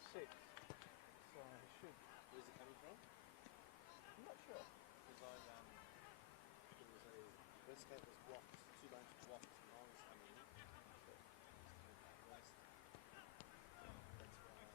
6. So it should. Where's it coming from? I'm not sure. Because there was a west gate was blocked, 2 lanes were blocked, and no one was coming in. So just went back west. That's why.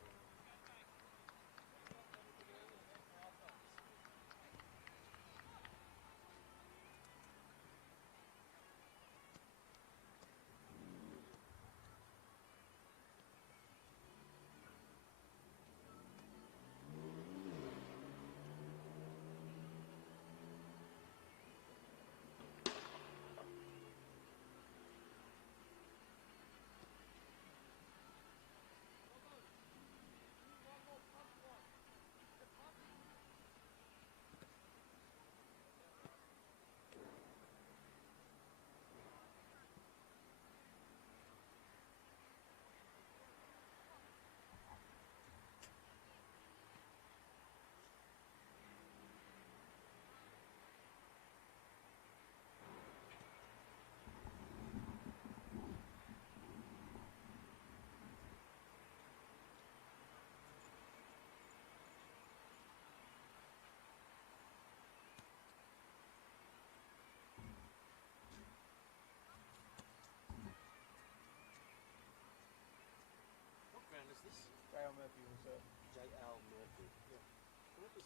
What ground is this? J.L. Murphy Reserve. J.L. Murphy. Yeah.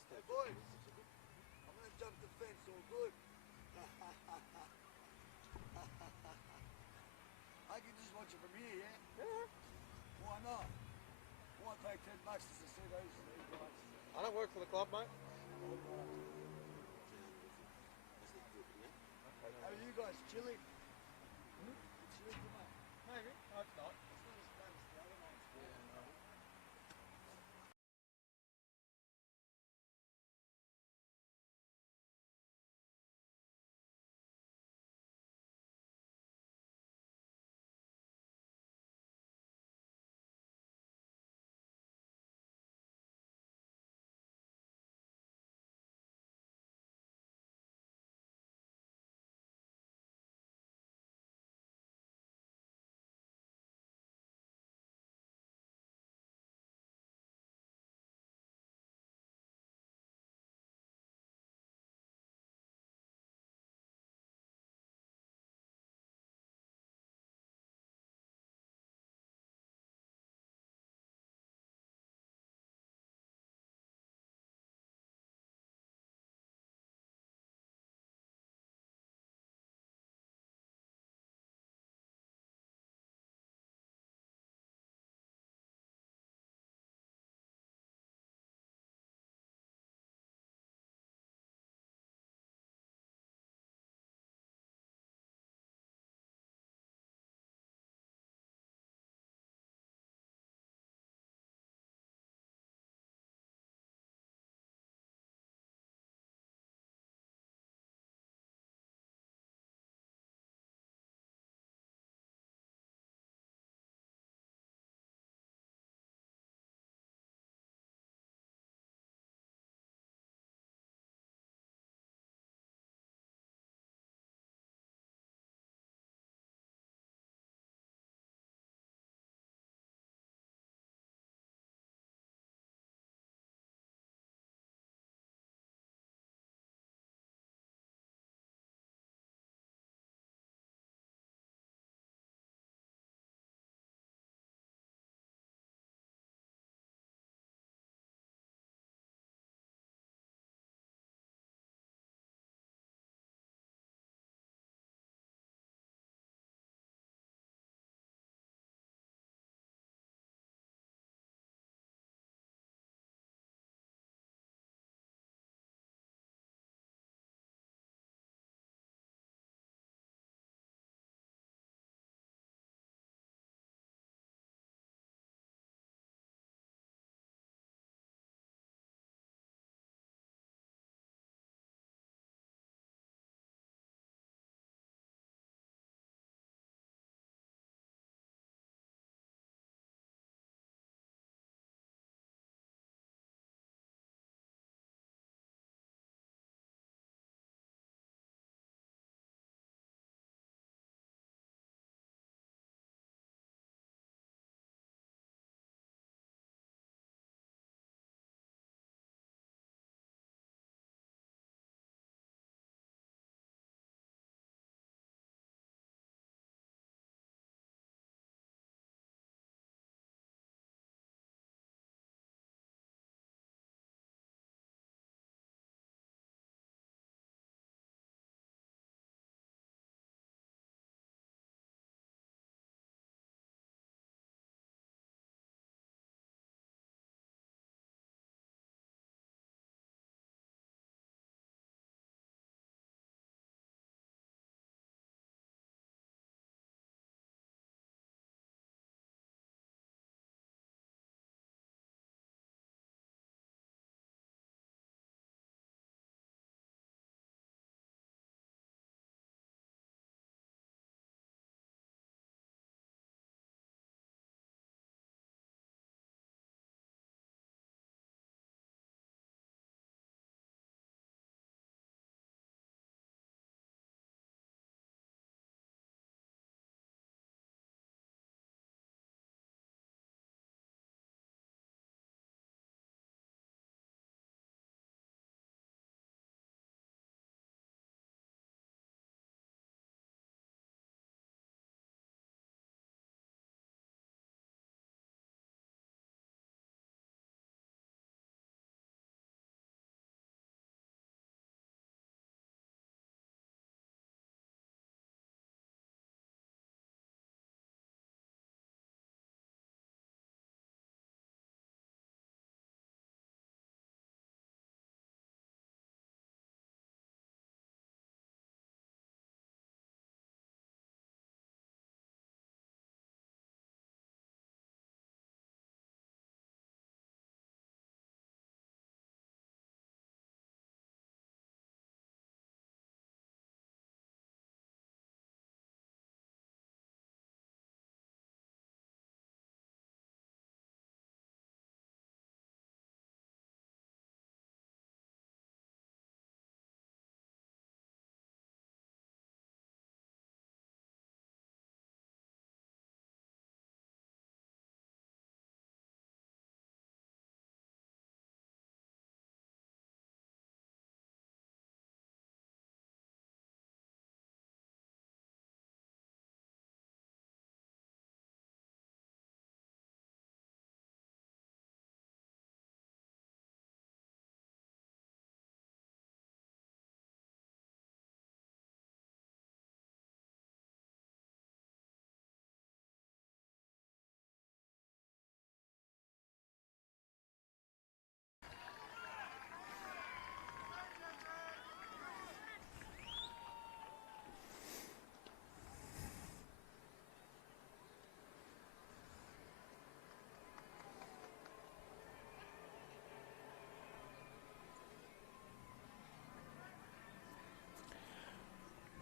Hey boys, I'm gonna jump the fence, all good? I can just watch it from here, yeah? Yeah. Why not? Why pay $10 just to see those guys? I don't work for the club, mate. How are you guys, chilling? Chilling tonight? Maybe. No, it's not. It's not as bad as the other nights. Yeah, no.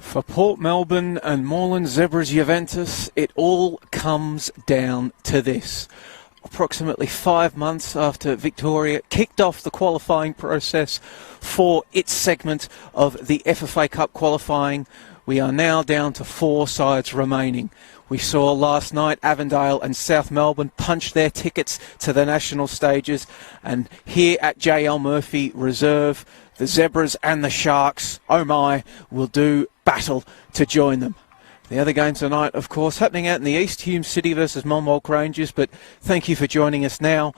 For Port Melbourne and Moreland Zebras Juventus, it all comes down to this. Approximately 5 months after Victoria kicked off the qualifying process for its segment of the FFA Cup qualifying, we are now down to 4 sides remaining. We saw last night Avondale and South Melbourne punch their tickets to the national stages, and here at JL Murphy Reserve, the Zebras and the Sharks, oh my, will do battle to join them. The other game tonight, of course, happening out in the East, Hume City versus Monmouth Rangers, but thank you for joining us now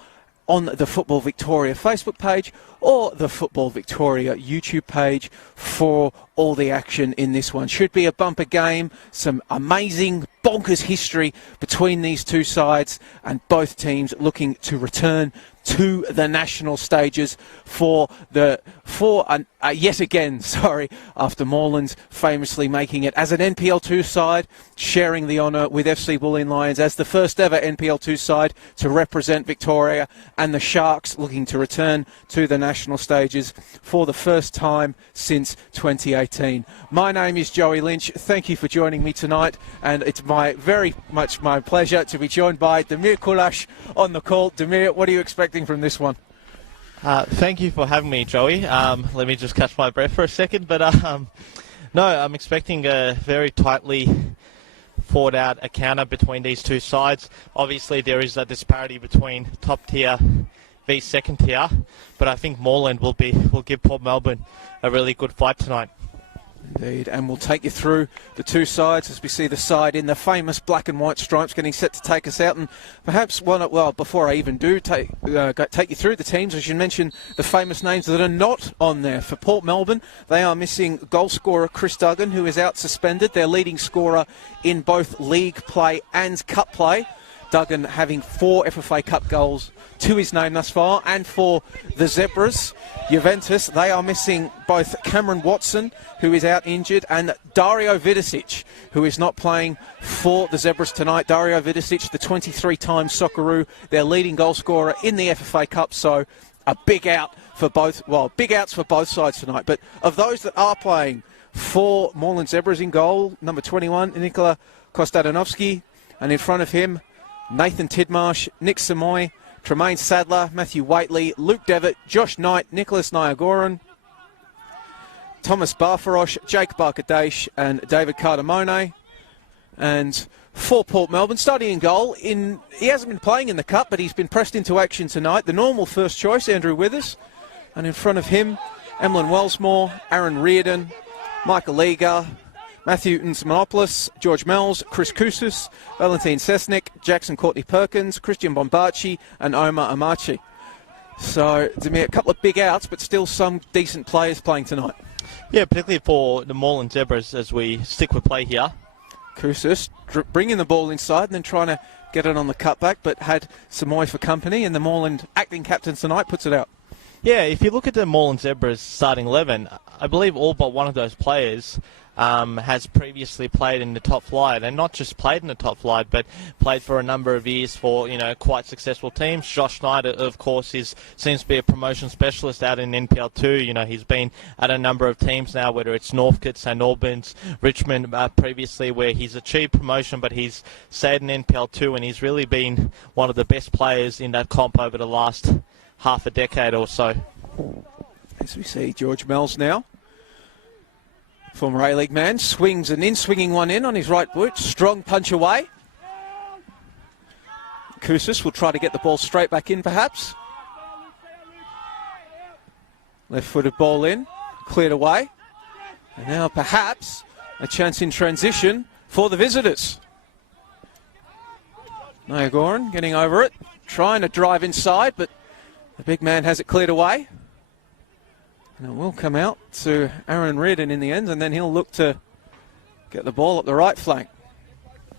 on the Football Victoria Facebook page or the Football Victoria YouTube page for all the action in this one. Should be a bumper game, some amazing bonkers history between these two sides, and both teams looking to return to the national stages yet again, after Moreland famously making it as an NPL2 side, sharing the honour with FC Bulleen Lions as the first ever NPL2 side to represent Victoria, and the Sharks looking to return to the national stages for the first time since 2018. My name is Joey Lynch. Thank you for joining me tonight, and it's very much my pleasure to be joined by Damir Kulash on the call. Damir, what are you expecting from this one? Thank you for having me, Joey. Let me just catch my breath for a second. But no, I'm expecting a very tightly fought out encounter between these two sides. Obviously, there is a disparity between top tier v second tier, but I think Moreland will give Port Melbourne a really good fight tonight. Indeed, and we'll take you through the two sides as we see the side in the famous black and white stripes getting set to take us out. And perhaps, before I even do take you through the teams, I should mention the famous names that are not on there. For Port Melbourne, they are missing goal scorer Chris Duggan, who is out suspended, their leading scorer in both league play and cup play. Duggan having 4 FFA Cup goals to his name thus far. And for the Zebras, Juventus, they are missing both Cameron Watson, who is out injured, and Dario Vidicic, who is not playing for the Zebras tonight. Dario Vidicic, the 23-time Socceroo, their leading goal scorer in the FFA Cup. So a big out for both, big outs for both sides tonight. But of those that are playing for Moreland Zebras, in goal, number 21, Nikola Kostadanovsky, and in front of him, Nathan Tidmarsh, Nick Samoy, Tremaine Sadler, Matthew Waitley, Luke Devitt, Josh Knight, Nicholas Nyagoran, Thomas Barfarosh, Jake Barkadesh, and David Cardamone. And for Port Melbourne, starting in goal, he hasn't been playing in the Cup, but he's been pressed into action tonight. The normal first choice, Andrew Withers. And in front of him, Emlyn Wellsmore, Aaron Reardon, Michael Eager, Matthew Nsimonopoulos, George Mells, Chris Kousis, Valentine Sesnick, Jackson Courtney Perkins, Christian Bombachi, and Omar Amachi. So, Damir, a couple of big outs, but still some decent players playing tonight. Yeah, particularly for the Moreland Zebras as we stick with play here. Kousis bringing the ball inside and then trying to get it on the cutback, but had Samoy for company, and the Moreland acting captain tonight puts it out. Yeah, if you look at the Moreland Zebras starting 11, I believe all but one of those players has previously played in the top flight, and not just played in the top flight, but played for a number of years for quite successful teams. Josh Schneider, of course, seems to be a promotion specialist out in NPL2. He's been at a number of teams now, whether it's Northcote, St Albans, Richmond previously, where he's achieved promotion, but he's stayed in NPL2, and he's really been one of the best players in that comp over the last half a decade or so. As we see George Mells now, former A-League man, swinging one in on his right boot. Strong punch away. Kousis will try to get the ball straight back in, perhaps. Left-footed ball in, cleared away. And now perhaps a chance in transition for the visitors. Nyagoran getting over it, trying to drive inside, but the big man has it cleared away. And it will come out to Aaron Reardon in the end, and then he'll look to get the ball up the right flank. I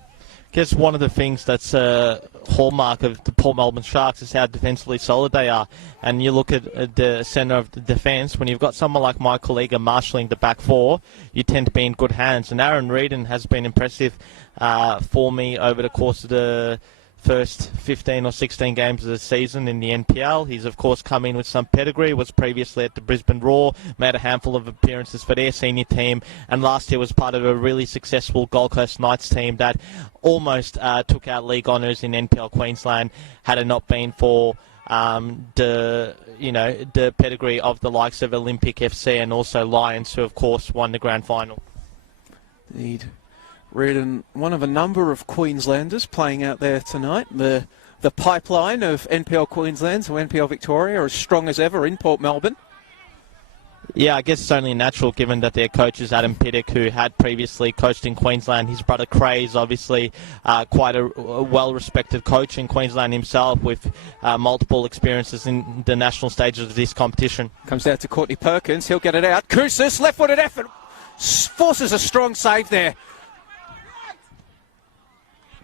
guess one of the things that's a hallmark of the Port Melbourne Sharks is how defensively solid they are. And you look at the centre of the defence, when you've got someone like Michael Eager marshalling the back four, you tend to be in good hands. And Aaron Reardon has been impressive for me over the course of the first 15 or 16 games of the season in the NPL. He's, of course, come in with some pedigree, was previously at the Brisbane Roar, made a handful of appearances for their senior team, and last year was part of a really successful Gold Coast Knights team that almost took out league honours in NPL Queensland had it not been for the pedigree of the likes of Olympic FC and also Lions, who, of course, won the grand final. Indeed. Reardon, one of a number of Queenslanders playing out there tonight. The pipeline of NPL Queensland to NPL Victoria are as strong as ever in Port Melbourne. Yeah, I guess it's only natural given that their coach is Adam Piddock, who had previously coached in Queensland. His brother Cray is obviously quite a well-respected coach in Queensland himself, with multiple experiences in the national stages of this competition. Comes out to Courtney Perkins. He'll get it out. Koussis, left-footed effort. Forces a strong save there.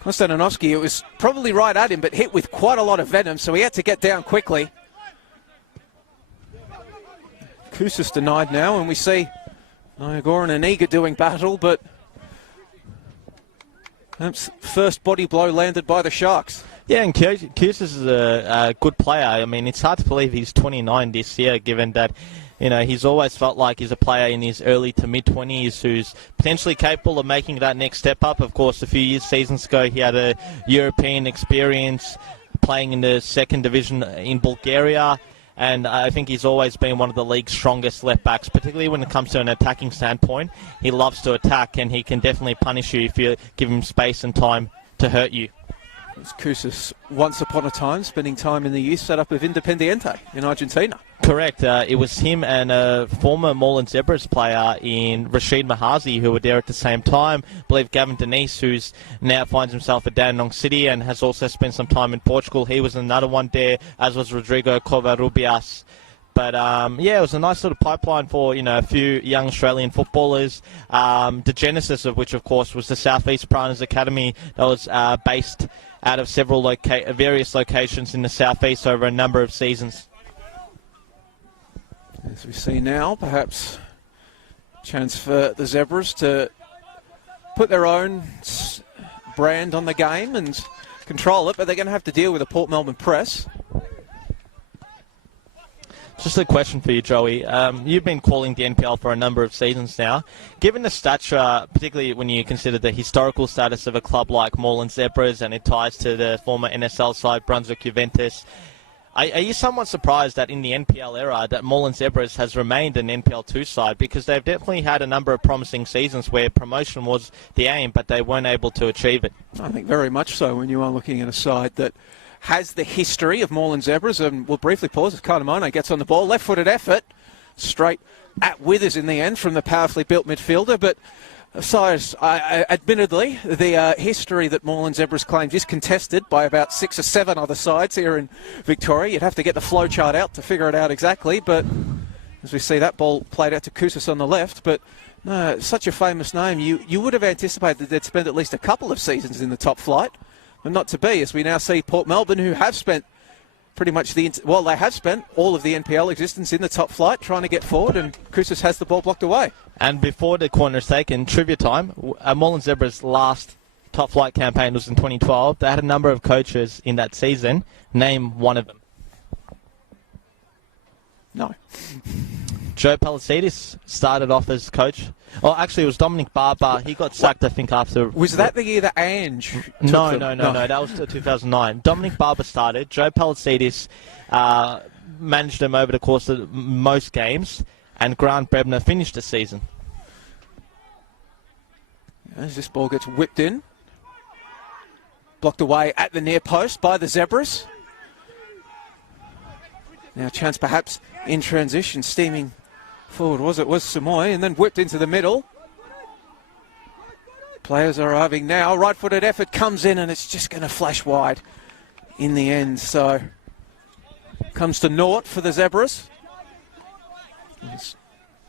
Konstantinovsky, it was probably right at him, but hit with quite a lot of venom, so he had to get down quickly. Koussis denied now, and we see Nyagoran and Eager doing battle, but perhaps first body blow landed by the Sharks. Yeah, and Koussis is a good player. I mean, it's hard to believe he's 29 this year, given that he's always felt like he's a player in his early to mid-20s who's potentially capable of making that next step up. Of course, a few seasons ago, he had a European experience playing in the second division in Bulgaria, and I think he's always been one of the league's strongest left-backs, particularly when it comes to an attacking standpoint. He loves to attack, and he can definitely punish you if you give him space and time to hurt you. It's Koussis, once upon a time, spending time in the youth setup of Independiente in Argentina. Correct. It was him and a former Moreland Zebras player in Rashid Mahazi who were there at the same time. I believe Gavin Denise, who's now finds himself at Dandenong City and has also spent some time in Portugal. He was another one there, as was Rodrigo Covarrubias. But, it was a nice sort of pipeline for, a few young Australian footballers, the genesis of which, of course, was the South East Piranhas Academy that was based out of several various locations in the southeast over a number of seasons. As we see now, perhaps chance for the Zebras to put their own brand on the game and control it, but they're going to have to deal with a Port Melbourne press. Just a question for you, Joey. You've been calling the NPL for a number of seasons now. Given the stature, particularly when you consider the historical status of a club like Moreland Zebras and it ties to the former NSL side, Brunswick Juventus, are you somewhat surprised that in the NPL era that Moreland Zebras has remained an NPL 2 side? Because they've definitely had a number of promising seasons where promotion was the aim, but they weren't able to achieve it. I think very much so when you are looking at a side that has the history of Moreland Zebras, and we'll briefly pause as Cardamono gets on the ball. Left-footed effort, straight at Withers in the end from the powerfully built midfielder, but besides, admittedly, the history that Moreland Zebras claims is contested by about 6 or 7 other sides here in Victoria. You'd have to get the flow chart out to figure it out exactly, but as we see that ball played out to Koussis on the left, but no, such a famous name, you would have anticipated that they'd spend at least a couple of seasons in the top flight. But not to be, as we now see Port Melbourne, who have spent pretty much they have spent all of the NPL existence in the top flight trying to get forward, and Koussis has the ball blocked away. And before the corner is taken, trivia time, Moreland Zebras' last top flight campaign was in 2012. They had a number of coaches in that season. Name one of them. No. Joe Palacidis started off as coach. Oh, actually, it was Dominic Barber. He got sacked, I think, after... Was that the year that Ange took No. That was 2009. Dominic Barber started. Joe Palacidis managed them over the course of most games, and Grant Brebner finished the season. As this ball gets whipped in. Blocked away at the near post by the Zebras. Now chance perhaps in transition, steaming forward. Was Samoy, and then whipped into the middle. Players are arriving now. Right-footed effort comes in, and it's just going to flash wide in the end. So comes to naught for the Zebras. There's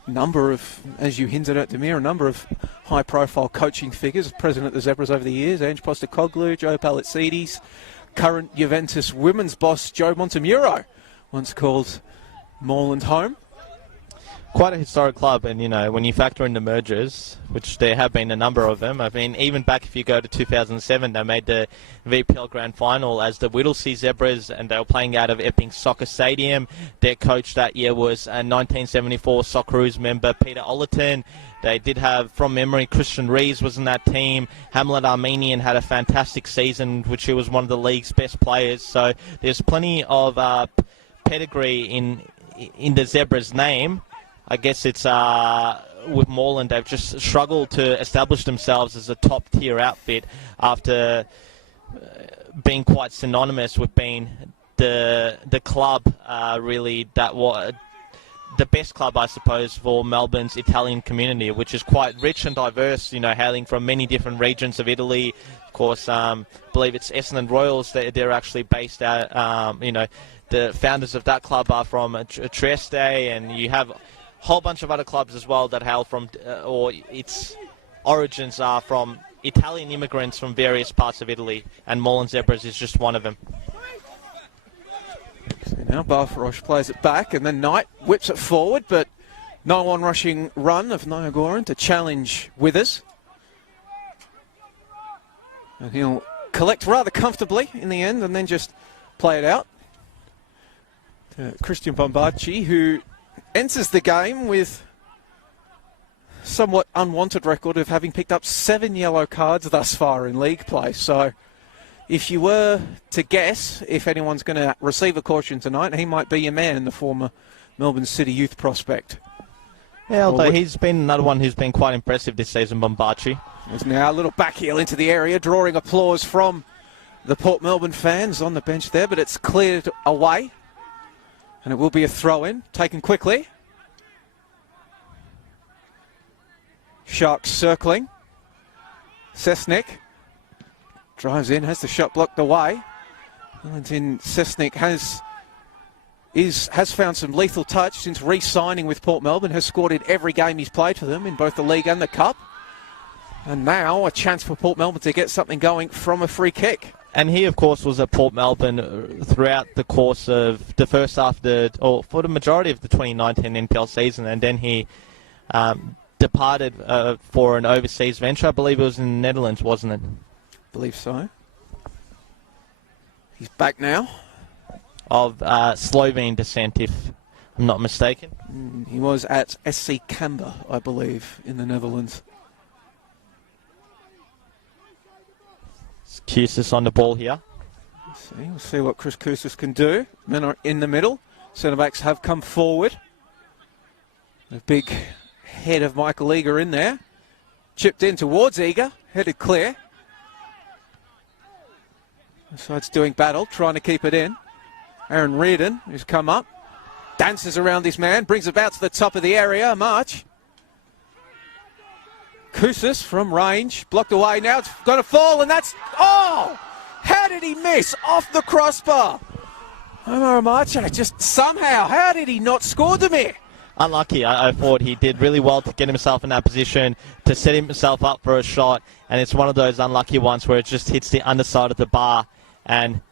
a number of, as you hinted at, Demir, a number of high-profile coaching figures present at the Zebras over the years. Ange Postecoglou, Joe Palacidis, current Juventus women's boss Joe Montemuro, once called Moreland home. quite a historic club, and when you factor in the mergers, which there have been a number of them. I mean, even back if you go to 2007, they made the VPL Grand Final as the Whittlesea Zebras, and they were playing out of Epping Soccer Stadium. Their coach that year was a 1974 Socceroos member Peter Ollerton. They did have, from memory, Christian Rees was in that team. Hamlet Armenian had a fantastic season, which he was one of the league's best players. So there's plenty of pedigree in the Zebras' name. I guess it's with Moreland, they've just struggled to establish themselves as a top-tier outfit after being quite synonymous with being the club, really, that was the best club, I suppose, for Melbourne's Italian community, which is quite rich and diverse, hailing from many different regions of Italy. Of course, I believe it's Essendon Royals, they're actually based out, the founders of that club are from Trieste, and you have whole bunch of other clubs as well that hail from, or its origins are from Italian immigrants from various parts of Italy, and Moreland Zebras is just one of them. So now Barfarosh plays it back, and then Knight whips it forward, but no on-rushing run of Nyagoran to challenge Withers. And he'll collect rather comfortably in the end, and then just play it out to Christian Bombacci, who enters the game with somewhat unwanted record of having picked up 7 yellow cards thus far in league play. So if you were to guess if anyone's going to receive a caution tonight, he might be your man, the former Melbourne City youth prospect. Yeah, although he's been another one who's been quite impressive this season, Bombacci. There's now a little backheel into the area, drawing applause from the Port Melbourne fans on the bench there, but it's cleared away. And it will be a throw-in, taken quickly. Sharks circling. Sesnik drives in, has the shot blocked away. Valentin Sesnik has found some lethal touch since re-signing with Port Melbourne, has scored in every game he's played for them in both the league and the cup. And now a chance for Port Melbourne to get something going from a free kick. And he, of course, was at Port Melbourne throughout the course of the first half, or for the majority of the 2019 NPL season, and then he departed for an overseas venture. I believe it was in the Netherlands, wasn't it? I believe so. He's back now. Of Slovene descent, if I'm not mistaken. He was at SC Camber, I believe, in the Netherlands. Kusis on the ball here. We'll see what Chris Kusis can do. Men are in the middle. Centre-backs have come forward. The big head of Michael Eager in there. Chipped in towards Eager. Headed clear. The side's doing battle, trying to keep it in. Aaron Reardon, who's come up. Dances around this man. Brings it out to the top of the area. March. Kusis from range, blocked away, now it's going to fall, and that's, oh! How did he miss off the crossbar? Omar Amache, just somehow, how did he not score them here? Unlucky. I thought he did really well to get himself in that position, to set himself up for a shot, and it's one of those unlucky ones where it just hits the underside of the bar and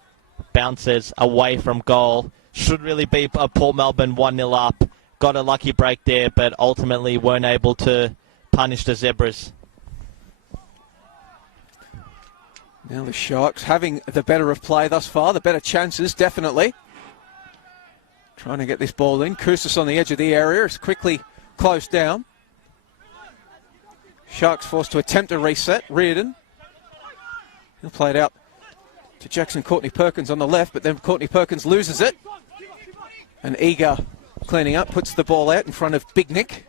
bounces away from goal. Should really be a Port Melbourne 1-0 up. Got a lucky break there, but ultimately weren't able to punish the Zebras. Now the Sharks having the better of play thus far, the better chances, definitely. Trying to get this ball in. Kusis on the edge of the area. It's quickly closed down. Sharks forced to attempt a reset. Reardon. He'll play it out to Jackson Courtney Perkins on the left, but then Courtney Perkins loses it. And Eager cleaning up, puts the ball out in front of Big Nick.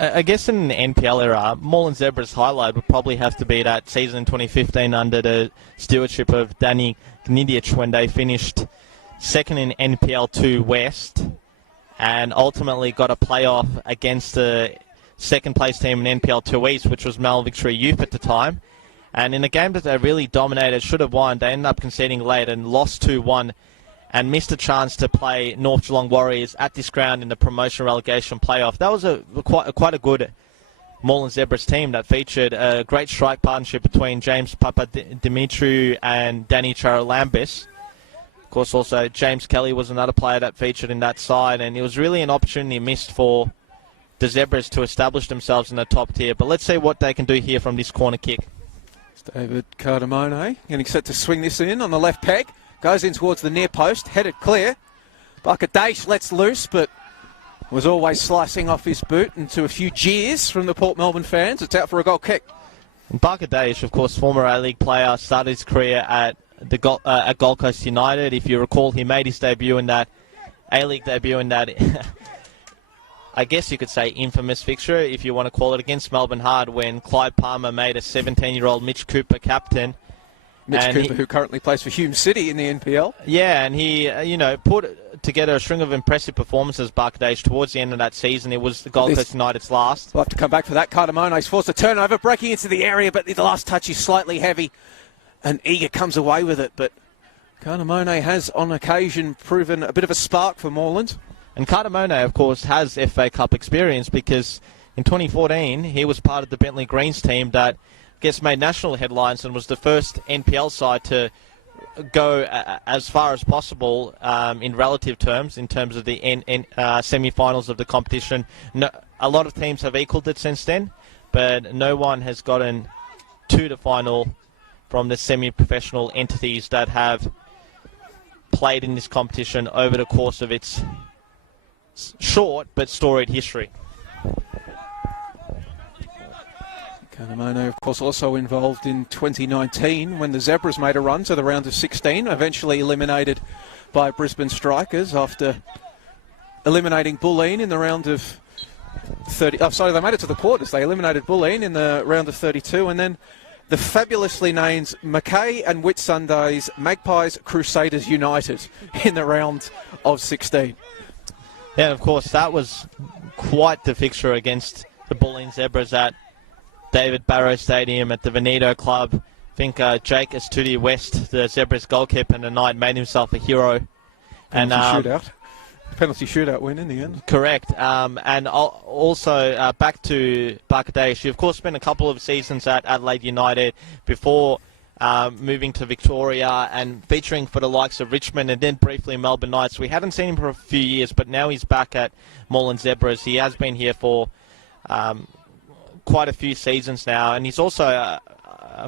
I guess in the NPL era, Moreland Zebras' highlight would probably have to be that season 2015 under the stewardship of Danny Gnidic, when they finished second in NPL 2 West and ultimately got a playoff against the second place team in NPL 2 East, which was Mal Victory Youth at the time. And in a game that they really dominated, should have won, they ended up conceding late and lost 2-1. And missed a chance to play North Geelong Warriors at this ground in the promotion relegation playoff. That was quite a good Moreland Zebras team that featured a great strike partnership between James Papadimitriou and Danny Charalambis. Of course, also James Kelly was another player that featured in that side, and it was really an opportunity missed for the Zebras to establish themselves in the top tier. But let's see what they can do here from this corner kick. It's David Cardamone getting set to swing this in on the left peg. Goes in towards the near post, headed clear. Bakadash lets loose, but was always slicing off his boot into a few jeers from the Port Melbourne fans. It's out for a goal kick. And Bakadash, of course, former A-League player, started his career at Gold Coast United. If you recall, he made his debut in that A-League debut in that, I guess you could say, infamous fixture, if you want to call it, against Melbourne Hard when Clyde Palmer made a 17-year-old Mitch Cooper captain. Mitch Cooper, who currently plays for Hume City in the NPL. Yeah, and he, put together a string of impressive performances, Barkadash, towards the end of that season. It was the Gold Coast United's last. We'll have to come back for that. Cardamone's forced a turnover, breaking into the area, but the last touch is slightly heavy, and Eager comes away with it. But Cardamone has, on occasion, proven a bit of a spark for Moreland. And Cardamone, of course, has FA Cup experience because in 2014, he was part of the Bentley Greens team that made national headlines and was the first NPL side to go as far as possible in relative terms, in terms of the semi-finals of the competition. No, a lot of teams have equalled it since then, but no one has gotten to the final from the semi-professional entities that have played in this competition over the course of its short but storied history. Cardamone, of course, also involved in 2019 when the Zebras made a run to the round of 16, eventually eliminated by Brisbane Strikers after eliminating Bulleen in the round of 30. Oh, sorry, they made it to the quarters. They eliminated Bulleen in the round of 32, and then the fabulously named Mackay and Whitsundays Magpies Crusaders United in the round of 16. Yeah, of course, that was quite the fixture against the Bulleen Zebras at David Barrow Stadium at the Veneto Club. I think Jake Astudi West, the Zebras goalkeeper in the night, made himself a hero. Penalty shootout win in the end. Correct. And also back to Barkadash. He, of course, spent a couple of seasons at Adelaide United before moving to Victoria and featuring for the likes of Richmond and then briefly Melbourne Knights. We hadn't seen him for a few years, but now he's back at Moreland Zebras. He has been here for quite a few seasons now, and he's also,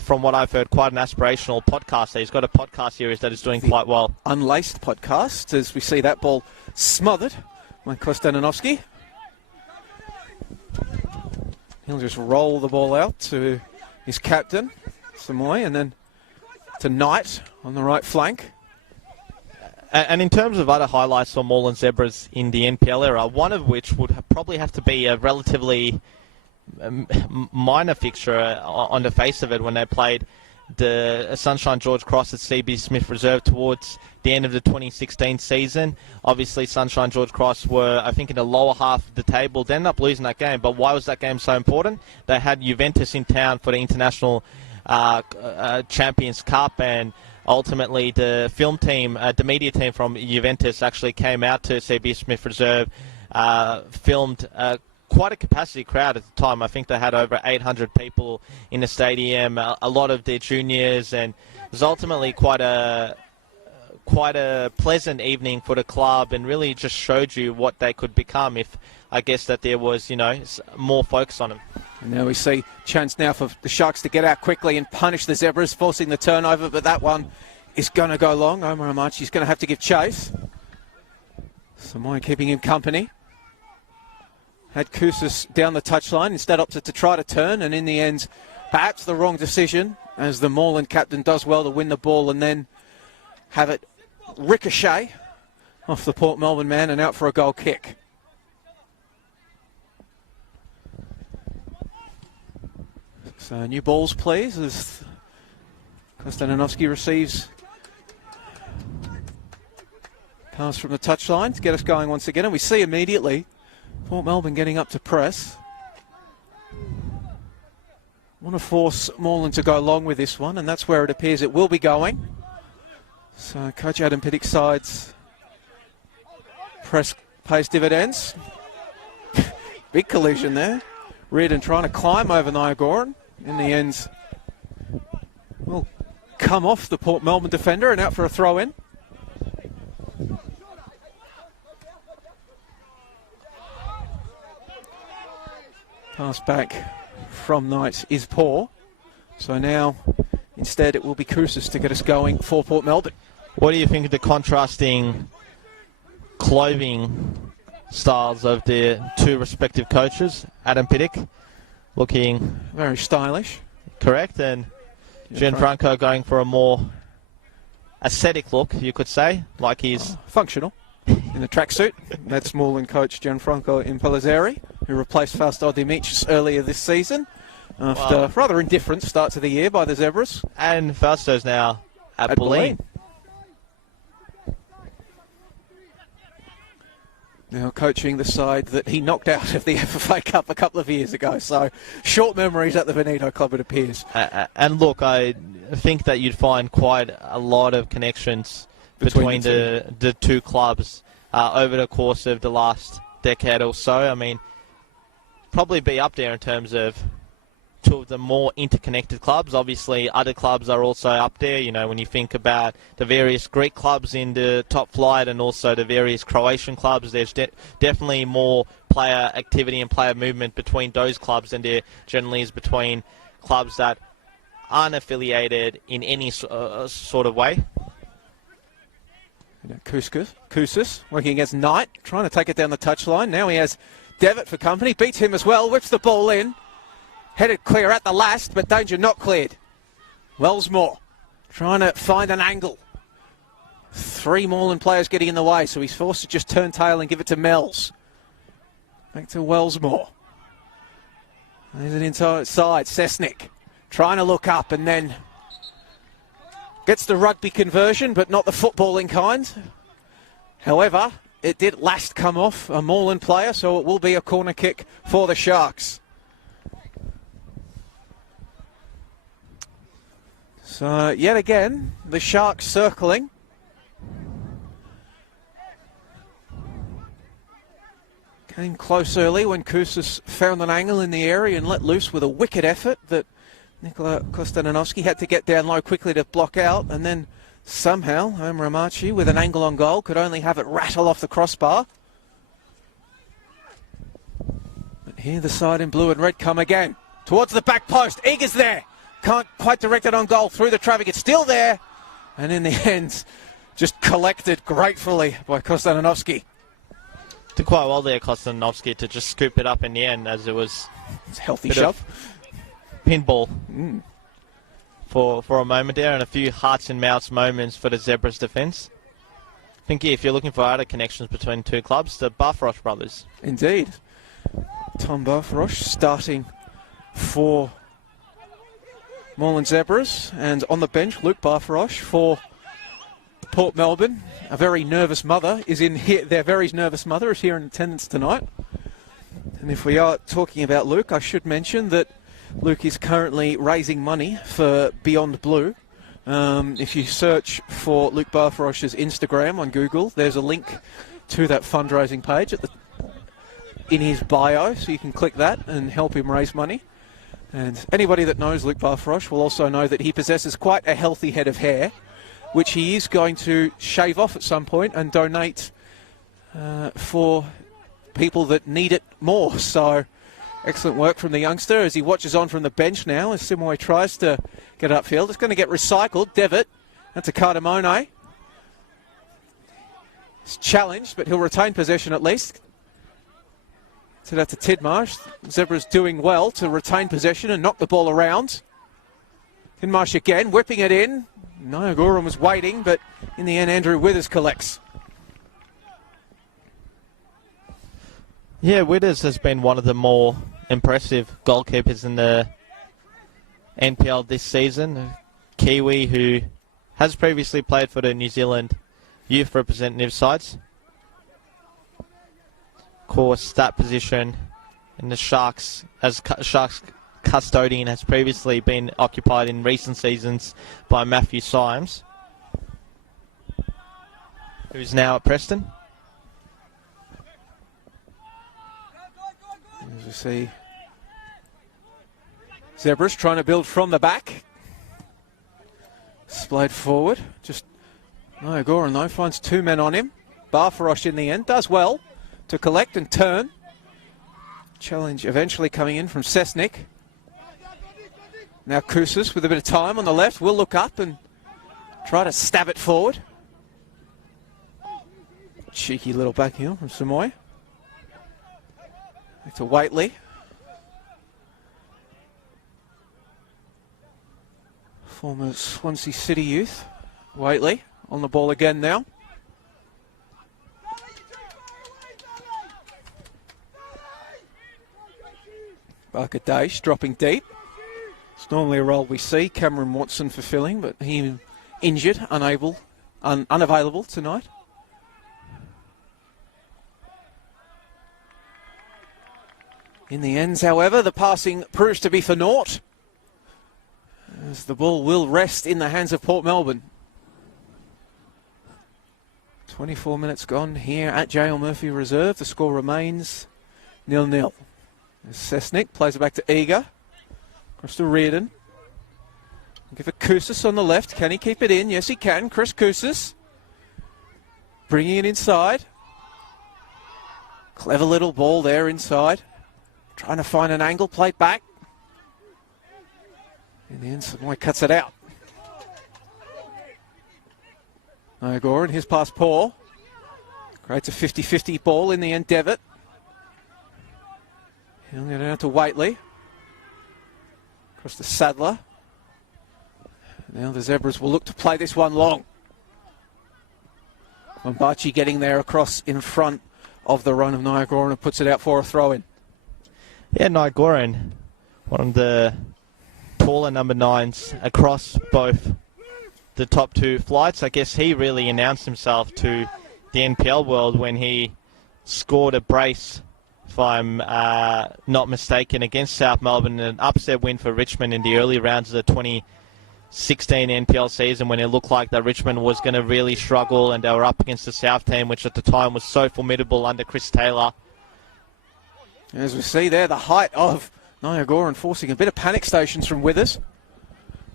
from what I've heard, quite an aspirational podcaster. He's got a podcast series that is doing quite well. Unlaced podcast, as we see that ball smothered by Kostananovsky. He'll just roll the ball out to his captain, Samoy, and then to Knight on the right flank. And in terms of other highlights for Moreland Zebras in the NPL era, one of which would probably have to be a relatively minor fixture on the face of it when they played the Sunshine George Cross at CB Smith Reserve towards the end of the 2016 season. Obviously, Sunshine George Cross were, I think, in the lower half of the table. They ended up losing that game, but why was that game so important? They had Juventus in town for the International Champions Cup, and ultimately the film team, the media team from Juventus actually came out to CB Smith Reserve, filmed quite a capacity crowd at the time. I think they had over 800 people in the stadium, a lot of their juniors, and it was ultimately quite a pleasant evening for the club, and really just showed you what they could become if, I guess, that there was, more focus on them. And now we see chance now for the Sharks to get out quickly and punish the Zebras, forcing the turnover, but that one is going to go long. Omar Amachi's going to have to give chase. Samoy keeping him company. Had Kousas down the touchline, instead opted to try to turn, and in the end, perhaps the wrong decision, as the Moreland captain does well to win the ball and then have it ricochet off the Port Melbourne man and out for a goal kick. So new balls, please, as Kostananovsky receives pass from the touchline to get us going once again, and we see immediately Port Melbourne getting up to press. Want to force Moreland to go along with this one, and that's where it appears it will be going. So Coach Adam Pittick's sides press pays dividends. Big collision there. Reardon trying to climb over Niagoran. In the end, will come off the Port Melbourne defender and out for a throw-in. Pass back from Knight is poor. So now, instead, it will be Kousas to get us going for Port Melbourne. What do you think of the contrasting clothing styles of the two respective coaches? Adam Piddick looking very stylish. Correct, and Gianfranco going for a more aesthetic look, you could say, like he's functional in the tracksuit. That's Moreland coach Gianfranco Impellizzeri, who replaced Fausto Dimitri's earlier this season after rather indifferent start to the year by the Zebras. And Fausto's now at Bulleen. Now coaching the side that he knocked out of the FFA Cup a couple of years ago. So short memories at the Benito Club, it appears. And look, I think that you'd find quite a lot of connections between the two clubs over the course of the last decade or so. I mean, probably be up there in terms of two of the more interconnected clubs. Obviously, other clubs are also up there. You know, when you think about the various Greek clubs in the top flight and also the various Croatian clubs, there's definitely more player activity and player movement between those clubs than there generally is between clubs that aren't affiliated in any sort of way. Kousas working against Knight, trying to take it down the touchline. Now he has Devitt for company, beats him as well, whips the ball in. Headed clear at the last, but danger not cleared. Wellsmore trying to find an angle. Three Moreland players getting in the way, so he's forced to just turn tail and give it to Mells. Back to Wellsmore. There's an inside side. Cessnick trying to look up and then gets the rugby conversion, but not the footballing kind. However, it did last come off a Moreland player, so it will be a corner kick for the Sharks. So, yet again, the Sharks circling. Came close early when Kousas found an angle in the area and let loose with a wicked effort that Nikola Kostananovsky had to get down low quickly to block out. And then somehow, Omer Amachi, with an angle on goal, could only have it rattle off the crossbar. But here the side in blue and red come again. Towards the back post. Eager's there. Can't quite direct it on goal through the traffic. It's still there. And in the end, just collected gratefully by Kostananovsky. Did quite well there, Kostananovsky, to just scoop it up in the end, as it was a healthy shove. Pinball for a moment there, and a few hearts and mouths moments for the Zebras defence. I think if you're looking for other connections between two clubs, the Barfarosh brothers. Indeed. Tom Barfarosh starting for Moreland Zebras, and on the bench, Luke Barfarosh for Port Melbourne. A very nervous mother is in here. Their very nervous mother is here in attendance tonight. And if we are talking about Luke, I should mention that Luke is currently raising money for Beyond Blue. If you search for Luke Barfarosh's Instagram on Google, there's a link to that fundraising page in his bio, so you can click that and help him raise money. And anybody that knows Luke Barfarosh will also know that he possesses quite a healthy head of hair, which he is going to shave off at some point and donate for people that need it more. So excellent work from the youngster as he watches on from the bench now as Simoe tries to get upfield. It's going to get recycled. Devitt, that's a Cardamone. It's challenged, but he'll retain possession at least. So that's a Tidmarsh. Zebra's doing well to retain possession and knock the ball around. Tidmarsh again, whipping it in. No, Gorham was waiting, but in the end, Andrew Withers collects. Yeah, Withers has been one of the more impressive goalkeepers in the NPL this season. A Kiwi who has previously played for the New Zealand youth representative sides. Of course, that position in the Sharks, as Sharks custodian, has previously been occupied in recent seasons by Matthew Symes, who's now at Preston. As you see, Zebras trying to build from the back. Splayed forward. Just no, Goran though finds two men on him. Barfarosh in the end does well to collect and turn. Challenge eventually coming in from Sesnik. Now Kousas with a bit of time on the left will look up and try to stab it forward. Cheeky little back heel from Samoy. Back to Waitley. Former Swansea City youth. Waitley on the ball again now. Barkadash dropping deep. It's normally a role we see Cameron Watson fulfilling, but he injured, unavailable tonight. In the ends, however, the passing proves to be for naught, as the ball will rest in the hands of Port Melbourne. 24 minutes gone here at J.L. Murphy Reserve. The score remains 0-0. As Sesnik plays it back to Eager. Across to Reardon. Give it Kousas on the left. Can he keep it in? Yes, he can. Chris Kousas. Bringing it inside. Clever little ball there inside. Trying to find an angle. Played back. In the end, Samoy cuts it out. Niagara and his pass Paul. Creates a 50-50 ball in the end, Devitt. He'll get it out to Waitley. Across to Sadler. Now the Zebras will look to play this one long. Mombachi getting there across in front of the run of Niagara and puts it out for a throw-in. Yeah, Niagara, one of the taller number 9s across both the top two flights. I guess he really announced himself to the NPL world when he scored a brace, if I'm not mistaken, against South Melbourne, an upset win for Richmond in the early rounds of the 2016 NPL season, when it looked like that Richmond was going to really struggle and they were up against the South team, which at the time was so formidable under Chris Taylor. As we see there, the height of Niagara forcing a bit of panic stations from Withers.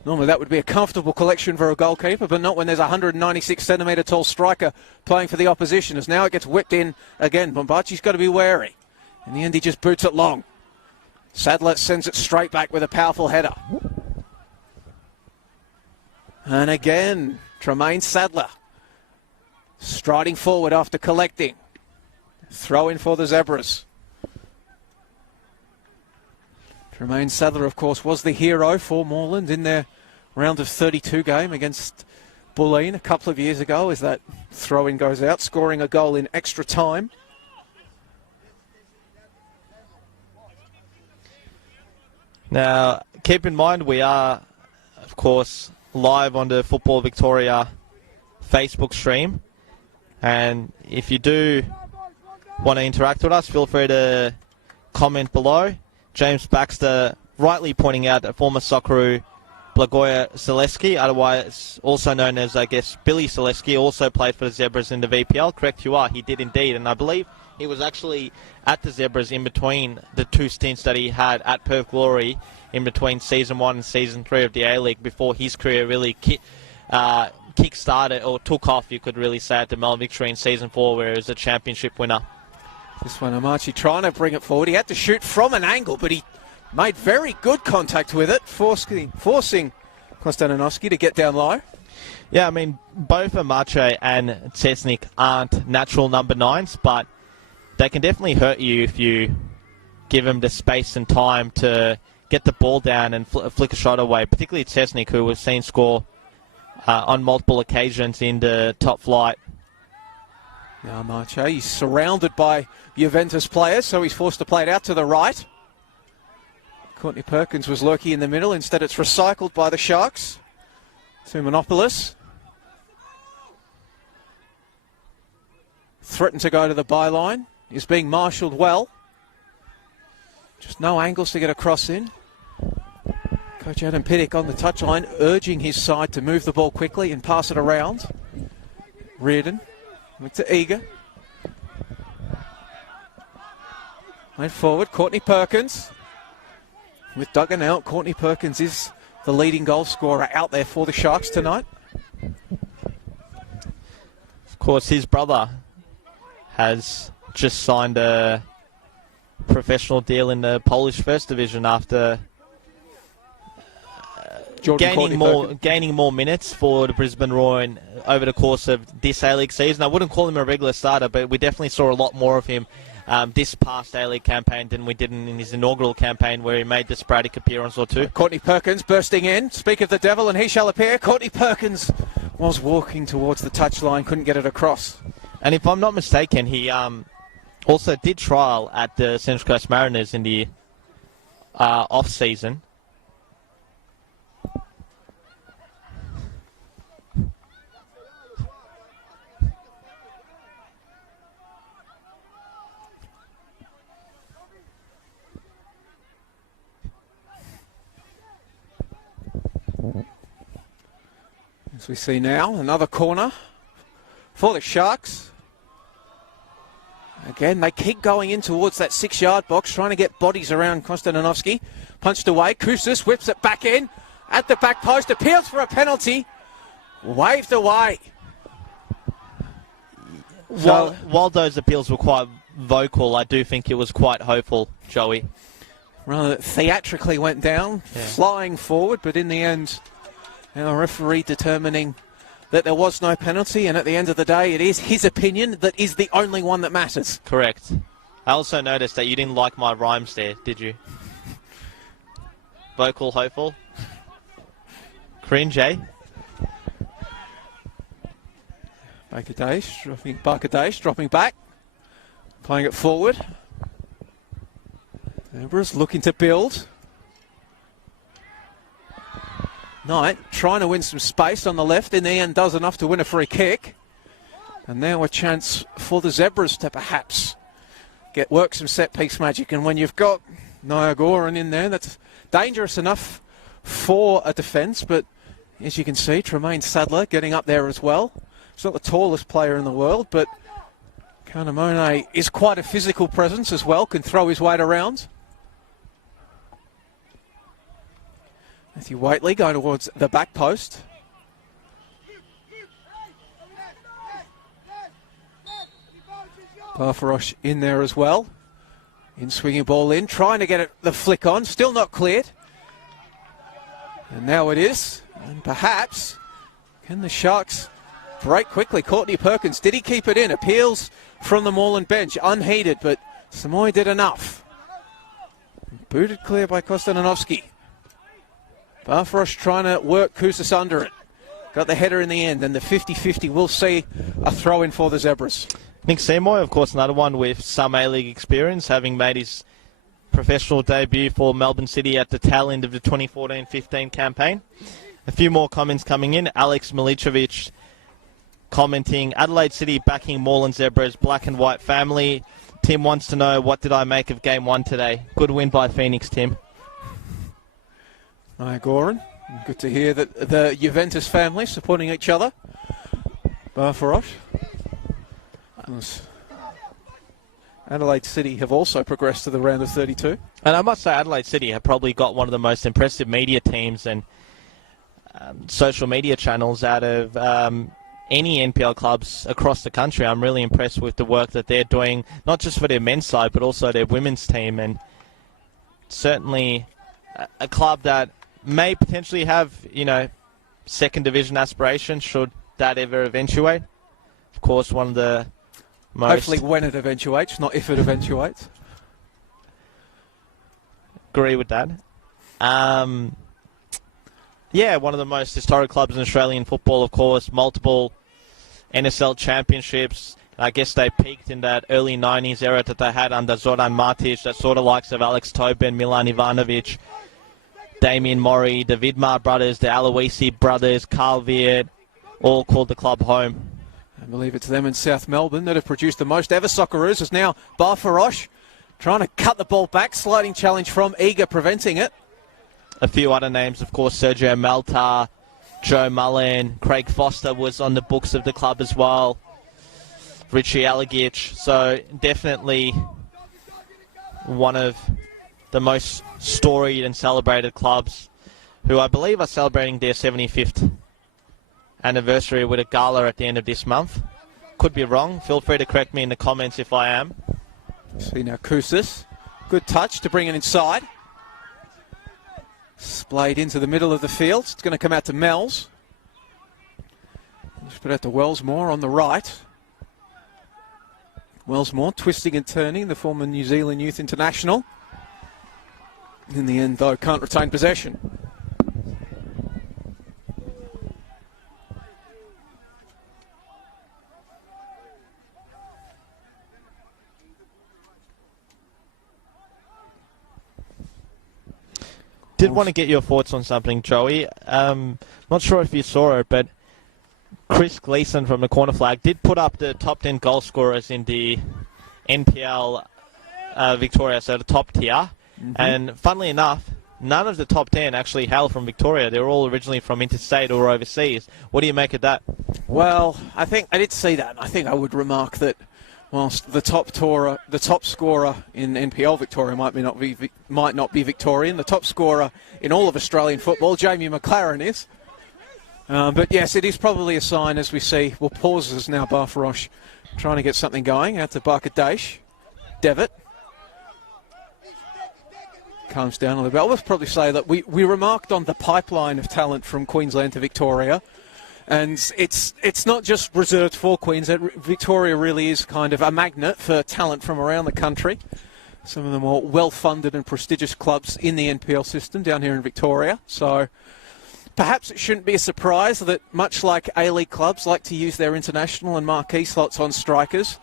Normally that would be a comfortable collection for a goalkeeper, but not when there's a 196-centimetre tall striker playing for the opposition. As now it gets whipped in again. Mombachi's got to be wary. In the end, he just boots it long. Sadler sends it straight back with a powerful header. And again, Tremaine Sadler striding forward after collecting. Throw in for the Zebras. Tremaine Sadler, of course, was the hero for Moreland in their round of 32 game against Bulleen a couple of years ago, as that throw-in goes out, scoring a goal in extra time. Now, keep in mind we are, of course, live on the Football Victoria Facebook stream. And if you do want to interact with us, feel free to comment below. James Baxter rightly pointing out that former Socceroo Blagoya Zaleski, otherwise also known as, I guess, Billy Zaleski, also played for the Zebras in the VPL. Correct you are, he did indeed. And I believe he was actually at the Zebras in between the two stints that he had at Perth Glory in between Season 1 and Season 3 of the A-League before his career really kick-started, or took off, you could really say, at the Melbourne Victory in Season 4, where he was a championship winner. This one, Amachi trying to bring it forward. He had to shoot from an angle, but he made very good contact with it, forcing Konstantinovsky to get down low. Yeah, I mean, both Amache and Cesnik aren't natural number 9s, but they can definitely hurt you if you give them the space and time to get the ball down and flick a shot away, particularly Cesnik, who we've seen score on multiple occasions in the top flight. Now Marche, he's surrounded by Juventus players, so he's forced to play it out to the right. Courtney Perkins was lurking in the middle. Instead, it's recycled by the Sharks to Monopolis. Threatened to go to the byline. Is being marshalled well. Just no angles to get across in. Coach Adam Piddick on the touchline, urging his side to move the ball quickly and pass it around. Reardon. To Eager. Right forward, Courtney Perkins. With Duggan out, Courtney Perkins is the leading goal scorer out there for the Sharks tonight. Of course, his brother has just signed a professional deal in the Polish First Division after gaining more minutes for the Brisbane Roar over the course of this A-League season. I wouldn't call him a regular starter, but we definitely saw a lot more of him this past A-League campaign than we did in his inaugural campaign, where he made the sporadic appearance or two. Courtney Perkins bursting in. Speak of the devil, and he shall appear. Courtney Perkins was walking towards the touchline, couldn't get it across. And if I'm not mistaken, he also did trial at the Central Coast Mariners in the off-season. As we see now, another corner for the Sharks. Again, they keep going in towards that 6-yard box, trying to get bodies around Konstantinovsky. Punched away. Koussis whips it back in. At the back post, appeals for a penalty. Waved away. While those appeals were quite vocal, I do think it was quite hopeful, Joey. Rather theatrically went down, flying forward, but in the end, our referee determining that there was no penalty, and at the end of the day, it is his opinion that is the only one that matters. Correct. I also noticed that you didn't like my rhymes there, did you? Vocal, hopeful. Cringe, eh? Barkadash dropping back, playing it forward. Zebras looking to build. Knight trying to win some space on the left. In the end, does enough to win a free kick. And now a chance for the Zebras to perhaps work some set-piece magic. And when you've got Niagoran in there, that's dangerous enough for a defence. But as you can see, Tremaine Sadler getting up there as well. He's not the tallest player in the world, but Kanamone is quite a physical presence as well, can throw his weight around. Matthew Waitley going towards the back post. Barfarosh in there as well. In swinging ball in, trying to get the flick on, still not cleared. And now it is. And perhaps, can the Sharks break quickly? Courtney Perkins, did he keep it in? Appeals from the Moreland bench, unheeded, but Samoy did enough. Booted clear by Konstantinovsky. Barfarosh trying to work Koussis under it. Got the header in the end, and the 50-50 will see a throw-in for the Zebras. Nick Seymour, of course, another one with some A-League experience, having made his professional debut for Melbourne City at the tail end of the 2014-15 campaign. A few more comments coming in. Alex Milicevic commenting, Adelaide City backing Moreland Zebras, black and white family. Tim wants to know, what did I make of Game 1 today? Good win by Phoenix, Tim. Goran, good to hear that the Juventus family supporting each other. Barfarosh. Adelaide City have also progressed to the round of 32. And I must say, Adelaide City have probably got one of the most impressive media teams and social media channels out of any NPL clubs across the country. I'm really impressed with the work that they're doing, not just for their men's side, but also their women's team. And certainly a club that may potentially have, second division aspirations should that ever eventuate. Of course, one of the most... Hopefully when it eventuates, not if it eventuates. Agree with that. One of the most historic clubs in Australian football, of course. Multiple NSL championships. I guess they peaked in that early 90s era that they had under Zoran Matic, that sort of likes of Alex Tobin, Milan Ivanovic, Damien Mori, the Vidmar brothers, the Aloisi brothers, Carl Viet, all called the club home. I believe it's them in South Melbourne that have produced the most ever Socceroos. Is now Barfarosh trying to cut the ball back. Sliding challenge from Eager, preventing it. A few other names, of course, Sergio Malta, Joe Mullen, Craig Foster was on the books of the club as well, Richie Alagich. So definitely one of the most storied and celebrated clubs, who I believe are celebrating their 75th anniversary with a gala at the end of this month. Could be wrong. Feel free to correct me in the comments if I am. See now Koussis Good touch to bring it inside. Splayed into the middle of the field. It's going to come out to Mells. Just put out to Wellsmore on the right. Wellsmore twisting and turning, the former New Zealand Youth International. In the end, though, can't retain possession. Did want to get your thoughts on something, Joey. Not sure if you saw it, but Chris Gleeson from the corner flag did put up the top 10 goal scorers in the NPL Victoria, so the top tier. Mm-hmm. And funnily enough, none of the top 10 actually hail from Victoria. They were all originally from interstate or overseas. What do you make of that? Well, I think I did see that. I think I would remark that whilst the top scorer in NPL Victoria might not be Victorian, the top scorer in all of Australian football, Jamie McLaren, is. But yes, it is probably a sign, as we see. Well, pauses now, Barfarosh trying to get something going. Out to Barkadash. Devitt calms down a little bit. I'll just probably say that we remarked on the pipeline of talent from Queensland to Victoria. And it's not just reserved for Queensland. Victoria really is kind of a magnet for talent from around the country. Some of the more well-funded and prestigious clubs in the NPL system down here in Victoria. So perhaps it shouldn't be a surprise that much like A-League clubs like to use their international and marquee slots on strikers,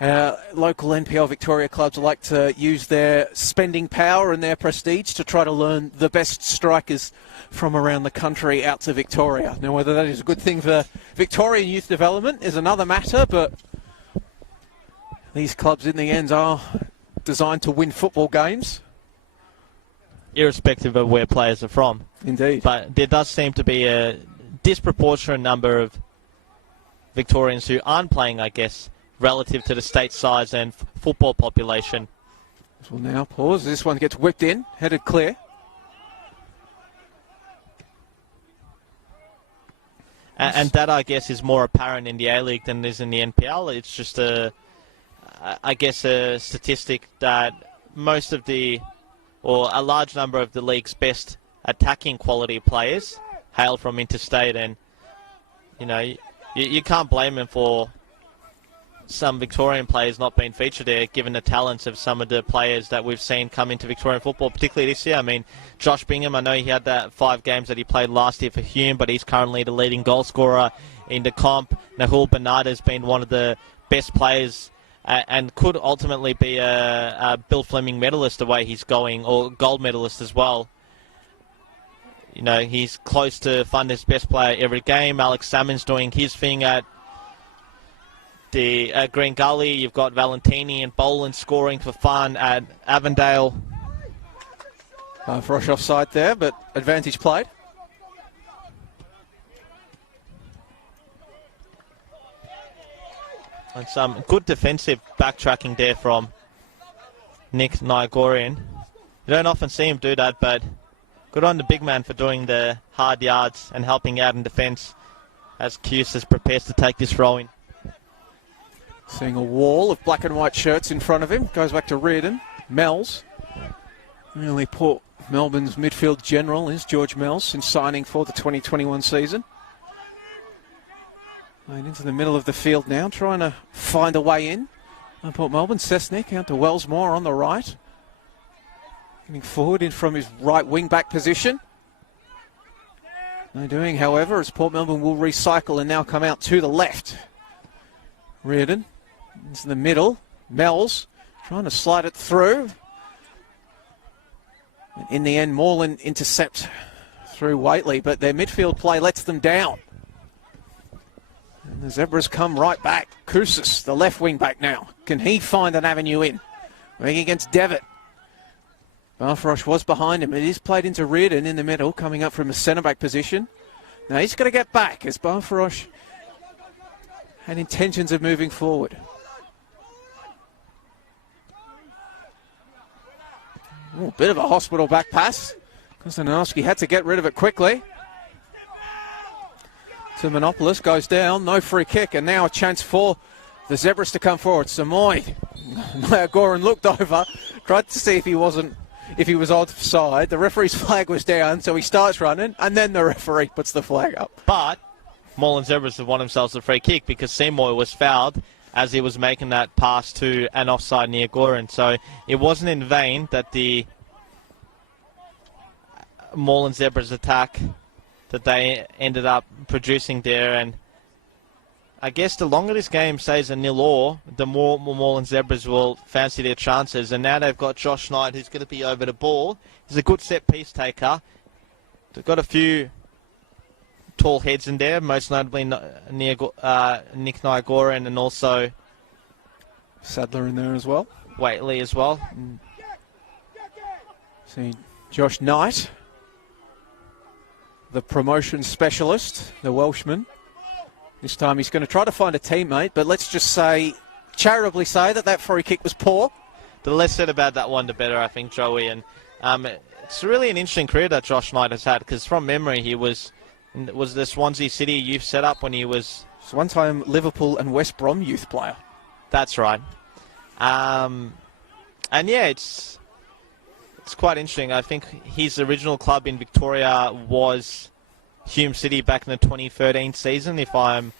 local NPL Victoria clubs like to use their spending power and their prestige to try to learn the best strikers from around the country out to Victoria. Now, whether that is a good thing for Victorian youth development is another matter, but these clubs in the end are designed to win football games. Irrespective of where players are from. Indeed. But there does seem to be a disproportionate number of Victorians who aren't playing, I guess, relative to the state size and football population. We'll now pause. This one gets whipped in, headed clear. And that, I guess, is more apparent in the A-League than it is in the NPL. It's just a statistic that most of or a large number of the league's best attacking quality players hail from interstate, and you can't blame them for some Victorian players not being featured there, given the talents of some of the players that we've seen come into Victorian football, particularly this year. I mean, Josh Bingham, I know he had that 5 games that he played last year for Hume, but he's currently the leading goal scorer in the comp. Nahul Bernard has been one of the best players and could ultimately be a Bill Fleming medalist the way he's going, or gold medalist as well. He's close to Thunder's best player every game. Alex Salmon's doing his thing at the Green Gully. You've got Valentini and Boland scoring for fun at Avondale. Frosh offside there, but advantage played. And some good defensive backtracking there from Nick Nigorian. You don't often see him do that, but good on the big man for doing the hard yards and helping out in defence as Custis prepares to take this throw in. Seeing a wall of black and white shirts in front of him. Goes back to Reardon. Mells. Really Port Melbourne's midfield general is George Mells since signing for the 2021 season. Playing into the middle of the field now, trying to find a way in. Port Melbourne, Sesnick out to Wellsmore on the right. Getting forward in from his right wing-back position. No doing, however, as Port Melbourne will recycle and now come out to the left. Reardon into the middle. Mells trying to slide it through. In the end, Moreland intercepts through Waitley, but their midfield play lets them down. And the Zebras come right back. Koussis, the left wing back now. Can he find an avenue in? Working against Devitt. Barfarosh was behind him. It is played into Reardon in the middle, coming up from a centre-back position. Now he's got to get back as Barfarosh had intentions of moving forward. Ooh, bit of a hospital back pass. Konstantinowski had to get rid of it quickly. Simonopoulos goes down, no free kick, and now a chance for the Zebras to come forward. Samoy. Goran looked over, tried to see if he was offside. The referee's flag was down, so he starts running, and then the referee puts the flag up. But Moreland Zebras have won themselves a free kick because Seymour was fouled as he was making that pass to an offside near Goran. So it wasn't in vain that the Moreland Zebras attack that they ended up producing there. And I guess the longer this game stays a 0-0, the more Moreland Zebras will fancy their chances. And now they've got Josh Knight, who's going to be over the ball. He's a good set-piece taker. They've got a few tall heads in there, most notably near Nick Nyagoran and also Sadler in there as well. Waitley as well. See Josh Knight, the promotion specialist, the Welshman. This time he's going to try to find a teammate, but let's just charitably say that free kick was poor. The less said about that one, the better, I think, Joey. And it's really an interesting career that Josh Knight has had, because from memory he was the Swansea City youth setup when he was... one-time Liverpool and West Brom youth player. That's right. And yeah, it's quite interesting. I think his original club in Victoria was Hume City back in the 2013 season, if I'm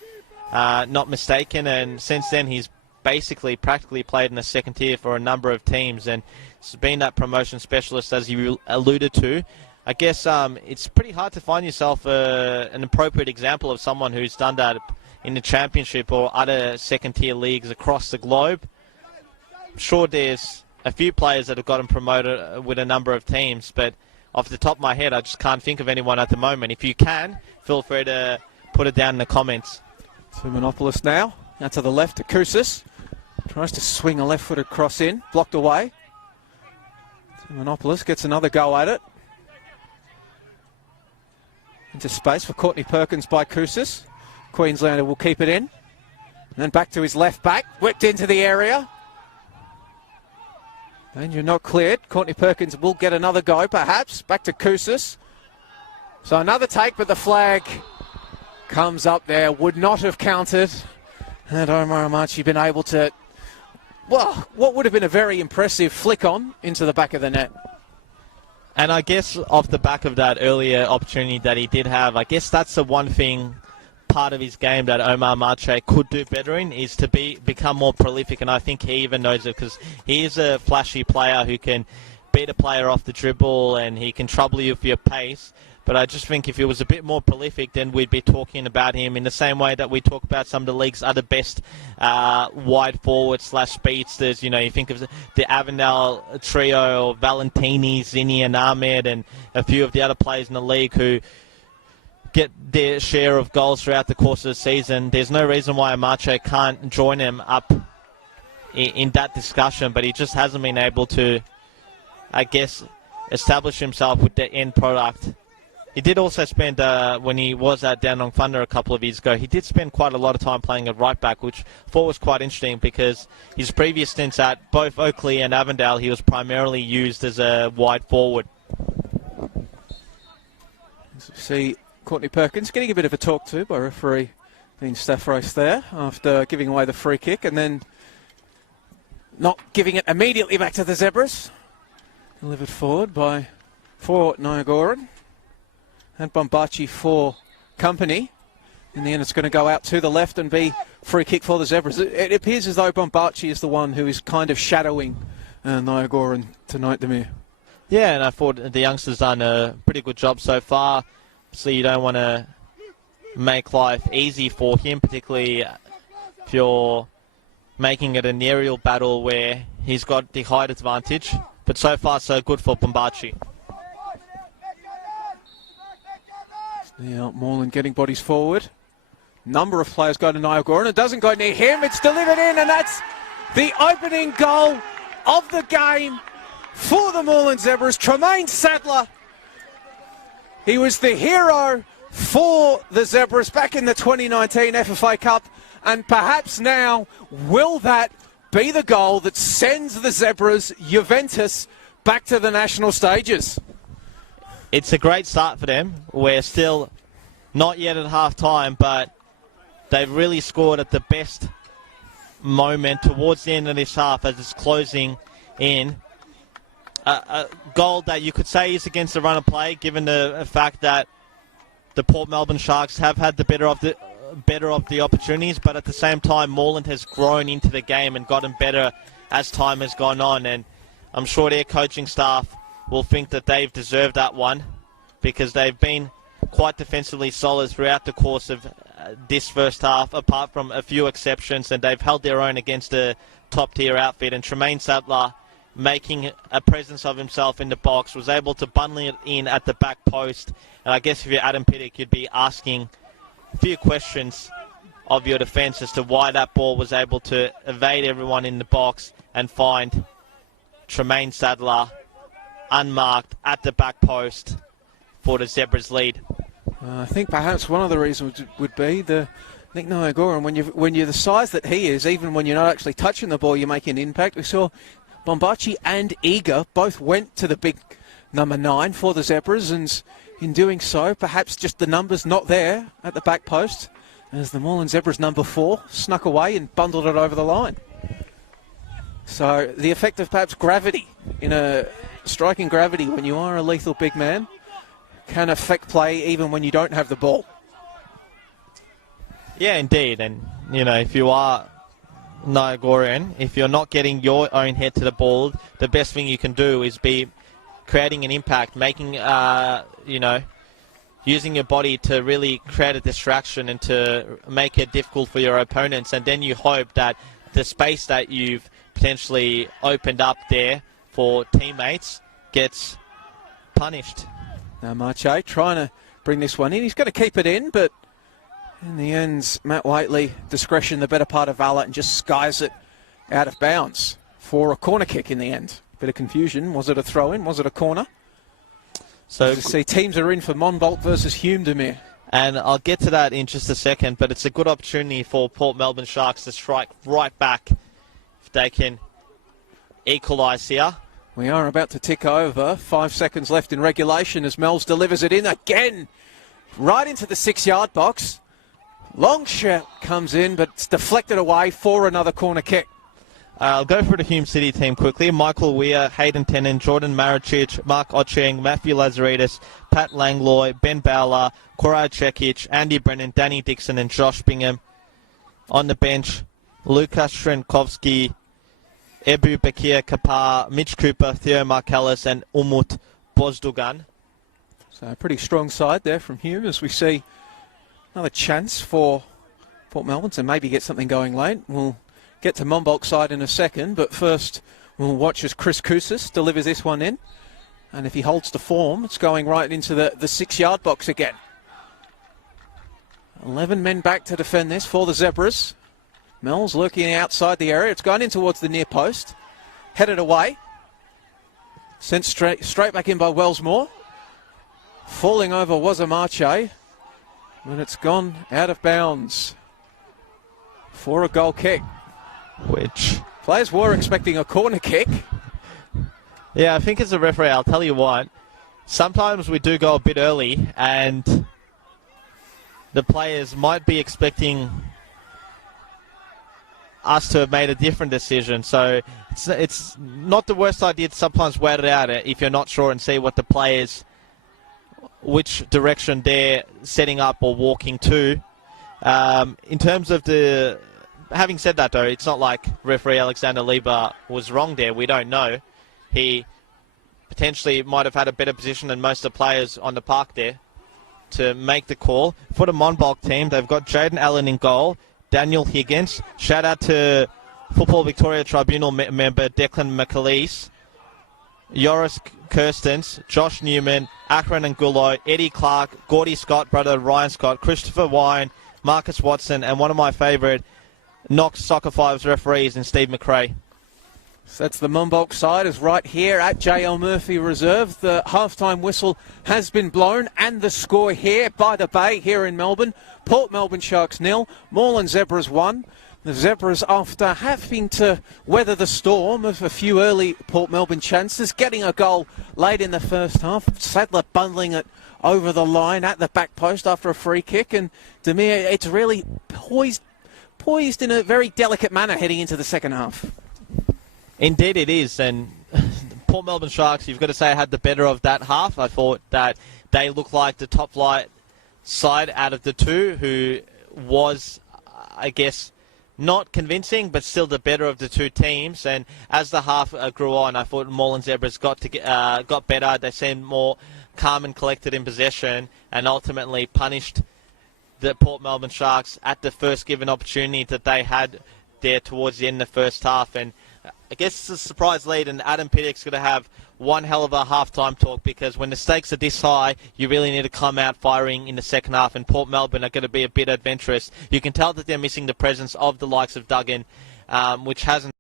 not mistaken. And since then, he's practically played in the second tier for a number of teams, and he's been that promotion specialist, as you alluded to. I guess it's pretty hard to find yourself an appropriate example of someone who's done that in the Championship or other second-tier leagues across the globe. I'm sure there's a few players that have gotten promoted with a number of teams, but off the top of my head, I just can't think of anyone at the moment. If you can, feel free to put it down in the comments. To Monopolis now. Now to the left to Koussis. Tries to swing a left-footed cross in. Blocked away. Monopolis gets another go at it. Into space for Courtney Perkins by Koussis. Queenslander will keep it in. And then back to his left back. Whipped into the area. Danger not cleared. Courtney Perkins will get another go, perhaps. Back to Koussis. So another take, but the flag comes up there. Would not have counted. And Omar Amachi been able to, well, what would have been a very impressive flick on into the back of the net. And I guess off the back of that earlier opportunity that he did have, I guess that's the one thing, part of his game that Omar Marche could do better in, is to become more prolific. And I think he even knows it, because he is a flashy player who can beat a player off the dribble and he can trouble you with your pace. But I just think if he was a bit more prolific, then we'd be talking about him in the same way that we talk about some of the league's other best wide forward / speedsters. You know, you think of the Avondale trio, Valentini, Zinni and Ahmed, and a few of the other players in the league who get their share of goals throughout the course of the season. There's no reason why Amache can't join him up in that discussion, but he just hasn't been able to, I guess, establish himself with the end product. He did also spend, when he was at Dandenong Thunder a couple of years ago, he did spend quite a lot of time playing at right back, which I thought was quite interesting, because his previous stints at both Oakley and Avondale, he was primarily used as a wide forward. As we see Courtney Perkins getting a bit of a talk to by referee Dean Staffrost there after giving away the free kick, and then not giving it immediately back to the Zebras. Delivered forward for Nyagoran. And Bombachi for Company. In the end, it's going to go out to the left and be free kick for the Zebras. It appears as though Bombachi is the one who is kind of shadowing Nyagoran tonight, Demir. Yeah, and I thought the youngster's done a pretty good job so far. So you don't want to make life easy for him, particularly if you're making it an aerial battle where he's got the height advantage. But so far, so good for Bombachi. Now, Moreland getting bodies forward. Number of players go to Nyagoran. It doesn't go near him. It's delivered in, and that's the opening goal of the game for the Moreland Zebras. Tremaine Sadler. He was the hero for the Zebras back in the 2019 FFA Cup. And perhaps now, will that be the goal that sends the Zebras, Juventus, back to the national stages? It's a great start for them. We're still not yet at half-time, but they've really scored at the best moment towards the end of this half as it's closing in. a goal that you could say is against the run of play, given the fact that the Port Melbourne Sharks have had the better of the opportunities, but at the same time, Moreland has grown into the game and gotten better as time has gone on, and I'm sure their coaching staff will think that they've deserved that one because they've been quite defensively solid throughout the course of this first half, apart from a few exceptions, and they've held their own against a top-tier outfit. And Tremaine Sadler, making a presence of himself in the box, was able to bundle it in at the back post. And I guess if you're Adam Pittock, you'd be asking a few questions of your defence as to why that ball was able to evade everyone in the box and find Tremaine Sadler unmarked at the back post for the Zebras lead. I think perhaps one of the reasons would be Nick Niagara, and when you're the size that he is, even when you're not actually touching the ball, you make an impact. We saw Bombachi and Eager both went to the big number 9 for the Zebras, and in doing so, perhaps just the numbers not there at the back post, as the Moreland Zebras number 4 snuck away and bundled it over the line. So the effect of perhaps gravity, striking gravity when you are a lethal big man, can affect play even when you don't have the ball. Yeah, indeed. And, if you are Niagorian, if you're not getting your own head to the ball, the best thing you can do is be creating an impact, making, using your body to really create a distraction and to make it difficult for your opponents. And then you hope that the space that you've potentially opened up there for teammates gets punished. Now Marche trying to bring this one in. He's going to keep it in, but in the end, Matt Waitley, discretion, the better part of valor, and just skies it out of bounds for a corner kick in the end. Bit of confusion. Was it a throw-in? Was it a corner? So as you see, teams are in for Monbolt versus Hume Demir. And I'll get to that in just a second, but it's a good opportunity for Port Melbourne Sharks to strike right back if they can equalise here. We are about to tick over. 5 seconds left in regulation as Mel's delivers it in again. Right into the 6-yard box. Long shot comes in, but it's deflected away for another corner kick. I'll go for the Hume City team quickly. Michael Weir, Hayden Tennant, Jordan Maricic, Mark Ocheng, Matthew Lazaridis, Pat Langloy, Ben Bowler, Koray Cekic, Andy Brennan, Danny Dixon and Josh Bingham. On the bench, Lukas Shrenkovsky, Ebu Bekir Kapar, Mitch Cooper, Theo Markellis and Umut Bozdugan. So a pretty strong side there from Hume as we see another chance for Port Melbourne to maybe get something going late. We'll get to Monbolt's side in a second, but first we'll watch as Chris Koussis delivers this one in. And if he holds the form, it's going right into the 6-yard box again. 11 men back to defend this for the Zebras. Mel's lurking outside the area. It's gone in towards the near post. Headed away. Sent straight back in by Wellsmore. Falling over was Amache. And it's gone out of bounds for a goal kick. Which players were expecting a corner kick. Yeah, I think as a referee, I'll tell you what, sometimes we do go a bit early and the players might be expecting us to have made a different decision. So it's not the worst idea to sometimes wait it out if you're not sure and see what the players, which direction they're setting up or walking to. In terms of the... Having said that, though, it's not like referee Alexander Lieber was wrong there. We don't know. He potentially might have had a better position than most of the players on the park there to make the call. For the Monbolk team, they've got Jaden Allen in goal, Daniel Higgins. Shout out to Football Victoria Tribunal member Declan McAleese, Joris Kirstens, Josh Newman, Akron and Gullo, Eddie Clark, Gordy Scott, brother Ryan Scott, Christopher Wine, Marcus Watson, and one of my favourite Knox Soccer Fives referees in Steve McRae. So that's the Monbolk side is right here at JL Murphy Reserve. The halftime whistle has been blown and the score here by the Bay here in Melbourne. Port Melbourne Sharks 0, Moreland Zebras 1. The Zebras, after having to weather the storm of a few early Port Melbourne chances, getting a goal late in the first half. Sadler bundling it over the line at the back post after a free kick. And Demir, it's really poised in a very delicate manner heading into the second half. Indeed it is, and Port Melbourne Sharks, you've got to say, had the better of that half. I thought that they looked like the top flight side out of the two, who was, I guess, not convincing, but still the better of the two teams. And as the half grew on, I thought Moreland Zebras got better. They seemed more calm and collected in possession, and ultimately punished the Port Melbourne Sharks at the first given opportunity that they had there towards the end of the first half. And I guess it's a surprise lead, and Adam Piddock's going to have one hell of a half-time talk, because when the stakes are this high, you really need to come out firing in the second half, and Port Melbourne are going to be a bit adventurous. You can tell that they're missing the presence of the likes of Duggan, which hasn't.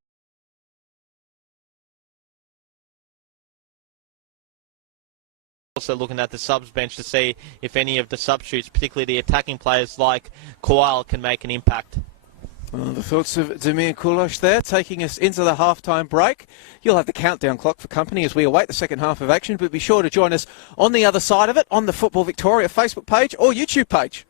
Also looking at the subs bench to see if any of the substitutes, particularly the attacking players like Kowal, can make an impact. Well, the thoughts of Damir Kulosh there, taking us into the half-time break. You'll have the countdown clock for company as we await the second half of action, but be sure to join us on the other side of it on the Football Victoria Facebook page or YouTube page.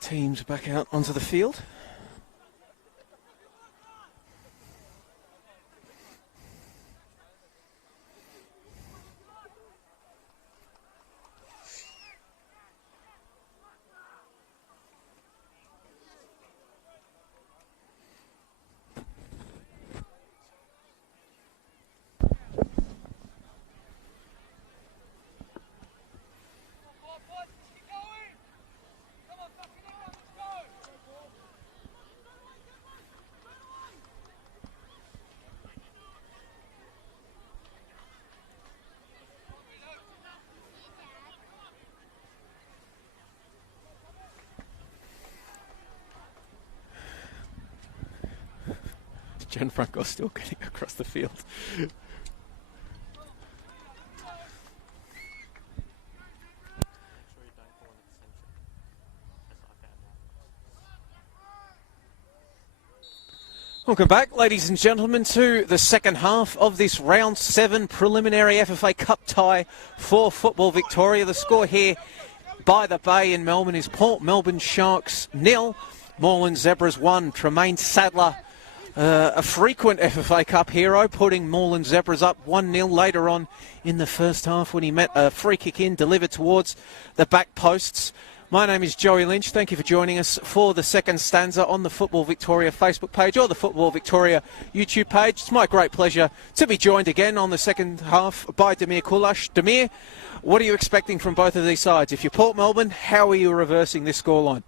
Teams back out onto the field. Gianfranco still getting across the field. Welcome back, ladies and gentlemen, to the second half of this round 7 preliminary FFA Cup tie for Football Victoria. The score here by the Bay in Melbourne is Port Melbourne Sharks 0, Moreland Zebras 1. Tremaine Sadler, a frequent FFA Cup hero, putting Moreland Zebras up 1-0 later on in the first half when he met a free kick in, delivered towards the back posts. My name is Joey Lynch. Thank you for joining us for the second stanza on the Football Victoria Facebook page or the Football Victoria YouTube page. It's my great pleasure to be joined again on the second half by Demir Kulash. Demir, what are you expecting from both of these sides? If you're Port Melbourne, how are you reversing this scoreline?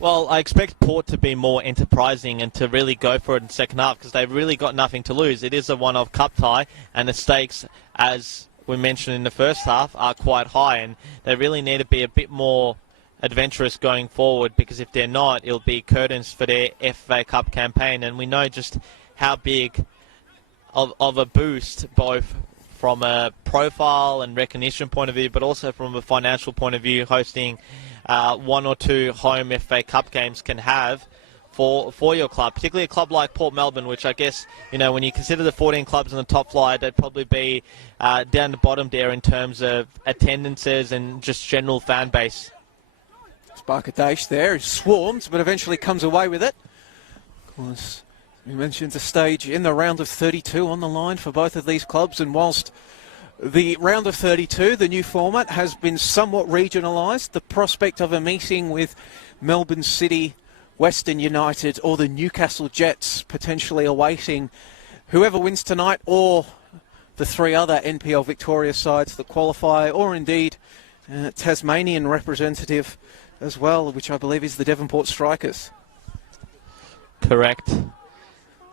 Well, I expect Port to be more enterprising and to really go for it in the second half because they've really got nothing to lose. It is a one-off cup tie and the stakes, as we mentioned in the first half, are quite high and they really need to be a bit more adventurous going forward because if they're not, it'll be curtains for their FFA Cup campaign, and we know just how big of a boost, both from a profile and recognition point of view, but also from a financial point of view, hosting 1 or 2 home FFA Cup games can have for your club, particularly a club like Port Melbourne, which I guess, you know, when you consider the 14 clubs in the top flight, they'd probably be down the bottom there in terms of attendances and just general fan base. Barkadash there, he swarms, but eventually comes away with it. Of course, we mentioned the stage in the round of 32 on the line for both of these clubs, and whilst the round of 32, the new format, has been somewhat regionalised, the prospect of a meeting with Melbourne City, Western United or the Newcastle Jets potentially awaiting whoever wins tonight, or the 3 other NPL Victoria sides that qualify, or indeed Tasmanian representative as well, which I believe is the Devonport Strikers. Correct.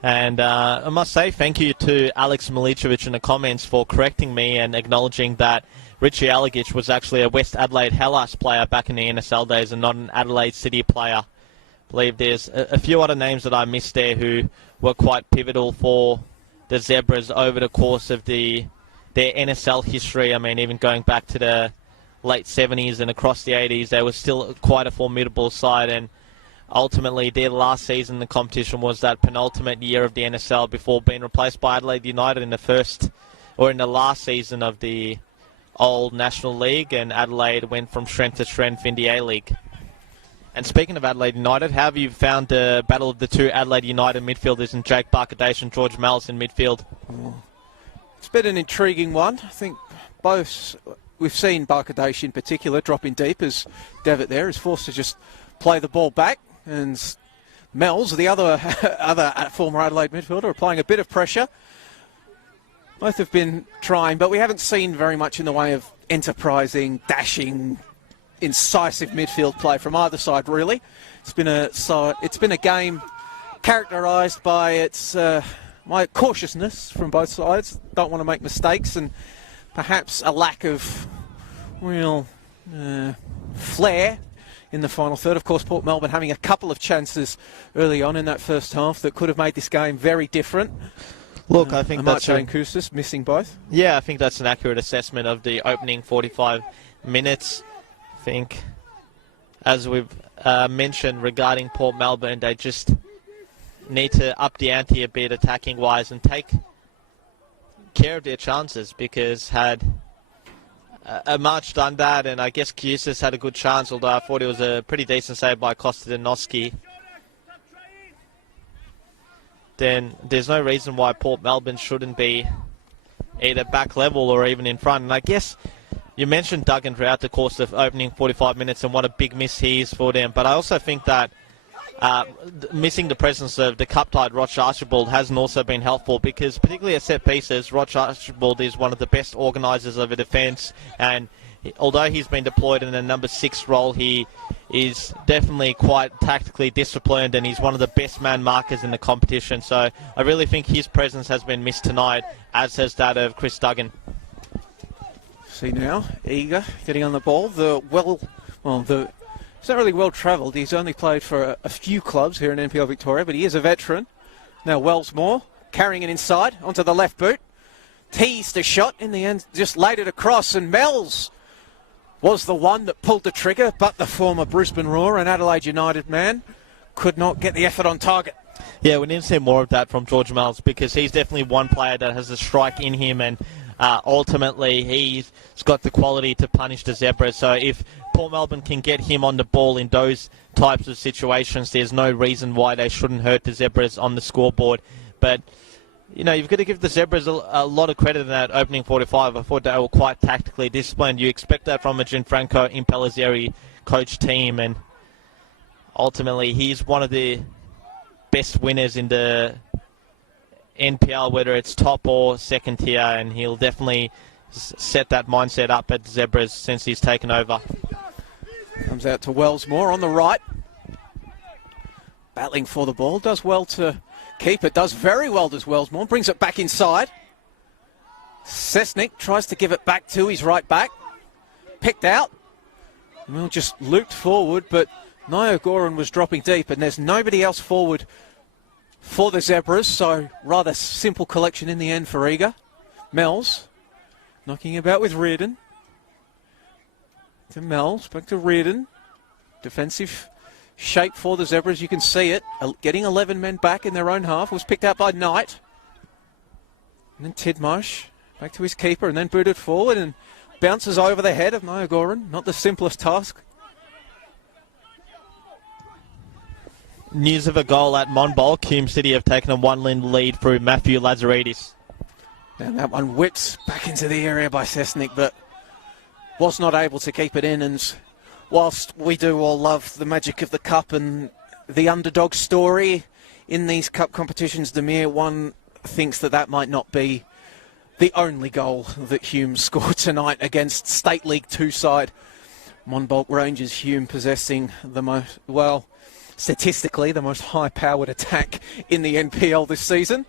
And I must say thank you to Alex Milicevic in the comments for correcting me and acknowledging that Richie Allegich was actually a West Adelaide Hellas player back in the NSL days and not an Adelaide City player. I believe there's a few other names that I missed there who were quite pivotal for the Zebras over the course of their NSL history. I mean, even going back to the late 70s and across the 80s, they were still quite a formidable side, and ultimately their last season in the competition was that penultimate year of the NSL before being replaced by Adelaide United in the last season of the old National League, and Adelaide went from strength to strength in the A-League. And speaking of Adelaide United, how have you found the battle of the 2 Adelaide United midfielders in Jake Barkadash and George Mellis in midfield? It's been an intriguing one. I think both... We've seen Barkadash in particular dropping deep as Devitt there is forced to just play the ball back, and Mel's, the other former Adelaide midfielder, are applying a bit of pressure. Both have been trying, but we haven't seen very much in the way of enterprising, dashing, incisive midfield play from either side, really. It's been a game characterised by its my cautiousness from both sides. Don't want to make mistakes, and perhaps a lack of real flair in the final third. Of course, Port Melbourne having a couple of chances early on in that first half that could have made this game very different. Look, I think that's Kustis missing both. Yeah, I think that's an accurate assessment of the opening 45 minutes. I think, as we've mentioned regarding Port Melbourne, they just need to up the ante a bit attacking-wise and take care of their chances, because had March done that, and I guess Cusis had a good chance, although I thought it was a pretty decent save by Kostadinoski. Then there's no reason why Port Melbourne shouldn't be either back level or even in front. And I guess you mentioned Duggan throughout the course of opening 45 minutes and what a big miss he is for them. But I also think that missing the presence of the cup-tied Roch Archibald hasn't also been helpful, because particularly at set pieces, Roch Archibald is one of the best organisers of a defence, and although he's been deployed in a number 6 role, he is definitely quite tactically disciplined, and he's one of the best man markers in the competition. So I really think his presence has been missed tonight, as has that of Chris Duggan. See now, Eager getting on the ball. He's not really well travelled. He's only played for a few clubs here in NPL Victoria, but he is a veteran. Now Wellsmore carrying it inside onto the left boot. Teased a shot, in the end just laid it across, and Mells was the one that pulled the trigger, but the former Brisbane Roar and Adelaide United man could not get the effort on target. Yeah, we need to see more of that from George Mells, because he's definitely one player that has a strike in him, and ultimately he's got the quality to punish the Zebras. So if Port Melbourne can get him on the ball in those types of situations, there's no reason why they shouldn't hurt the Zebras on the scoreboard. But you know, you've got to give the Zebras a lot of credit in that opening 45. I thought they were quite tactically disciplined. You expect that from a Gianfranco Impellizzeri coach team, and ultimately he's one of the best winners in the NPL, whether it's top or second tier, and he'll definitely set that mindset up at the Zebras since he's taken over. Comes out to Wellsmore on the right. Battling for the ball. Does well to keep it. Does very well, does Wellsmore. Brings it back inside. Cessnick tries to give it back to his right back. Picked out. Well, just looped forward, but Nyogoran was dropping deep, and there's nobody else forward for the Zebras, so rather simple collection in the end for Eager. Mells knocking about with Reardon. To Mells, back to Reardon. Defensive shape for the Zebras, you can see it. Getting 11 men back in their own half. Was picked out by Knight. And then Tidmarsh back to his keeper, and then booted forward and bounces over the head of Nyogoran. Not the simplest task. News of a goal at Monbulk. Hume City have taken a 1-0 lead through Matthew Lazaridis. And that one whips back into the area by Cessnick, but was not able to keep it in. And whilst we do all love the magic of the cup and the underdog story in these cup competitions, Demir, one thinks that might not be the only goal that Hume scored tonight against State League 2 side Monbulk Rangers. Hume possessing the most, well, statistically the most high-powered attack in the NPL this season.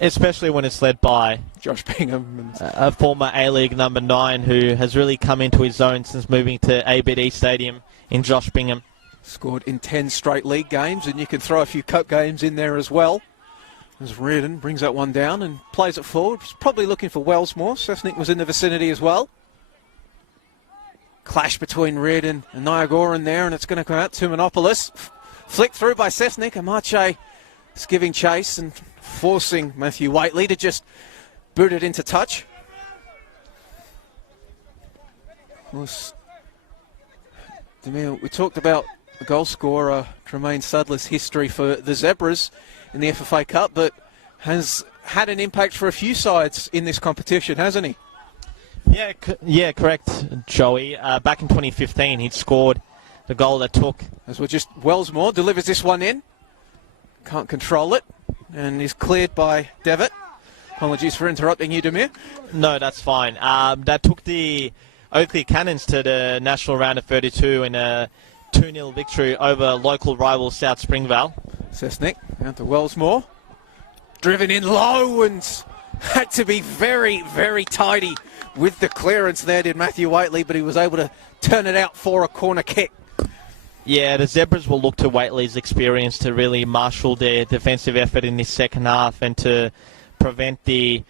Especially when it's led by Josh Bingham, a former A-League number 9 who has really come into his own since moving to ABD Stadium in Josh Bingham. Scored in 10 straight league games, and you can throw a few cup games in there as well. As Reardon brings that one down and plays it forward. He's probably looking for Wellsmore. Cessnick was in the vicinity as well. Clash between Reardon and Nyogoran there, and it's going to come out to Monopolis. Flicked through by Cessnick. Amache is giving chase and forcing Matthew Waitley to just boot it into touch. We talked about the goal scorer Tremaine Sadler's history for the Zebras in the FFA Cup, but has had an impact for a few sides in this competition, hasn't he? Yeah, correct, Joey. Back in 2015, he'd scored the goal that took... As well, just Wellsmore delivers this one in. Can't control it, and is cleared by Devitt. Apologies for interrupting you, Demir. No, that's fine. That took the Oakley Cannons to the national round of 32 in a 2-0 victory over local rival South Springvale. Cessnick down to Wellsmore. Driven in low and had to be very, very tidy with the clearance there, did Matthew Waitley, but he was able to turn it out for a corner kick. Yeah, the Zebras will look to Waitley's experience to really marshal their defensive effort in this second half and to prevent the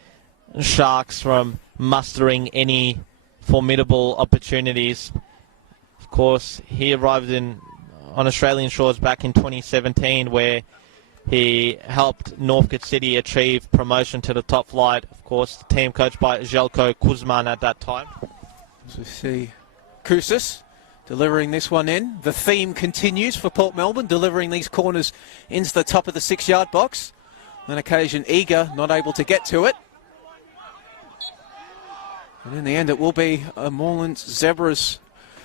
Sharks from mustering any formidable opportunities. Of course, he arrived on Australian shores back in 2017, where He helped Northcote City achieve promotion to the top flight. Of course, the team coached by Željko Kuzman at that time. As we see Kousas delivering this one in. The theme continues for Port Melbourne, delivering these corners into the top of the 6-yard box. On occasion, Eager not able to get to it. And in the end, it will be a Moreland Zebras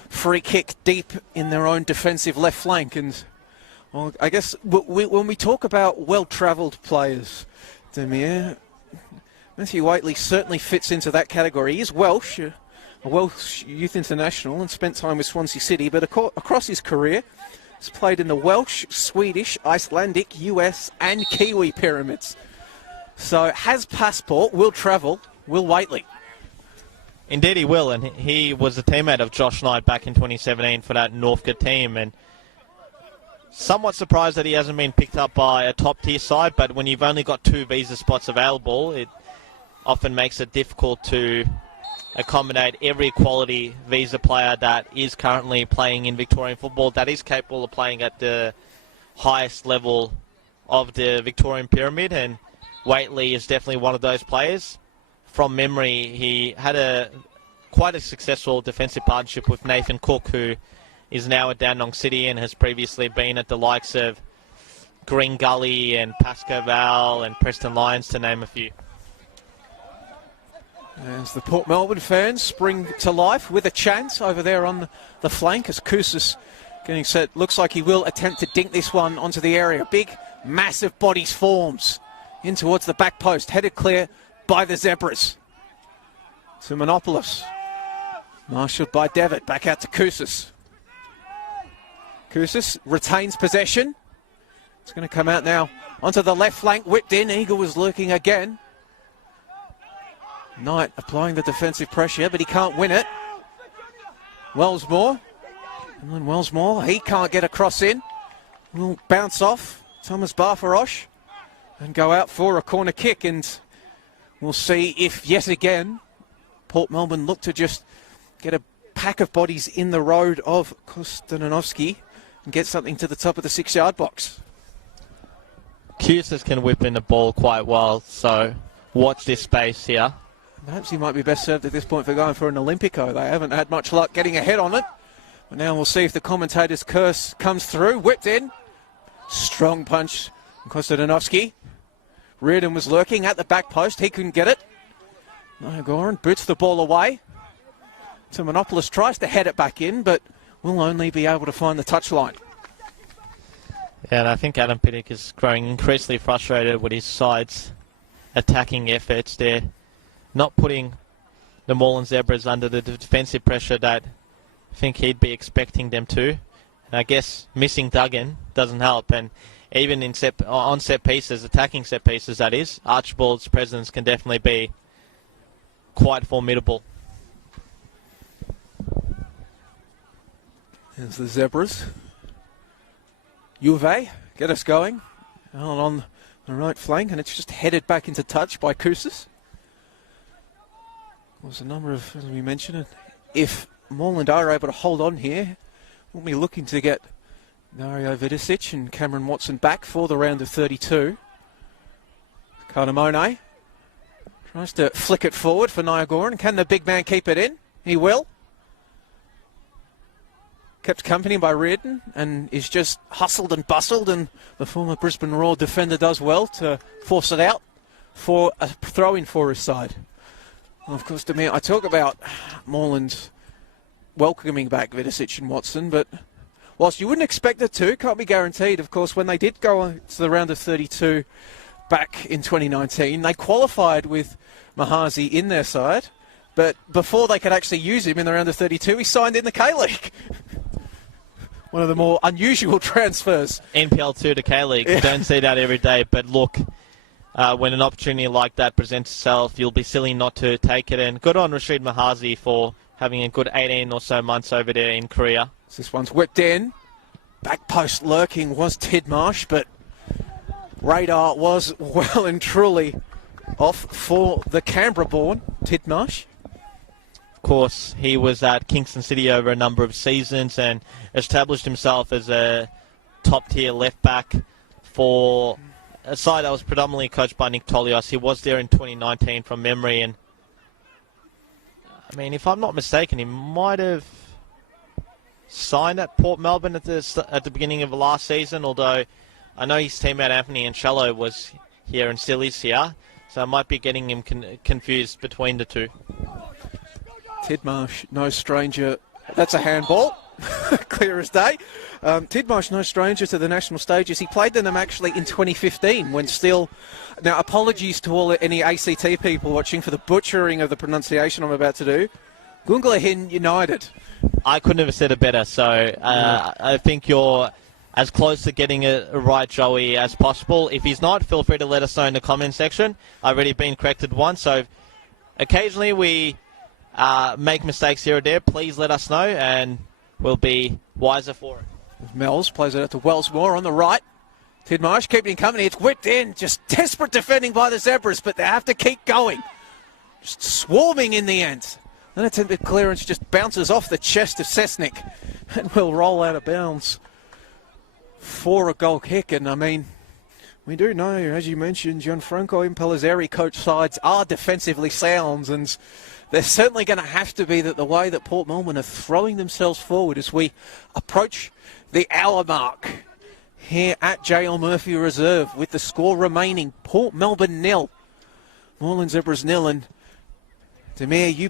free kick deep in their own defensive left flank. And well, I guess when we talk about well-travelled players, Demir, Matthew Waitley certainly fits into that category. He is Welsh, a Welsh youth international, and spent time with Swansea City, but across his career, he's played in the Welsh, Swedish, Icelandic, US and Kiwi pyramids. So has passport, will travel, Will Waitley. Indeed he will, and he was a teammate of Josh Knight back in 2017 for that Northcote team, and somewhat surprised that he hasn't been picked up by a top-tier side, but when you've only got 2 visa spots available, it often makes it difficult to accommodate every quality visa player that is currently playing in Victorian football, that is capable of playing at the highest level of the Victorian pyramid, and Waitley is definitely one of those players. From memory, he had quite a successful defensive partnership with Nathan Cook, who is now at Dandenong City and has previously been at the likes of Green Gully and Pascoe Vale and Preston Lions, to name a few. As the Port Melbourne fans spring to life with a chance over there on the flank, as Kousas getting set. Looks like he will attempt to dink this one onto the area. Big, massive bodies forms in towards the back post, headed clear by the Zebras. To Monopoulos. Marshalled by Devitt. Back out to Kousas. Kousas retains possession. It's going to come out now onto the left flank. Whipped in. Eagle was lurking again. Knight applying the defensive pressure, but he can't win it. Wellsmore. And then Wellsmore, he can't get a cross in. Will bounce off Thomas Barfarosh and go out for a corner kick, and we'll see if yet again Port Melbourne look to just get a pack of bodies in the road of Kostananovsky and get something to the top of the 6-yard box. Kousas can whip in the ball quite well, so watch this space here. Perhaps he might be best served at this point for going for an Olympico. They haven't had much luck getting ahead on it. But now we'll see if the commentator's curse comes through. Whipped in. Strong punch from Kostananovsky. Reardon was lurking at the back post. He couldn't get it. Goran boots the ball away. So Monopoulos tries to head it back in, but will only be able to find the touchline. Yeah, and I think Adam Pinnock is growing increasingly frustrated with his side's attacking efforts. They're not putting the Moreland Zebras under the defensive pressure that I think he'd be expecting them to. And I guess missing Duggan doesn't help. And even on set pieces, attacking set pieces that is, Archibald's presence can definitely be quite formidable. There's the Zebras. Juve, get us going. On the right flank, and it's just headed back into touch by Kousas. There's a number of, as we mentioned, if Moreland are able to hold on here, we'll be looking to get Dario Vidicic and Cameron Watson back for the round of 32. Cardamone tries to flick it forward for Niagoran. Can the big man keep it in? He will. Kept company by Reardon and is just hustled and bustled, and the former Brisbane Roar defender does well to force it out for a throw-in for his side. Well, of course, Demir, I talk about Moreland welcoming back Vidicic and Watson, but whilst you wouldn't expect it to, can't be guaranteed. Of course, when they did go to the round of 32 back in 2019, they qualified with Mahazi in their side, but before they could actually use him in the round of 32, he signed in the K-League. One of the more unusual transfers. NPL2 to K-League. Yeah. You don't see that every day, but look, when an opportunity like that presents itself, you'll be silly not to take it. And good on Rashid Mahazi for having a good 18 or so months over there in Korea. This one's whipped in. Back post lurking was Tidmarsh, but radar was well and truly off for the Canberra-born Tidmarsh. Of course, he was at Kingston City over a number of seasons and established himself as a top-tier left-back for a side that was predominantly coached by Nick Tolios. He was there in 2019 from memory, and I mean, if I'm not mistaken, he might have signed at Port Melbourne at the beginning of the last season, although I know his teammate Anthony Anchello was here and still is here, so I might be getting him confused between the two. Tidmarsh, no stranger. That's a handball, clear as day. Tidmarsh, no stranger to the national stages. He played in them actually in 2015 when still... Now, apologies to any ACT people watching for the butchering of the pronunciation I'm about to do. Goongallahin United. I couldn't have said it better, so I think you're as close to getting it right, Joey, as possible. If he's not, feel free to let us know in the comment section. I've already been corrected once, so occasionally we make mistakes here or there. Please let us know, and we'll be wiser for it. Mells plays it out to Wellsmore on the right. Tidmarsh keeping company. It's whipped in. Just desperate defending by the Zebras, but they have to keep going. Just swarming in the end. An attempted clearance just bounces off the chest of Cessnick and will roll out of bounds for a goal kick. And I mean, we do know, as you mentioned, Gianfranco and Pellizzeri coach sides are defensively sound, and they're certainly going to have to be that the way that Port Melbourne are throwing themselves forward as we approach the hour mark here at JL Murphy Reserve with the score remaining. Port Melbourne 0, Moreland Zebras 0. And Demir, you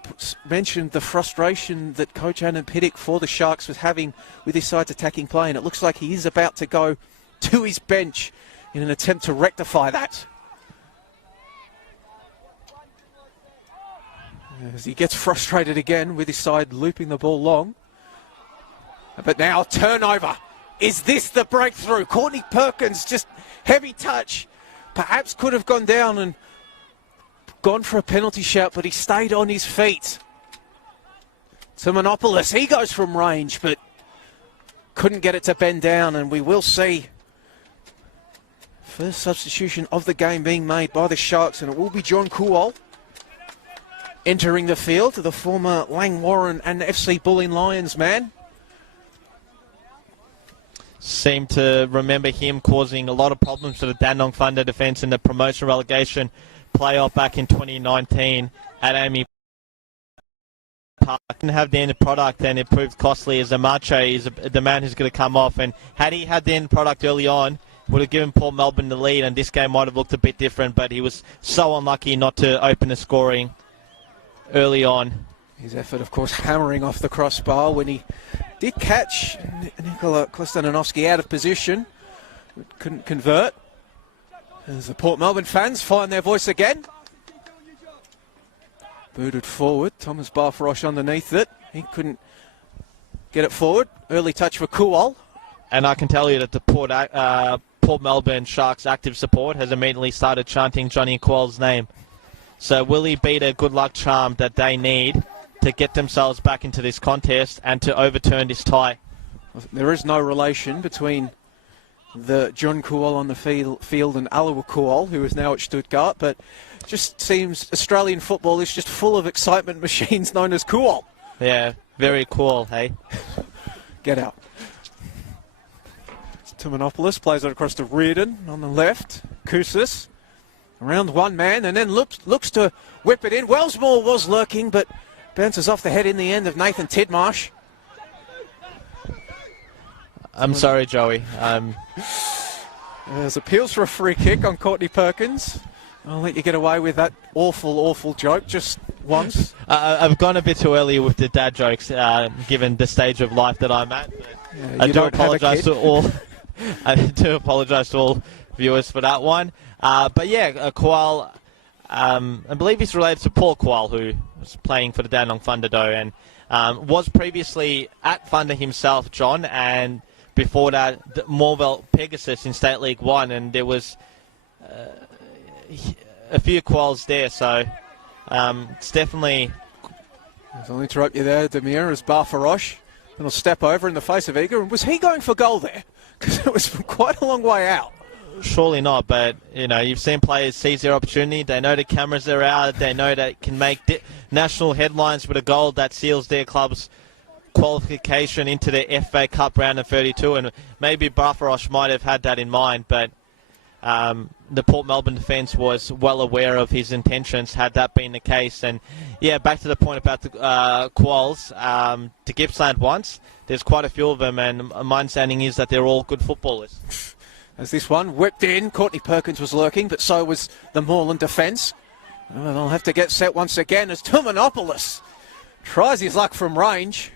mentioned the frustration that Coach Adam Piddick for the Sharks was having with his side's attacking play, and it looks like he is about to go to his bench in an attempt to rectify that. As he gets frustrated again with his side looping the ball long. But now turnover. Is this the breakthrough? Courtney Perkins, just heavy touch. Perhaps could have gone down and gone for a penalty shout, but he stayed on his feet. Simonopoulos, he goes from range, but couldn't get it to bend down, and we will see first substitution of the game being made by the Sharks, and it will be John Kuol entering the field, the former Lang Warren and FC Bulleen Lions man. Seem to remember him causing a lot of problems for the Dandenong Thunder defence in the promotion relegation playoff back in 2019 at Amy Park. Didn't have the end product, and it proved costly as Amache is the man who's going to come off. And had he had the end product early on, would have given Port Melbourne the lead, and this game might have looked a bit different, but he was so unlucky not to open the scoring early on. His effort, of course, hammering off the crossbar when he did catch Nikola Klostananovsky out of position, but couldn't convert. As the Port Melbourne fans find their voice again. Booted forward, Thomas Barfarosh underneath it. He couldn't get it forward. Early touch for Kuol. And I can tell you that the Port Melbourne Sharks active support has immediately started chanting Johnny Kuol's name. So will he be the good luck charm that they need to get themselves back into this contest and to overturn this tie? There is no relation between the John Kuol on the field and Alawa Kuol, who is now at Stuttgart, but just seems Australian football is just full of excitement machines known as Kuol. Yeah, very cool, hey? Get out. Timonopoulos plays it across to Reardon on the left. Koussis around one man and then looks to whip it in. Wellsmore was lurking, but bounces off the head in the end of Nathan Tidmarsh. I'm sorry, Joey. There's appeals for a free kick on Courtney Perkins. I'll let you get away with that awful joke just once. I've gone a bit too early with the dad jokes, given the stage of life that I'm at. Yeah, I do apologise to all. I do apologise to all viewers for that one. But yeah, Kuol, I believe he's related to Paul Kuol, who was playing for the Dandenong Thunder, and was previously at Thunder himself, John, and before that, Morville Pegasus in State League 1, and there was a few Kuols there, so it's definitely... I'll interrupt you there, Demir, as Barfarosh. Little step over in the face of Eager. Was he going for goal there? Because it was quite a long way out. Surely not, but you know, you've seen players seize their opportunity. They know the cameras are out. They know that it can make national headlines with a goal that seals their club's qualification into the FFA Cup round of 32. And maybe Barfarosh might have had that in mind, but the Port Melbourne defence was well aware of his intentions, had that been the case. And, yeah, back to the point about the Quals, to Gippsland once, there's quite a few of them, and my understanding is that they're all good footballers. As this one whipped in, Courtney Perkins was lurking, but so was the Moreland defence. Well, they'll have to get set once again as Tumanopoulos tries his luck from range.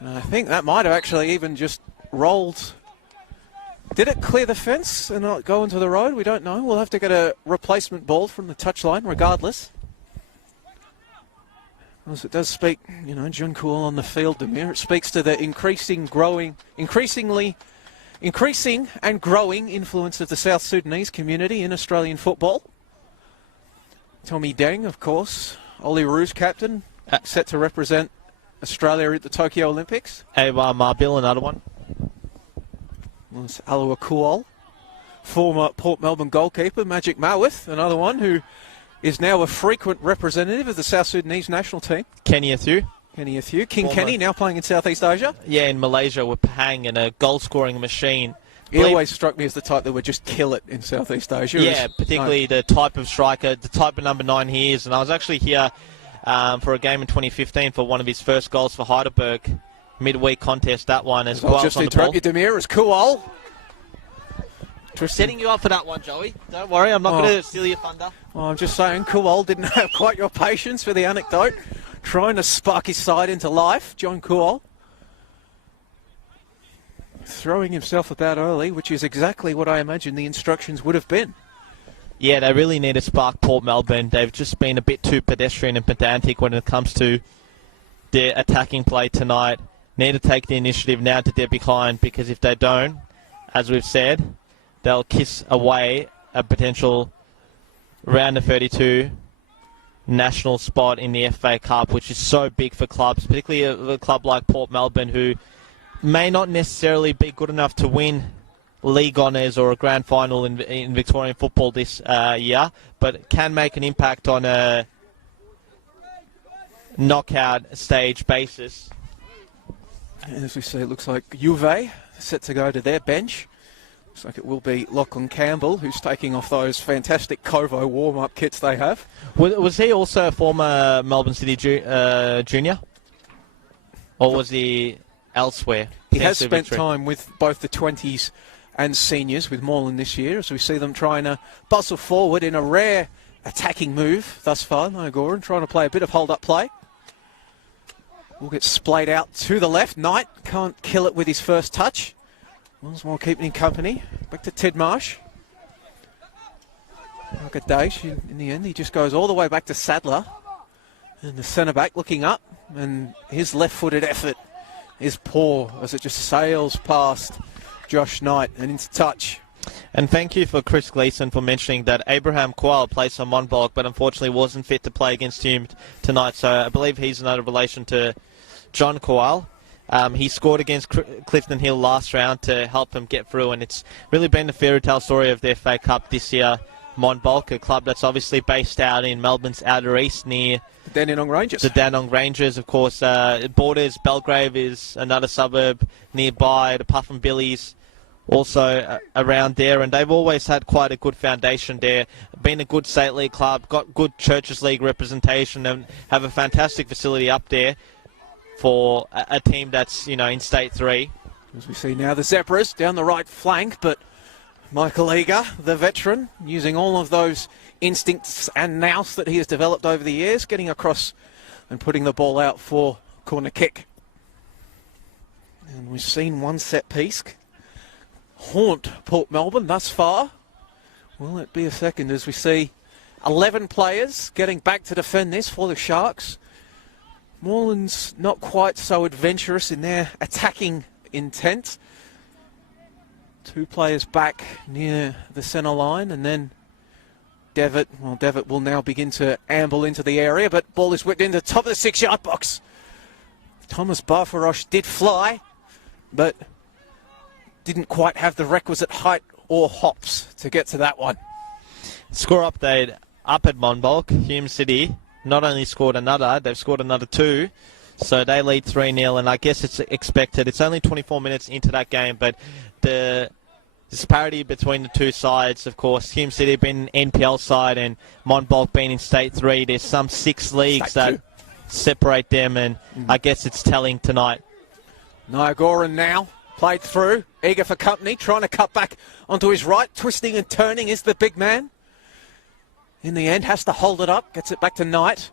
And I think that might have actually even just rolled. Did it clear the fence and not go into the road? We don't know. We'll have to get a replacement ball from the touchline regardless. regardless. As it does speak, John Cool on the field, Demir. It speaks to the increasing and growing influence of the South Sudanese community in Australian football. Tommy Deng, of course, Ollie Roo's captain, set to represent Australia at the Tokyo Olympics. Awa Marbil, another one. Well, it's Alua Kuol, former Port Melbourne goalkeeper, Magic Mawith, another one who is now a frequent representative of the South Sudanese national team. Kenny Athieu. King Kenny, now playing in Southeast Asia. Yeah, in Malaysia with Pahang and a goal-scoring machine. He always struck me as the type that would just kill it in Southeast Asia. Yeah, particularly the type of striker, the type of number 9 he is. And I was actually here for a game in 2015 for one of his first goals for Heidelberg. Midweek contest, that one as well. I'll just interrupt you, Demir, as Kuol. Setting you up for that one, Joey. Don't worry, I'm not going to steal your thunder. Well, I'm just saying, Kuol didn't have quite your patience for the anecdote. Trying to spark his side into life, John Kuol. Throwing himself about early, which is exactly what I imagine the instructions would have been. Yeah, they really need to spark Port Melbourne. They've just been a bit too pedestrian and pedantic when it comes to their attacking play tonight. Need to take the initiative now to their behind, because if they don't, as we've said, they'll kiss away a potential round of 32 national spot in the FFA Cup, which is so big for clubs, particularly a club like Port Melbourne, who may not necessarily be good enough to win league honours or a grand final in Victorian football this year, but can make an impact on a knockout stage basis. As we see, it looks like Juve set to go to their bench. Looks like it will be Lachlan Campbell, who's taking off those fantastic Kovo warm-up kits they have. Was he also a former Melbourne City junior? Or was he elsewhere? He has spent time with both the 20s and seniors with Moreland this year, as we see them trying to bustle forward in a rare attacking move thus far. Goran trying to play a bit of hold-up play. Will get splayed out to the left. Knight can't kill it with his first touch. Willsmore keeping him company. Back to Ted Marsh. Daesh, in the end, he just goes all the way back to Sadler. And the centre-back looking up. And his left-footed effort is poor as it just sails past Josh Knight and into touch. And thank you for Chris Gleeson for mentioning that Abraham Quayle plays for Monbulk, but unfortunately wasn't fit to play against him tonight. So I believe he's another relation to John Quayle. He scored against Clifton Hill last round to help them get through, and it's really been the fairy tale story of their FA Cup this year. Monbulk, a club that's obviously based out in Melbourne's outer east near the Dandenong Rangers. The Dandenong Rangers, of course. Borders, Belgrave is another suburb nearby, the Puffin Billies also around there, and they've always had quite a good foundation there. Been a good state league club, got good Churches League representation, and have a fantastic facility up there for a team that's, in State 3. As we see now, the Zebras down the right flank, but Michael Eager, the veteran, using all of those instincts and nous that he has developed over the years, getting across and putting the ball out for corner kick. And we've seen one set piece haunt Port Melbourne thus far. Will it be a second as we see 11 players getting back to defend this for the Sharks? Moreland's not quite so adventurous in their attacking intent. 2 players back near the centre line, and then Devitt will now begin to amble into the area, but ball is whipped into the top of the 6-yard box. Thomas Barfarosh did fly, but didn't quite have the requisite height or hops to get to that one. Score update up at Monbulk. Hume City not only scored another, they've scored another 2. So they lead 3-0, and I guess it's expected. It's only 24 minutes into that game, but the disparity between the two sides. Of course, Hume City being an NPL side and Monbulk being in State 3. There's some 6 leagues that separate them, and I guess it's telling tonight. Niagoran now, played through, eager for company, trying to cut back onto his right, twisting and turning is the big man. In the end, has to hold it up, gets it back to Knight.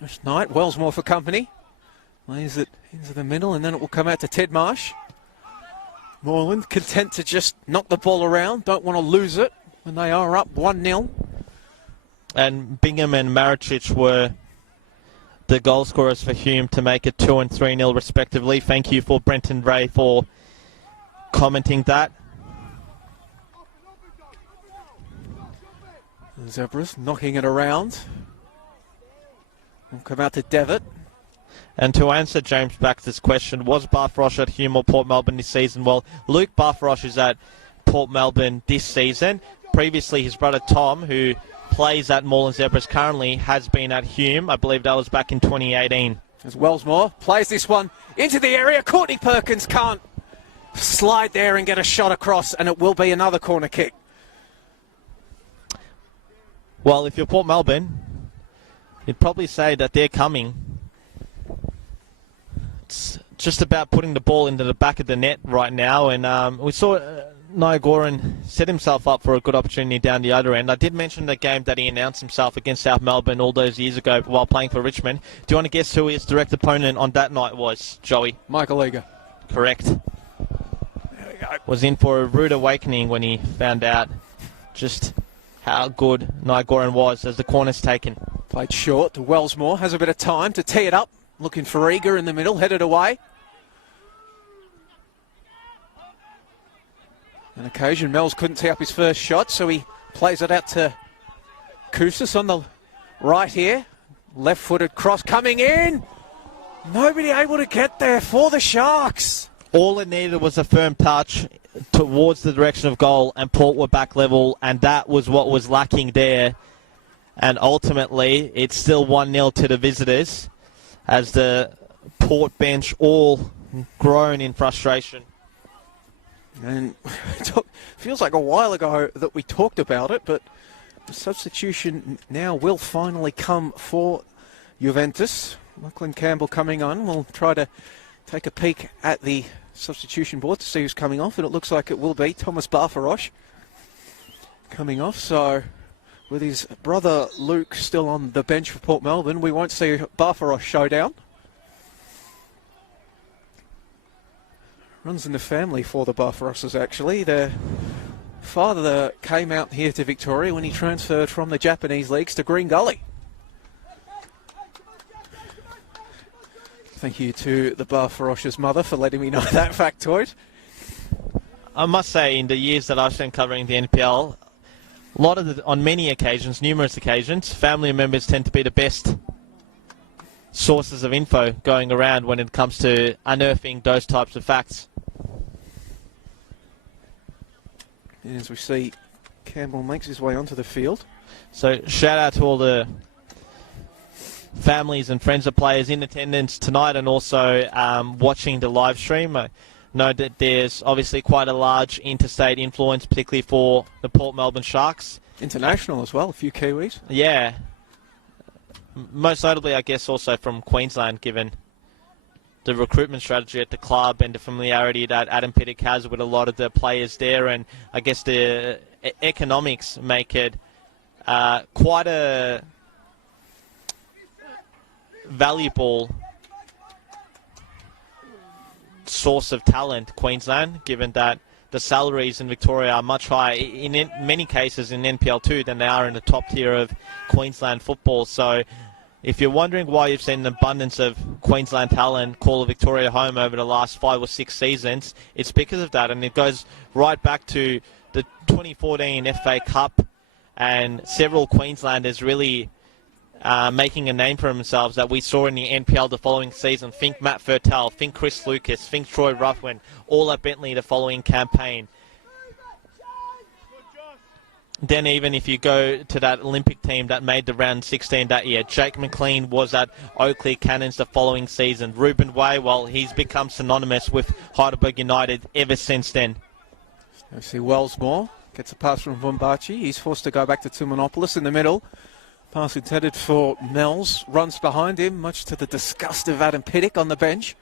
There's Knight, Wellsmore for company. Lays it into the middle, and then it will come out to Ted Marsh. Moreland content to just knock the ball around, don't want to lose it when they are up 1-0. And Bingham and Marichich were the goal scorers for Hume to make it 2 and 3-0 respectively. Thank you for Brenton Ray for commenting that. The Zebras knocking it around. We'll come out to Devitt. And to answer James Baxter's question, was Barfarosh at Hume or Port Melbourne this season? Well, Luke Barfarosh is at Port Melbourne this season. Previously, his brother Tom, who plays at Moreland Zebras currently, has been at Hume. I believe that was back in 2018. As Wellsmore plays this one into the area. Courtney Perkins can't slide there and get a shot across, and it will be another corner kick. Well, if you're Port Melbourne, you'd probably say that they're coming. It's just about putting the ball into the back of the net right now, and we saw Niagoran set himself up for a good opportunity down the other end. I did mention the game that he announced himself against South Melbourne all those years ago while playing for Richmond. Do you want to guess who his direct opponent on that night was, Joey? Michael Eager. Correct. There we go. Was in for a rude awakening when he found out just how good Niagoran was as the corner's taken. Played short to Wellsmore. Has a bit of time to tee it up. Looking for Eager in the middle. Headed away. On occasion, Mel's couldn't tee up his first shot, so he plays it out to Koussis on the right here. Left-footed cross coming in. Nobody able to get there for the Sharks. All it needed was a firm touch towards the direction of goal, and Port were back level, and that was what was lacking there. And ultimately, it's still 1-0 to the visitors as the Port bench all groan in frustration. And feels like a while ago that we talked about it, but the substitution now will finally come for Juventus. Lachlan Campbell coming on. We'll try to take a peek at the substitution board to see who's coming off, and it looks like it will be Thomas Barfarosh coming off. So with his brother Luke still on the bench for Port Melbourne, we won't see a Barfarosh showdown. Runs in the family for the Barfaroshes, actually. Their father came out here to Victoria when he transferred from the Japanese leagues to Green Gully. Thank you to the Barfaroshes' mother for letting me know that factoid. I must say, in the years that I've spent covering the NPL, on many occasions, numerous occasions, family members tend to be the best sources of info going around when it comes to unearthing those types of facts. And as we see, Campbell makes his way onto the field. So shout out to all the families and friends of players in attendance tonight, and also watching the live stream. I know that there's obviously quite a large interstate influence, particularly for the Port Melbourne Sharks. International as well, a few Kiwis. Yeah. Most notably, I guess, also from Queensland, given the recruitment strategy at the club and the familiarity that Adam Pittock has with a lot of the players there. And I guess the economics make it quite a valuable source of talent, Queensland, given that the salaries in Victoria are much higher, in many cases in NPL2, than they are in the top tier of Queensland football. So if you're wondering why you've seen an abundance of Queensland talent call Victoria home over the last 5 or 6 seasons, it's because of that. And it goes right back to the 2014 FFA Cup and several Queenslanders really making a name for themselves that we saw in the NPL the following season. Think Matt Fertel, think Chris Lucas, think Troy Ruthwen, all at Bentley the following campaign. Then even if you go to that Olympic team that made the round 16 that year, Jake McLean was at Oakley Cannons the following season. Ruben Way, well, he's become synonymous with Heidelberg United ever since then. You see Wellsmore gets a pass from Vumbachi. He's forced to go back to Tumanopoulos in the middle. Pass intended for Mells. Runs behind him, much to the disgust of Adam Piddick on the bench.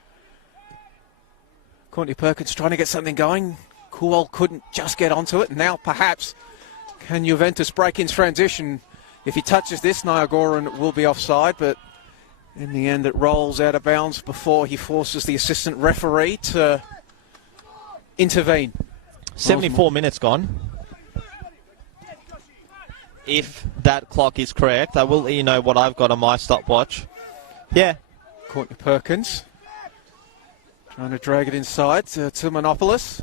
Courtney Perkins trying to get something going. Kuol couldn't just get onto it. Now perhaps can Juventus break in transition? If he touches this, Niagoran will be offside, but in the end it rolls out of bounds before he forces the assistant referee to intervene. 74 minutes gone. If that clock is correct, I will let you know what I've got on my stopwatch. Yeah. Courtney Perkins trying to drag it inside to Tumanopoulos.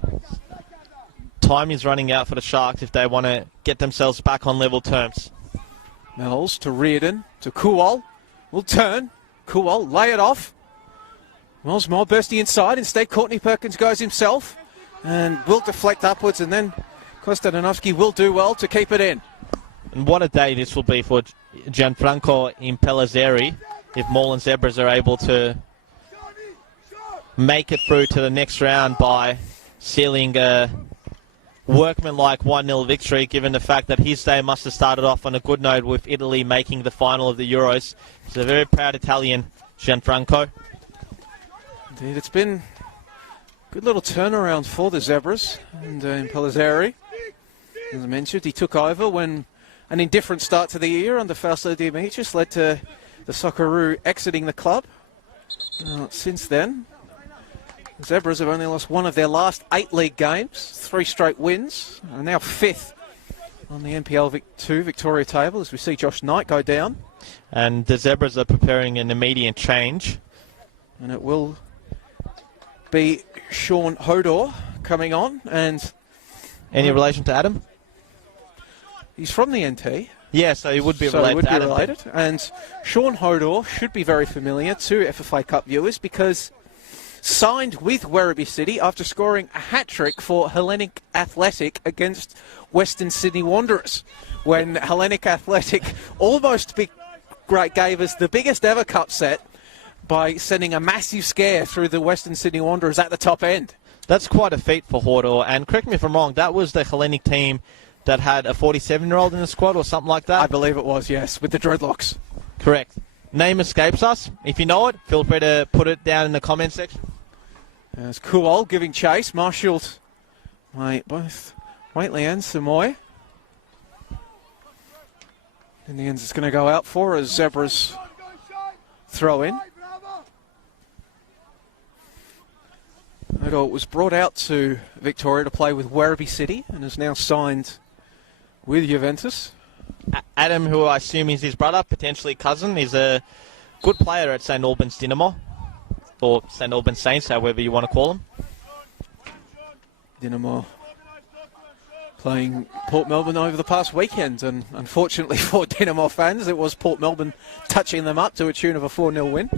Time is running out for the Sharks if they want to get themselves back on level terms. Mells to Reardon to Kuol. Will turn. Kuol lay it off. Wellsmore bursting inside. Instead, Courtney Perkins goes himself and will deflect upwards, and then Konstantinovsky will do well to keep it in. And what a day this will be for Gianfranco Impellizzeri if Moreland Zebras are able to make it through to the next round by sealing a workmanlike 1-0 victory, given the fact that his day must have started off on a good note with Italy making the final of the Euros. He's a very proud Italian, Gianfranco. Indeed, it's been a good little turnaround for the Zebras. And Impellizzeri, as I mentioned, he took over when an indifferent start to the year under Fausto Dimitris led to the Socceroo exiting the club. Since then, the Zebras have only lost one of their last 8 league games, 3 straight wins, and now 5th on the NPL 2 Victoria table as we see Josh Knight go down. And the Zebras are preparing an immediate change. And it will be Sean Hodor coming on. And any relation to Adam? He's from the NT. Yeah, so he would be so related he would to be Adam. Related. And Sean Hodor should be very familiar to FFA Cup viewers because signed with Werribee City after scoring a hat-trick for Hellenic Athletic against Western Sydney Wanderers, when Hellenic Athletic almost gave us the biggest ever cup set by sending a massive scare through the Western Sydney Wanderers at the top end. That's quite a feat for Hodor, and correct me if I'm wrong, that was the Hellenic team that had a 47-year-old in the squad or something like that? I believe it was, yes, with the dreadlocks. Correct. Name escapes us. If you know it, feel free to put it down in the comment section. There's Kuol giving chase, marshalled by both Waitley and Samoy. In the end, it's going to go out for a Zebras throw in. It was brought out to Victoria to play with Werribee City and is now signed with Juventus. Adam, who I assume is his brother, potentially cousin, is a good player at St Albans Dynamo, or St Albans Saints, however you want to call them. Dynamo playing Port Melbourne over the past weekend, and unfortunately for Dynamo fans, it was Port Melbourne touching them up to a tune of a 4-0 win.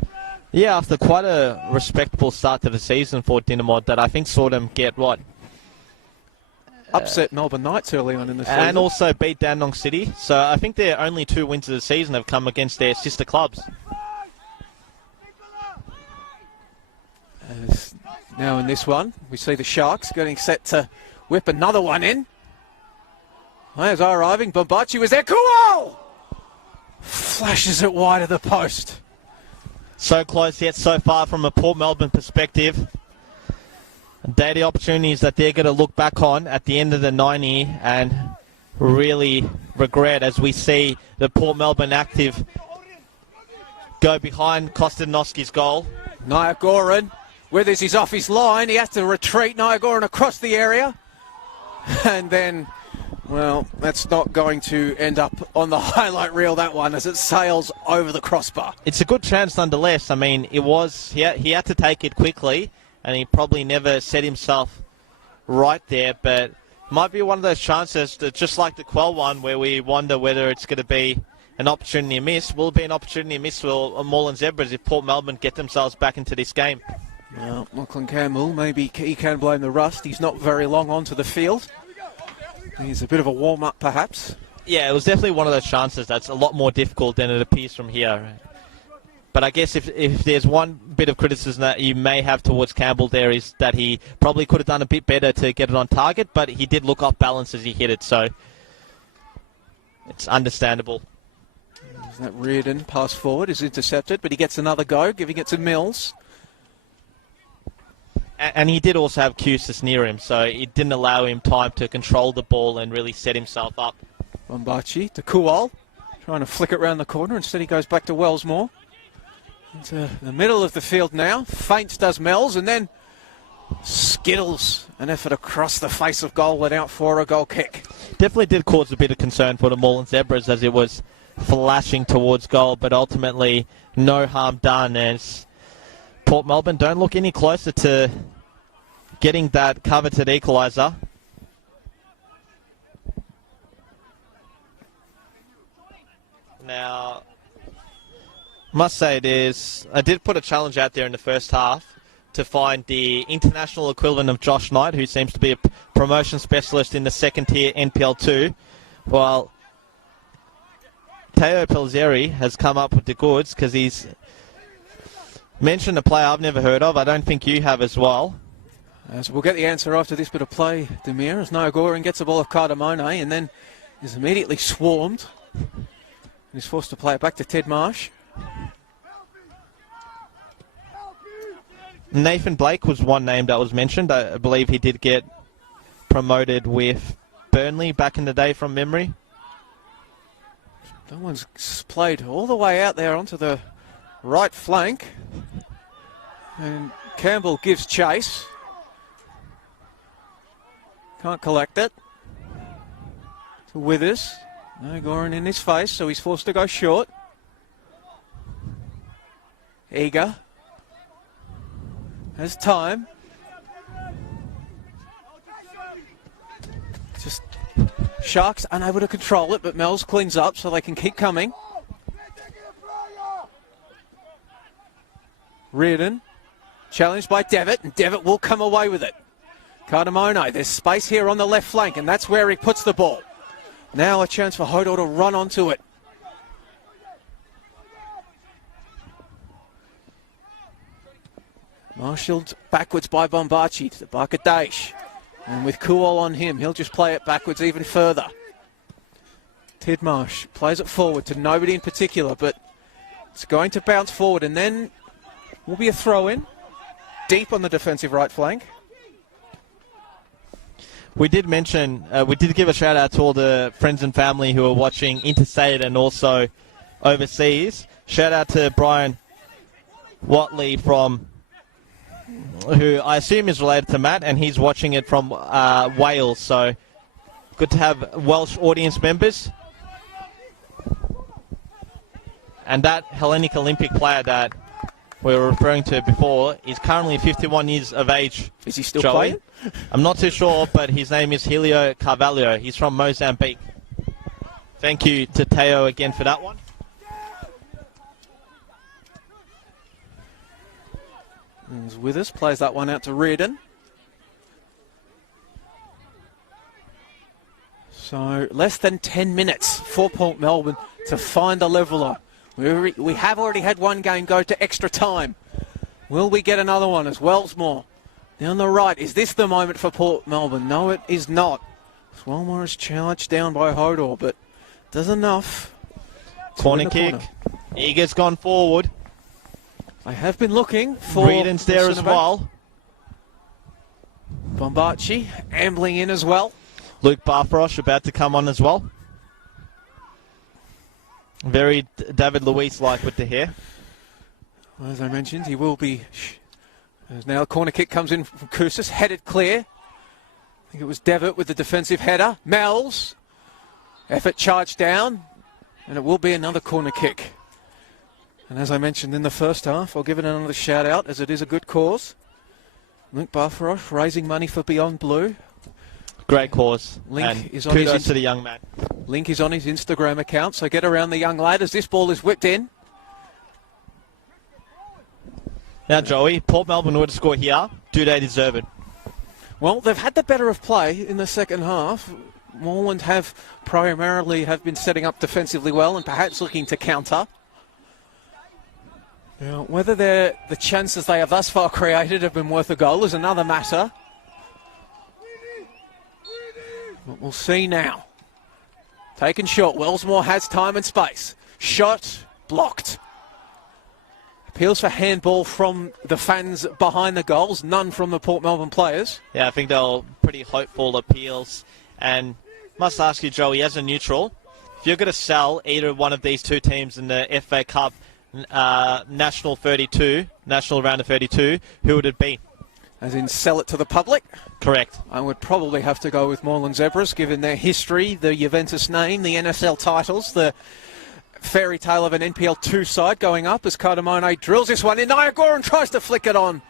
Yeah, after quite a respectable start to the season for Dynamo that I think saw them get what? Upset Melbourne Knights early on in the season. And also beat Dandenong City. So I think their only 2 wins of the season have come against their sister clubs. Now in this one, we see the Sharks getting set to whip another one in. Players are arriving. Bombachi was there. Kuol! Flashes it wide of the post. So close yet so far from a Port Melbourne perspective. Daily opportunities that they're going to look back on at the end of the 90 and really regret as we see the Port Melbourne active go behind Konstantinovsky's goal. Niagoran, Withers, he's off his line. He has to retreat. Niagoran across the area. And then, well, that's not going to end up on the highlight reel, that one, as it sails over the crossbar. It's a good chance nonetheless. I mean, it was he had to take it quickly, and he probably never set himself right there, but might be one of those chances that, just like the Quell one, where we wonder whether it's going to be an opportunity miss. Will it be an opportunity miss for Moreland Zebras if Port Melbourne get themselves back into this game? Well, Lachlan Campbell, maybe he can blame the rust. He's not very long onto the field. He's a bit of a warm-up, perhaps. Yeah, it was definitely one of those chances that's a lot more difficult than it appears from here. But I guess if there's one bit of criticism that you may have towards Campbell there is that he probably could have done a bit better to get it on target, but he did look off balance as he hit it, so it's understandable. That Reardon pass forward is intercepted, but he gets another go, giving it to Mills. And he did also have Cusis near him, so it didn't allow him time to control the ball and really set himself up. Bombachi to Kual, trying to flick it round the corner. Instead he goes back to Wellsmore. Into the middle of the field now. Feints does Mells, and then skittles an effort across the face of goal, went out for a goal kick. Definitely did cause a bit of concern for the Moreland Zebras as it was flashing towards goal, but ultimately no harm done as Port Melbourne don't look any closer to getting that coveted equaliser. Now, must say I did put a challenge out there in the first half to find the international equivalent of Josh Knight, who seems to be a promotion specialist in the second tier NPL2, while Teo Pelzeri has come up with the goods because he's mentioned a player I've never heard of. I don't think you have as well. So we'll get the answer after this bit of play, Demir, as Noah Goring gets the ball of Cardamone and then is immediately swarmed. And is forced to play it back to Ted Marsh. Nathan Blake was one name that was mentioned. I believe he did get promoted with Burnley back in the day from memory. That one's played all the way out there onto the right flank. And Campbell gives chase. Can't collect it. To Withers. No Goran in his face, so he's forced to go short. Eager. Has time. Just Sharks unable to control it, but Mel's cleans up so they can keep coming. Reardon challenged by Devitt, and Devitt will come away with it. Cardamone, there's space here on the left flank, and that's where he puts the ball. Now a chance for Hodor to run onto it. Marshalled backwards by Bombachi to Barkadash. And with Kuol on him, he'll just play it backwards even further. Tidmarsh plays it forward to nobody in particular, but it's going to bounce forward, and then will be a throw-in deep on the defensive right flank. We did mention, we did give a shout out to all the friends and family who are watching interstate and also overseas. Shout out to Brian Watley who I assume is related to Matt, and he's watching it from Wales. So good to have Welsh audience members. And that Hellenic Olympic player that we were referring to before is currently 51 years of age. Is he still Joey. playing? I'm not too sure, but his name is Helio Carvalho. He's from Mozambique. Thank you to Teo again for that one. He's with us, plays that one out to Reardon. So less than 10 minutes for Port Melbourne to find a leveller. We have already had one game go to extra time. Will we get another one as Wellsmore down the right? Is this the moment for Port Melbourne? No, it is not. Wellmore is challenged down by Hodor, but does enough. Corner kick. Eager's gone forward. I have been looking for... Reardon's there as well. Bombachi ambling in as well. Luke Barfrosh about to come on as well. Very David Luiz-like with the hair. Well, as I mentioned, he will be... Now a corner kick comes in from Koussis, headed clear. I think it was Devitt with the defensive header. Mells. Effort charged down. And it will be another corner kick. And as I mentioned in the first half, I'll give it another shout out as it is a good cause. Luke Barfrosh raising money for Beyond Blue. Great cause. Link and is on kudos to the young man. Link is on his Instagram account, so get around the young lad as this ball is whipped in. Now, Joey, Port Melbourne would score here. Do they deserve it? Well, they've had the better of play in the second half. Moreland have been setting up defensively well and perhaps looking to counter. Now, whether the chances they have thus far created have been worth a goal is another matter. But we'll see now. Taken short. Wellsmore has time and space. Shot blocked. Appeals for handball from the fans behind the goals, none from the Port Melbourne players. Yeah, I think they're pretty hopeful appeals. And must ask you, Joey, as a neutral, if you're going to sell either one of these two teams in the FA Cup National Round of 32, who would it be? As in sell it to the public? Correct. I would probably have to go with Moreland Zebras, given their history, the Juventus name, the NSL titles, the fairy tale of an NPL 2 side going up as Cardamone drills this one in. Niagara tries to flick it on.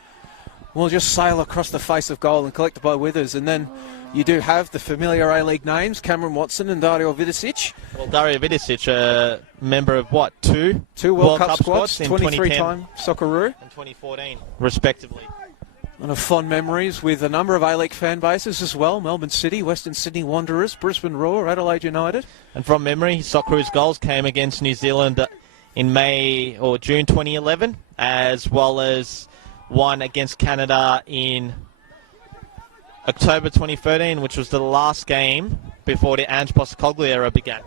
Will just sail across the face of goal and collected by Withers. And then you do have the familiar A-League names, Cameron Watson and Dario Vidicic. Well, Dario Vidicic, a member of what, two World Cup squads, in 23-time Socceroo. And 2014, respectively. And of fond memories with a number of A-League fan bases as well. Melbourne City, Western Sydney Wanderers, Brisbane Roar, Adelaide United. And from memory, Socceroos goals came against New Zealand in May or June 2011, as well as one against Canada in October 2013, which was the last game before the Ange Postecoglou era began.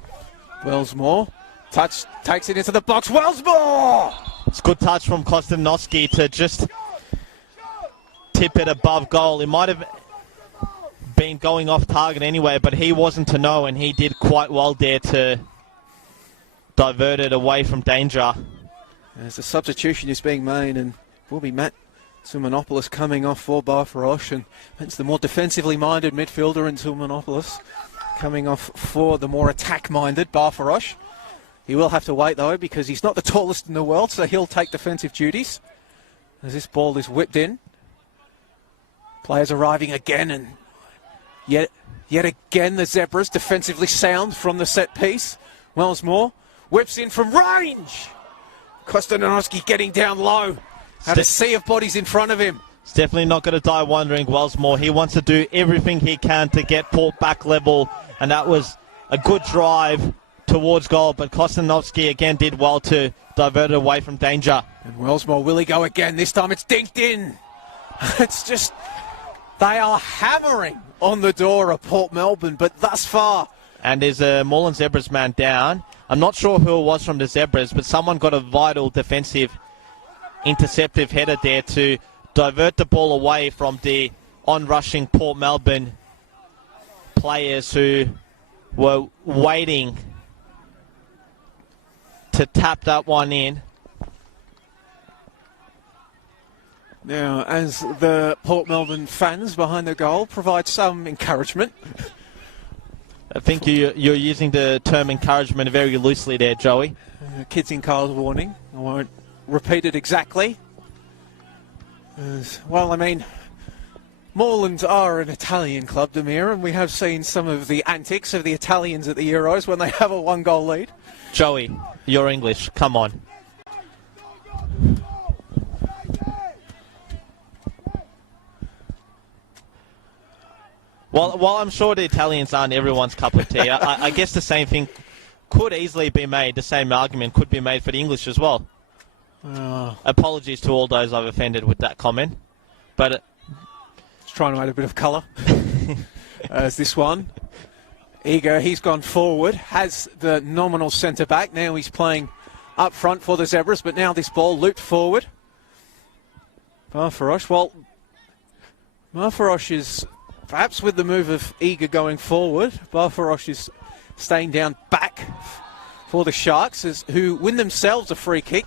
Wellsmore, touch, takes it into the box. Wellsmore! It's a good touch from Kostanovsky to just tip it above goal. It might have been going off target anyway, but he wasn't to know, and he did quite well there to divert it away from danger. As a substitution is being made, and will be Matt Soumanopoulos coming off for Barfarosh, and it's the more defensively minded midfielder in Soumanopoulos coming off for the more attack-minded Barfarosh. He will have to wait though, because he's not the tallest in the world, so he'll take defensive duties as this ball is whipped in. Players arriving again, and yet again the Zebras defensively sound from the set piece. Wellsmore whips in from range. Kostanovsky getting down low. Had a sea of bodies in front of him. It's definitely not going to die wondering, Wellsmore. He wants to do everything he can to get Port back level, and that was a good drive towards goal, but Kostanovsky again did well to divert it away from danger. And Wellsmore, will he go again? This time it's dinked in. It's just, they are hammering on the door of Port Melbourne, but thus far. And there's a Moreland Zebras man down. I'm not sure who it was from the Zebras, but someone got a vital defensive interceptive header there to divert the ball away from the on-rushing Port Melbourne players who were waiting to tap that one in. Now, as the Port Melbourne fans behind the goal provide some encouragement. I think you're using the term encouragement very loosely there, Joey. Kids in cars warning. I won't repeat it exactly. Well, I mean, Moreland are an Italian club, Demir, and we have seen some of the antics of the Italians at the Euros when they have a one-goal lead. Joey, you're English. Come on. While I'm sure the Italians aren't everyone's cup of tea, I guess the same thing could easily be made, the same argument could be made for the English as well. Apologies to all those I've offended with that comment. But just trying to add a bit of colour. As this one. Ego, he's gone forward, has the nominal centre-back. Now he's playing up front for the Zebras, but now this ball looped forward. Barfarosh, well, Barfarosh is... Perhaps with the move of Eager going forward, Barfarosh is staying down back for the Sharks, who win themselves a free kick.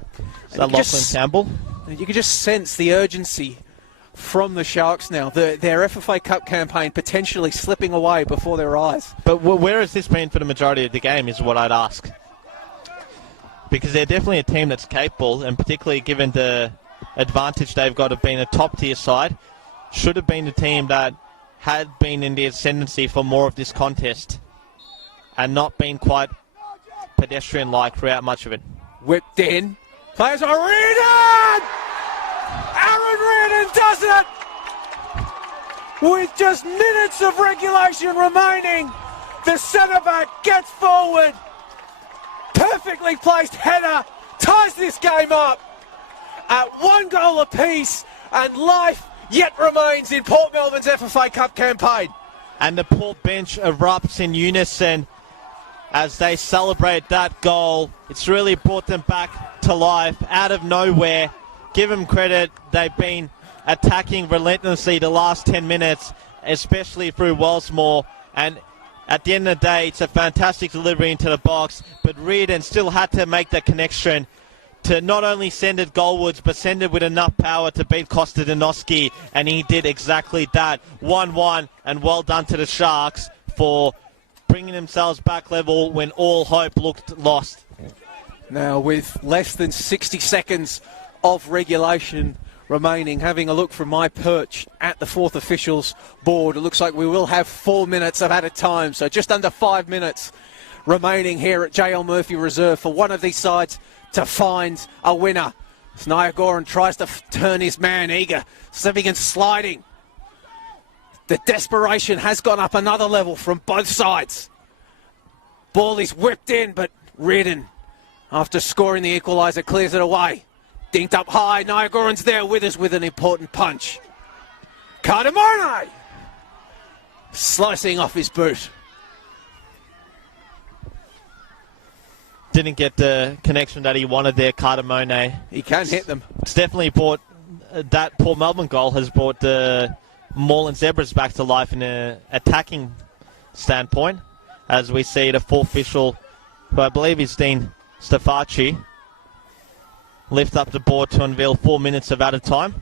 Is that Lachlan Campbell? You can just sense the urgency from the Sharks now. Their FFA Cup campaign potentially slipping away before their eyes. But where has this been for the majority of the game is what I'd ask. Because they're definitely a team that's capable, and particularly given the advantage they've got of being a top-tier side, should have been the team that had been in the ascendancy for more of this contest and not been quite pedestrian-like throughout much of it. Whipped in. Players are Reardon! Aaron Reardon does it! With just minutes of regulation remaining, the centre-back gets forward. Perfectly placed header ties this game up. at 1 goal apiece, and life yet remains in Port Melbourne's FFA Cup campaign. And the Port bench erupts in unison as they celebrate that goal. It's really brought them back to life out of nowhere. Give them credit. They've been attacking relentlessly the last 10 minutes, especially through Wellsmore. And at the end of the day, it's a fantastic delivery into the box. But Reardon still had to make the connection to not only send it goalwards, but send it with enough power to beat Kostadinowski. And he did exactly that. 1-1, and well done to the Sharks for bringing themselves back level when all hope looked lost. Now, with less than 60 seconds of regulation remaining, having a look from my perch at the fourth officials board, it looks like we will have 4 minutes of added time, so just under 5 minutes remaining here at JL Murphy Reserve for one of these sides to find a winner. Snayagoran tries to turn his man, Eager slipping and sliding. The desperation has gone up another level from both sides. Ball is whipped in, but Reardon, after scoring the equaliser, clears it away. Dinked up high, Niagara's there with us with an important punch. Cardamone slicing off his boot. Didn't get the connection that he wanted there, Cardamone. He can hit them. It's definitely brought, that Port Melbourne goal has brought the Moreland Zebras back to life in an attacking standpoint, as we see the fourth official, who I believe is Dean Stafacci, lift up the board to unveil 4 minutes of added time.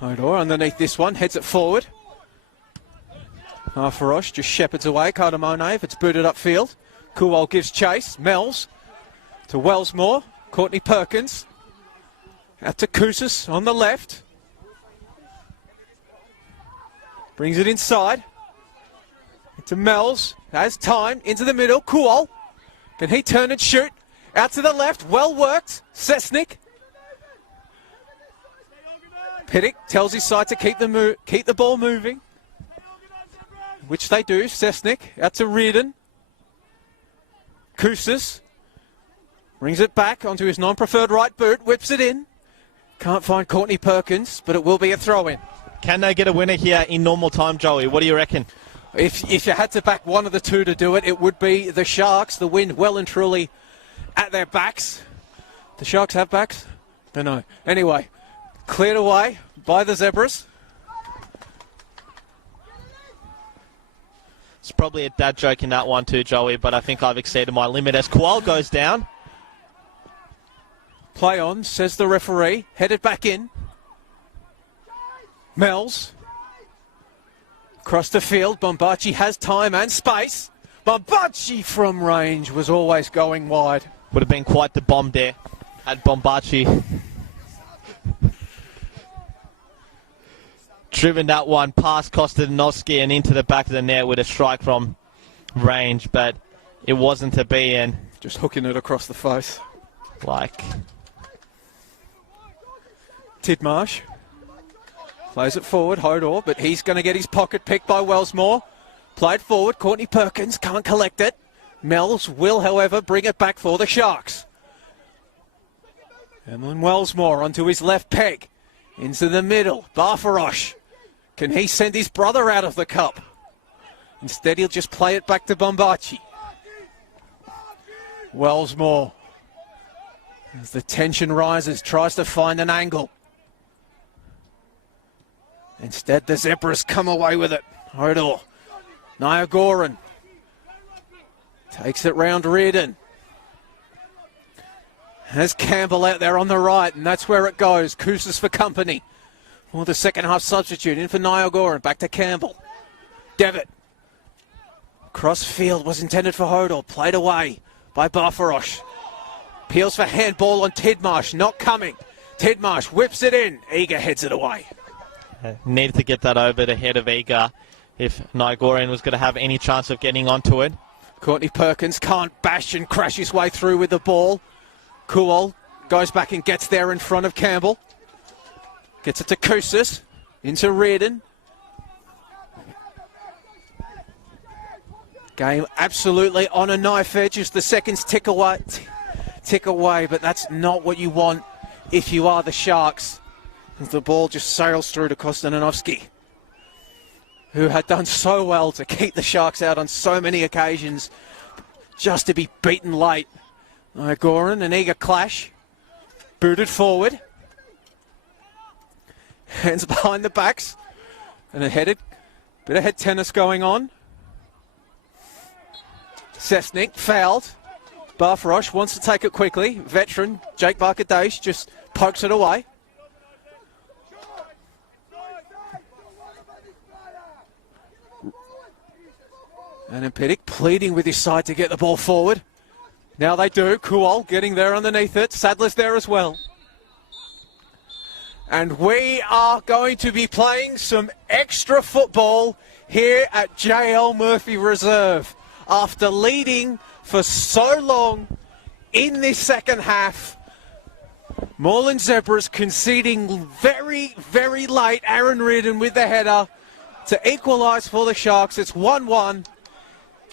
Hodor underneath this one, heads it forward. Farosh just shepherds away. Cardamone, if it's booted upfield. Kuwal gives chase. Mells to Wellsmore. Courtney Perkins. Out to Kousas on the left. Brings it inside. To Mells. Has time. Into the middle. Kuwal. Can he turn and shoot? Out to the left, well worked. Sesnick. Piddick tells his side to keep the ball moving, which they do. Sesnick out to Reardon. Kousas brings it back onto his non-preferred right boot, whips it in. Can't find Courtney Perkins, but it will be a throw-in. Can they get a winner here in normal time, Joey? What do you reckon? If you had to back one of the two to do it, it would be the Sharks. The wind well and truly at their backs. The Sharks have backs? Don't know. Anyway, cleared away by the Zebras. It's probably a dad joke in that one too, Joey, but I think I've exceeded my limit as Kual goes down. Play on, says the referee. Headed back in. Mells. Across the field. Bombachi has time and space. Bombachi from range was always going wide. Would have been quite the bomb there at Bombachi. Driven that one past Kostadinowski and into the back of the net with a strike from range, but it wasn't to be, and just hooking it across the face. Like Tidmarsh plays it forward, Hodor, but he's going to get his pocket picked by Wellsmore. Played forward, Courtney Perkins can't collect it. Mells will, however, bring it back for the Sharks. And then Wellsmore onto his left peg. Into the middle, Barfarosh. Can he send his brother out of the cup? Instead, he'll just play it back to Bombachi. Wellsmore, as the tension rises, tries to find an angle. Instead, the Zebras come away with it. Hodor. Niagara's takes it round Reardon. Has Campbell out there on the right, and that's where it goes. Kousas for company. Well, the second half substitute in for Niagara. Back to Campbell. Devitt. Cross field was intended for Hodor. Played away by Barfarosh. Peels for handball on Tidmarsh. Not coming. Tidmarsh whips it in. Eager heads it away. Needed to get that over the head of Eager if Niagara was going to have any chance of getting onto it. Courtney Perkins can't bash and crash his way through with the ball. Kual goes back and gets there in front of Campbell. Gets it to Kousas. Into Reardon. Game absolutely on a knife edge as the seconds tick away, but that's not what you want if you are the Sharks. As the ball just sails through to Kostananovsky, who had done so well to keep the Sharks out on so many occasions, just to be beaten late. Goran, an eager clash. Booted forward. Hands behind the backs. And a bit of head tennis going on. Sesnik fouled. Barfrosh wants to take it quickly. Veteran Jake Barkadash just pokes it away. And Impidic pleading with his side to get the ball forward. Now they do. Kuol getting there underneath it. Sadler's there as well. And we are going to be playing some extra football here at JL Murphy Reserve. After leading for so long in this second half, Moreland Zebras conceding very, very late. Aaron Reardon with the header to equalise for the Sharks. It's 1-1.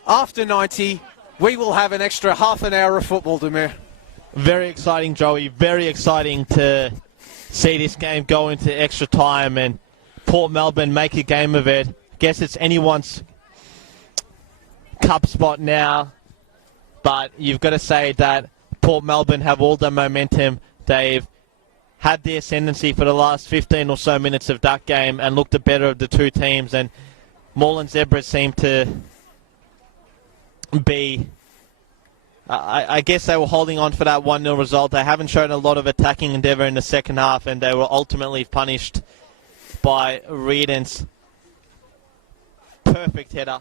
After 90, we will have an extra half an hour of football, Demir. Very exciting, Joey. Very exciting to see this game go into extra time and Port Melbourne make a game of it. Guess it's anyone's cup spot now, but you've got to say that Port Melbourne have all the momentum. They've had the ascendancy for the last 15 or so minutes of that game and looked the better of the two teams, and Moreland Zebras seem to be... I guess they were holding on for that 1-0 result. They haven't shown a lot of attacking endeavour in the second half, and they were ultimately punished by Reardon's perfect header.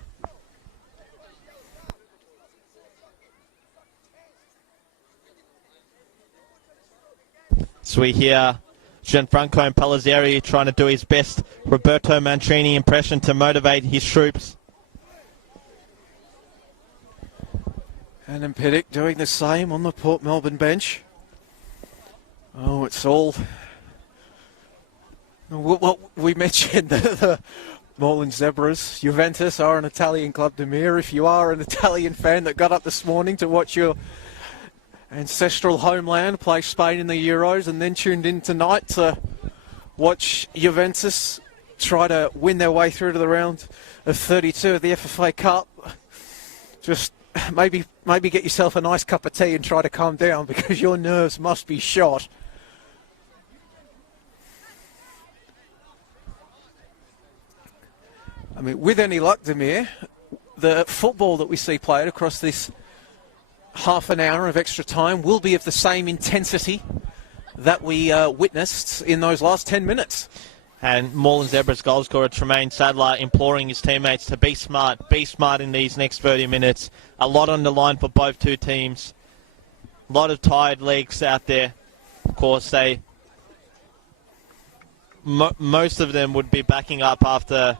So we hear Gianfranco Impellizzeri trying to do his best Roberto Mancini impression to motivate his troops. And Impidic doing the same on the Port Melbourne bench. Oh, it's all... Well, we mentioned the Moreland Zebras. Juventus are an Italian club, Demir. If you are an Italian fan that got up this morning to watch your ancestral homeland play Spain in the Euros and then tuned in tonight to watch Juventus try to win their way through to the round of 32 of the FFA Cup, just maybe get yourself a nice cup of tea and try to calm down, because your nerves must be shot. I mean, with any luck, Demir, the football that we see played across this half an hour of extra time will be of the same intensity that we witnessed in those last 10 minutes. And Moreland Zebras goal scorer Tremaine Sadler imploring his teammates to be smart in these next 30 minutes. A lot on the line for both two teams. A lot of tired legs out there. Of course, most of them would be backing up after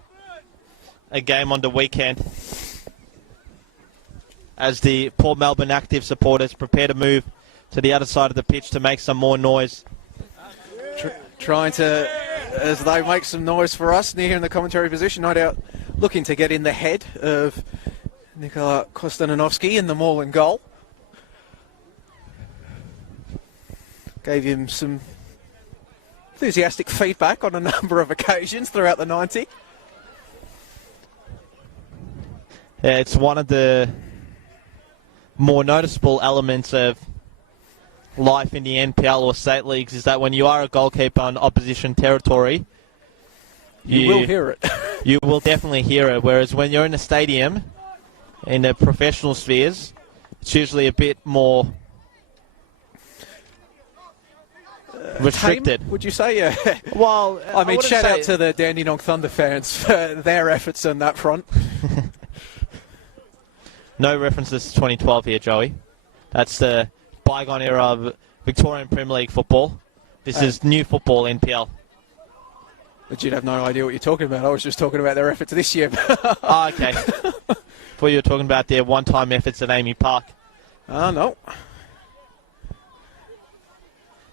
a game on the weekend, as the Port Melbourne active supporters prepare to move to the other side of the pitch to make some more noise. Trying to, as they make some noise for us near in the commentary position, no doubt looking to get in the head of Nikola Kostananovsky in the Moreland goal. Gave him some enthusiastic feedback on a number of occasions throughout the 90. Yeah, it's one of the more noticeable elements of life in the NPL or state leagues is that when you are a goalkeeper on opposition territory, you will hear it. You will definitely hear it. Whereas when you're in a stadium, in the professional spheres, it's usually a bit more restricted. Tame, would you say? Yeah. Well, I mean, shout out to the Dandenong Thunder fans for their efforts on that front. No references to 2012 here, Joey. That's the bygone era of Victorian Premier League football. This is new football, NPL. But you'd have no idea what you're talking about. I was just talking about their efforts this year. Oh, okay. Thought you were talking about their one-time efforts at Amy Park. No.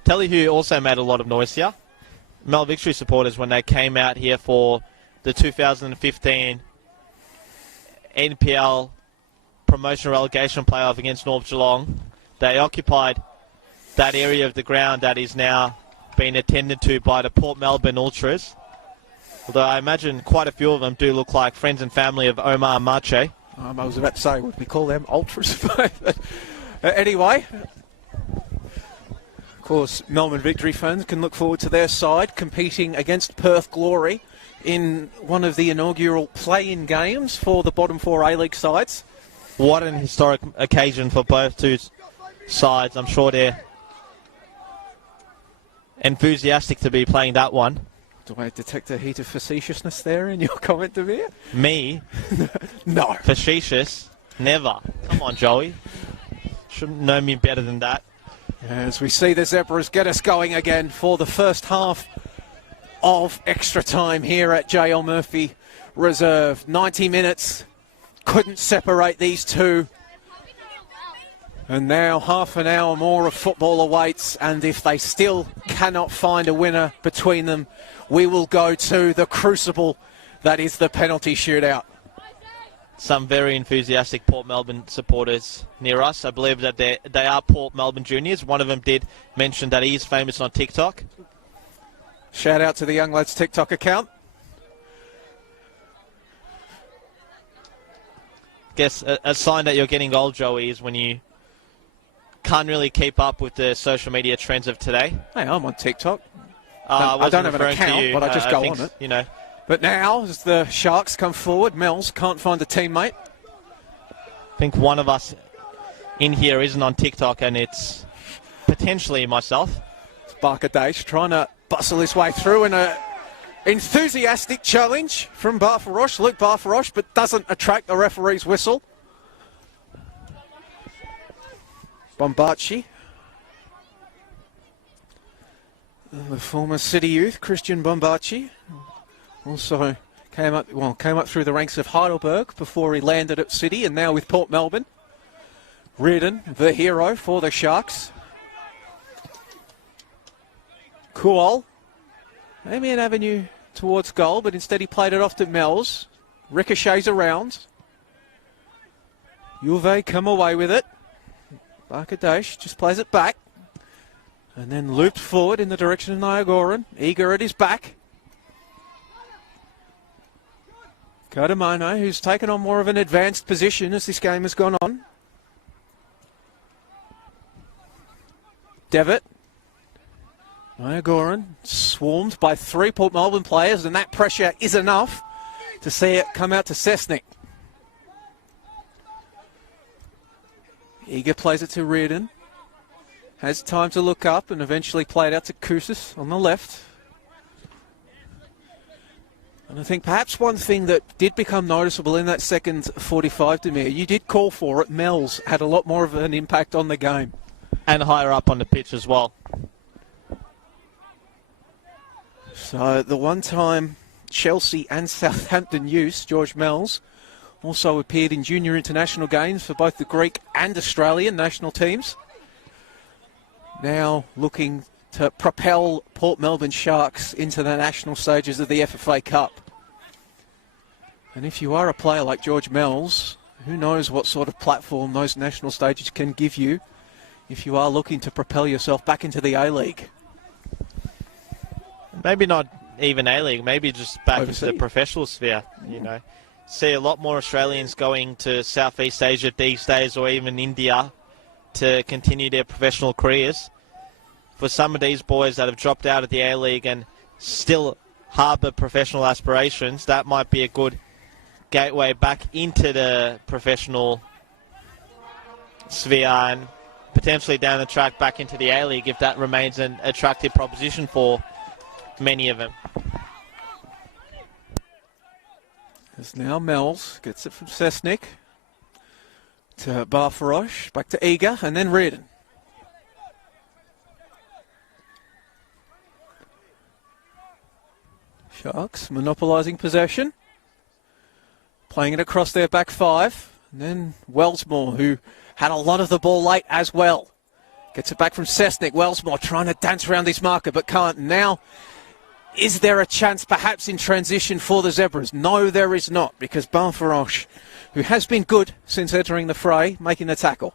Tell you who also made a lot of noise here. Mel Victory supporters, when they came out here for the 2015 NPL promotion relegation playoff against North Geelong, they occupied that area of the ground that is now being attended to by the Port Melbourne Ultras. Although I imagine quite a few of them do look like friends and family of Omar Marche. I was about to say, would we call them ultras? Anyway, of course, Melbourne Victory fans can look forward to their side competing against Perth Glory in one of the inaugural play-in games for the bottom 4 A-League sides. What an historic occasion for both two sides. I'm sure they're enthusiastic to be playing that one. Do I detect a heat of facetiousness there in your comment, Devere? Me? No. Facetious? Never. Come on, Joey. Should know me better than that. As we see the Zebras get us going again for the first half of extra time here at JL Murphy Reserve. 90 minutes. Couldn't separate these two. And now half an hour more of football awaits, and if they still cannot find a winner between them, we will go to the crucible that is the penalty shootout. Some very enthusiastic Port Melbourne supporters near us. I believe that they are Port Melbourne juniors. One of them did mention that he is famous on TikTok. Shout out to the young lads' TikTok account. Guess a sign that you're getting old, Joey, is when you can't really keep up with the social media trends of today. Hey, I'm on TikTok. I don't have an account, but I just go on it. You know. But now, as the Sharks come forward, Mel's can't find a teammate. I think one of us in here isn't on TikTok, and it's potentially myself. It's Barker Dace trying to bustle his way through in a enthusiastic challenge from Barfarosh, Luke Barfarosh, but doesn't attract the referee's whistle. Bombachi, the former City youth, Christian Bombachi, also came up through the ranks of Heidelberg before he landed at City, and now with Port Melbourne. Reardon, the hero for the Sharks. Kuol, maybe an avenue towards goal, but instead he played it off to Mel's. Ricochets around. Juve come away with it. Barkadesh just plays it back. And then looped forward in the direction of Niagoran. Eager at his back. Kodamono, who's taken on more of an advanced position as this game has gone on. Devitt. Niagoran swarmed by 3 Port Melbourne players, and that pressure is enough to see it come out to Cessnick. Eager plays it to Reardon. Has time to look up and eventually played out to Koussis on the left. And I think perhaps one thing that did become noticeable in that second 45, Demir, you did call for it. Mel's had a lot more of an impact on the game. And higher up on the pitch as well. So the one-time Chelsea and Southampton use, George Mel's, also appeared in junior international games for both the Greek and Australian national teams. Now looking to propel Port Melbourne Sharks into the national stages of the FFA Cup. And if you are a player like George Mel's, who knows what sort of platform those national stages can give you if you are looking to propel yourself back into the A-League. Maybe not even A-League, maybe just back Overseas. into the professional sphere, you know. See a lot more Australians going to Southeast Asia these days, or even India, to continue their professional careers. For some of these boys that have dropped out of the A-League and still harbour professional aspirations, that might be a good gateway back into the professional sphere and potentially down the track back into the A-League if that remains an attractive proposition for many of them. As now Mel's gets it from Cessnick to Barfarosh, back to Eager, and then Reardon. Sharks monopolising possession, playing it across their back 5, and then Wellsmore, who had a lot of the ball late as well. Gets it back from Cessnick. Wellsmore trying to dance around this marker, but can't. Now, is there a chance perhaps in transition for the Zebras? No, there is not, because Barfarosh, who has been good since entering the fray, making the tackle.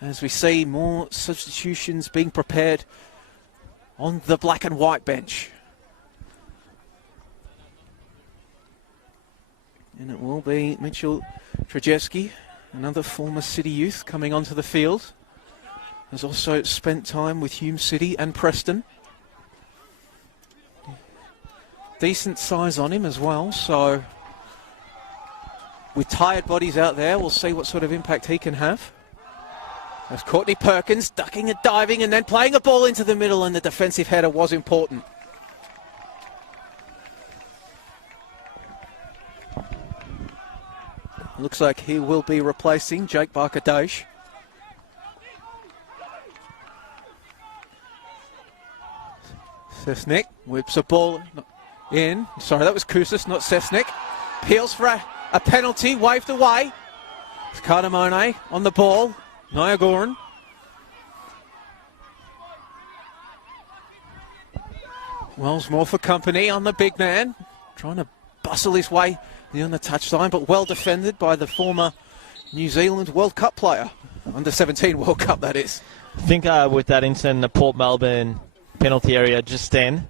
as we see more substitutions being prepared on the black and white bench. And it will be Mitchell Trajewski, another former City youth, coming onto the field. Has also spent time with Hume City and Preston. Decent size on him as well, so with tired bodies out there, we'll see what sort of impact he can have. There's Courtney Perkins ducking and diving and then playing a ball into the middle, and the defensive header was important. Looks like he will be replacing Jake Barker-Dash. Sesnick whips a ball in. Sorry, that was Koussis, not Sesnick. Peels for a penalty, waved away. It's Cardamone on the ball. Nyagoran. Wells more for company on the big man. Trying to bustle his way on the touchline, but well defended by the former New Zealand World Cup player. Under 17 World Cup, that is. I think with that incident in the Port Melbourne penalty area just then,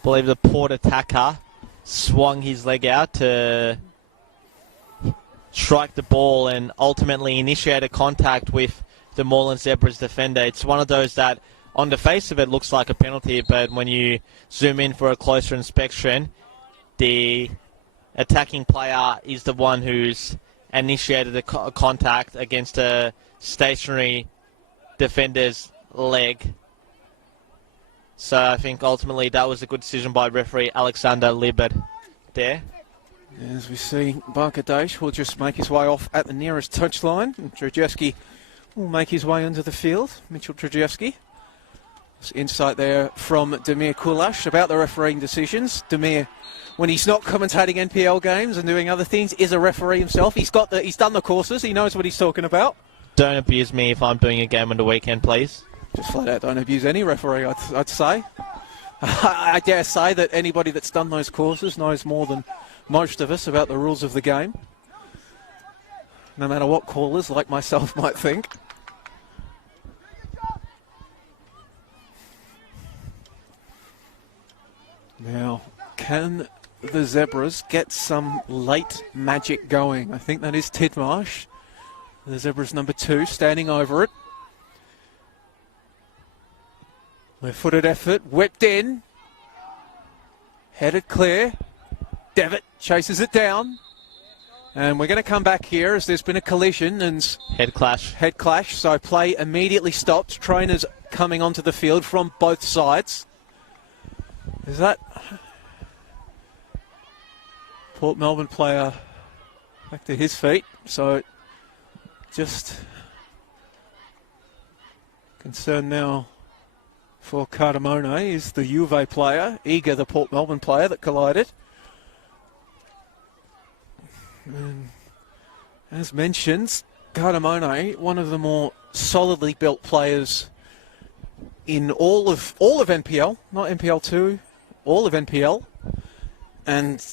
I believe the Port attacker swung his leg out to strike the ball and ultimately initiate a contact with the Moreland Zebras defender. It's one of those that on the face of it looks like a penalty, but when you zoom in for a closer inspection, the attacking player is the one who's initiated a contact against a stationary defender's leg. So I think ultimately that was a good decision by referee Alexander Libert there. As we see, Barker-Dash will just make his way off at the nearest touchline. Trajewski will make his way into the field. Mitchell Trajewski. Insight there from Damir Kulash about the refereeing decisions. Damir, when he's not commentating NPL games and doing other things, is a referee himself. He's done the courses. He knows what he's talking about. Don't abuse me if I'm doing a game on the weekend, please. Just flat out don't abuse any referee, I'd say. I dare say that anybody that's done those courses knows more than most of us about the rules of the game. No matter what callers like myself might think. Now, can the Zebras get some late magic going? I think that is Tidmarsh. The Zebras number 2 standing over it. Left-footed effort, whipped in. Headed clear. Devitt chases it down. And we're going to come back here as there's been a collision and head clash. So play immediately stopped. Trainers coming onto the field from both sides. Is that Port Melbourne player back to his feet? So just concern now for Cardamone is the Juve player, Eager, the Port Melbourne player that collided. And as mentioned, Cardamone, one of the more solidly built players in all of NPL, not NPL 2, all of NPL. And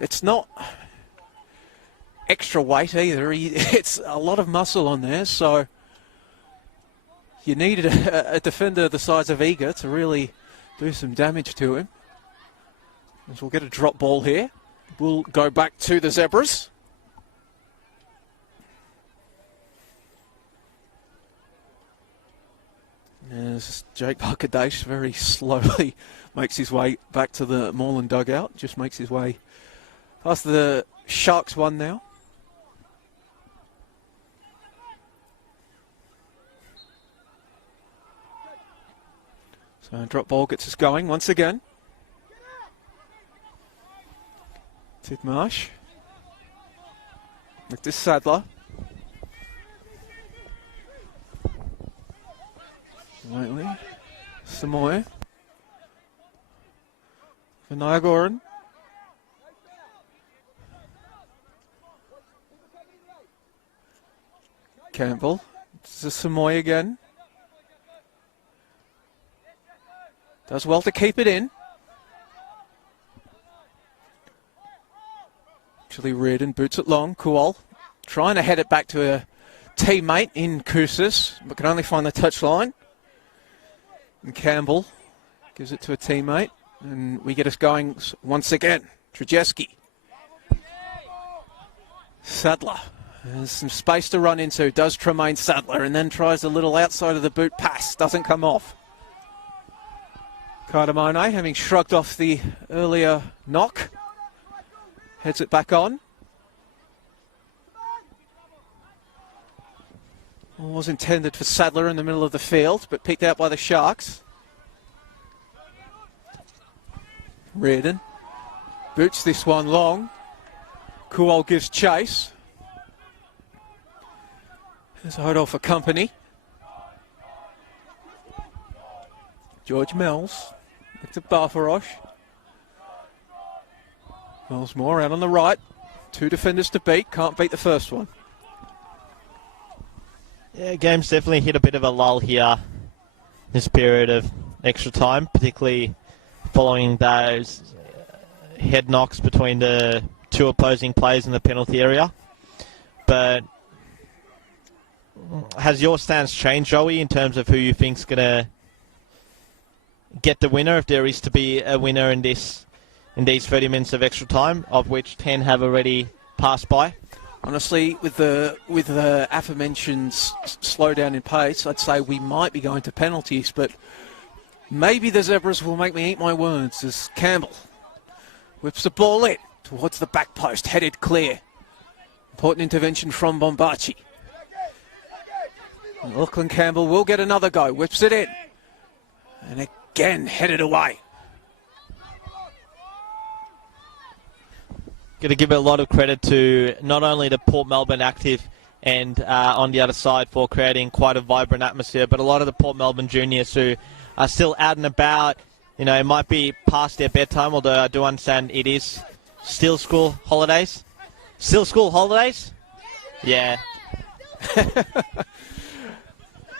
it's not extra weight either. It's a lot of muscle on there, so you needed a defender the size of Eager to really do some damage to him. As we'll get a drop ball here. We'll go back to the Zebras. As Jake Barker-Dash very slowly makes his way back to the Moreland dugout. Just makes his way past the Sharks one now. So drop ball gets us going once again. Tidmarsh. With this Sadler. Lightly. Samoy. For Nyagoran. Campbell. This is Samoy again. Does well to keep it in. Actually Reardon boots it long. Kual trying to head it back to teammate in Kousas, but can only find the touchline. And Campbell gives it to a teammate, and we get us going once again. Trzeski. Sadler. There's some space to run into. Does Tremaine Sadler, and then tries a little outside of the boot pass. Doesn't come off. Cardamone, having shrugged off the earlier knock, heads it back on. Was intended for Sadler in the middle of the field, but picked out by the Sharks. Reardon boots this one long. Kuol gives chase. There's Hodol for company. George Mills. Back to Barfarosh. Mills more out on the right. 2 defenders to beat. Can't beat the first one. Yeah, game's definitely hit a bit of a lull here. This period of extra time, particularly following those head knocks between the 2 opposing players in the penalty area. But has your stance changed, Joey, in terms of who you think's going to get the winner, if there is to be a winner in these 30 minutes of extra time, of which 10 have already passed by? Honestly, with the aforementioned slowdown in pace, I'd say we might be going to penalties, but maybe the Zebras will make me eat my words as Campbell whips the ball in towards the back post, headed clear. Important intervention from Bombachi. And Lachlan Campbell will get another go, whips it in, and again headed away. Got to give a lot of credit to not only the Port Melbourne active and on the other side for creating quite a vibrant atmosphere, but a lot of the Port Melbourne juniors who are still out and about. You know, it might be past their bedtime, although I do understand it is still school holidays. Still school holidays? Yeah.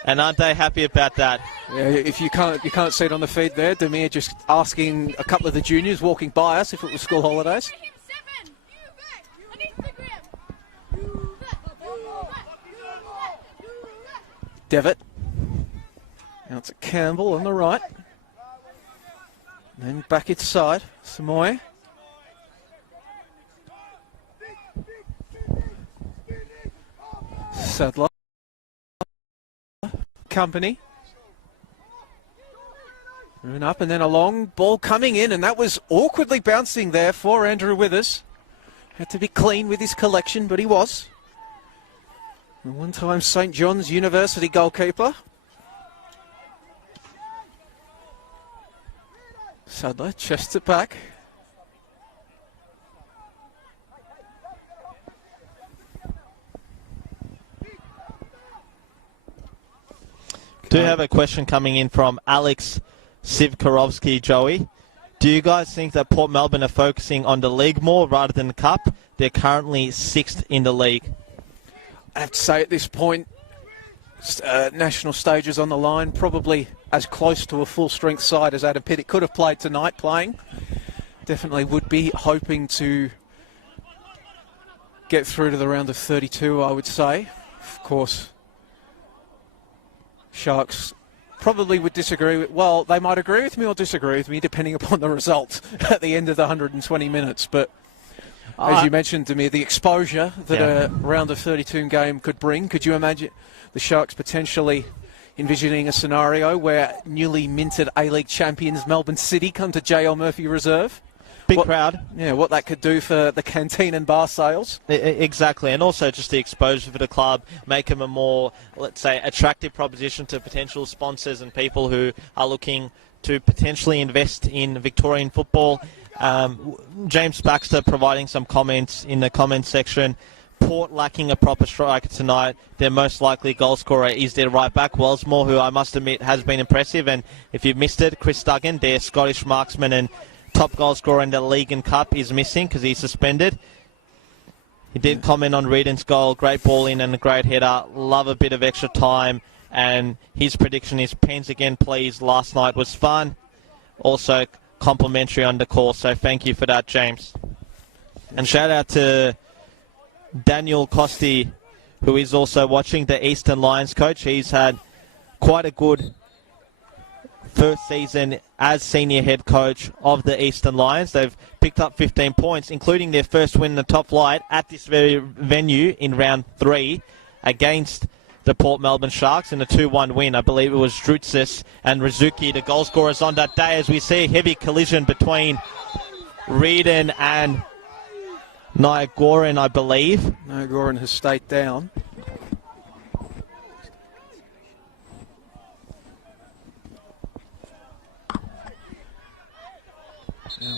And aren't they happy about that? Yeah, if you can't see it on the feed there, Demir just asking a couple of the juniors walking by us if it was school holidays. Devitt. Now it's Campbell on the right. Then back inside, Samoy. Sadler. Company. Moving up and then a long ball coming in, and that was awkwardly bouncing there for Andrew Withers. Had to be clean with his collection, but he was. A one-time St. John's University goalkeeper. Sadler chests it back. Do have a question coming in from Alex Sivkarovsky, Joey. Do you guys think that Port Melbourne are focusing on the league more rather than the cup? They're currently 6th in the league. I have to say at this point, national stages on the line, probably as close to a full-strength side as Adam Pittock could have played tonight playing. Definitely would be hoping to get through to the round of 32, I would say. Of course, Sharks probably would disagree with, well, they might agree with me or disagree with me depending upon the result at the end of the 120 minutes. But as you mentioned to me, the exposure that a round of 32 game could bring, could you imagine the Sharks potentially envisioning a scenario where newly minted A-League champions Melbourne City come to JL Murphy Reserve? Big crowd. Yeah, what that could do for the canteen and bar sales. Exactly, and also just the exposure for the club, make them a more, let's say, attractive proposition to potential sponsors and people who are looking to potentially invest in Victorian football. James Baxter providing some comments in the comments section. Port lacking a proper striker tonight. Their most likely goal scorer is their right back, Wellsmore, who I must admit has been impressive. And if you've missed it, Chris Duggan, their Scottish marksman and top goal scorer in the league and cup, is missing because he's suspended. He did comment on Reedon's goal. Great ball in and a great header. Love a bit of extra time. And his prediction is pens again, please. Last night was fun. Also complimentary on the call. So thank you for that, James. And shout out to Daniel Costi, who is also watching, the Eastern Lions coach. He's had quite a good first season as senior head coach of the Eastern Lions. They've picked up 15 points, including their first win in the top flight at this very venue in round 3 against the Port Melbourne Sharks in a 2-1 win. I believe it was Drutzis and Rizuki, the goal scorers on that day, as we see a heavy collision between Reardon and Niagoran, I believe. Niagoran has stayed down.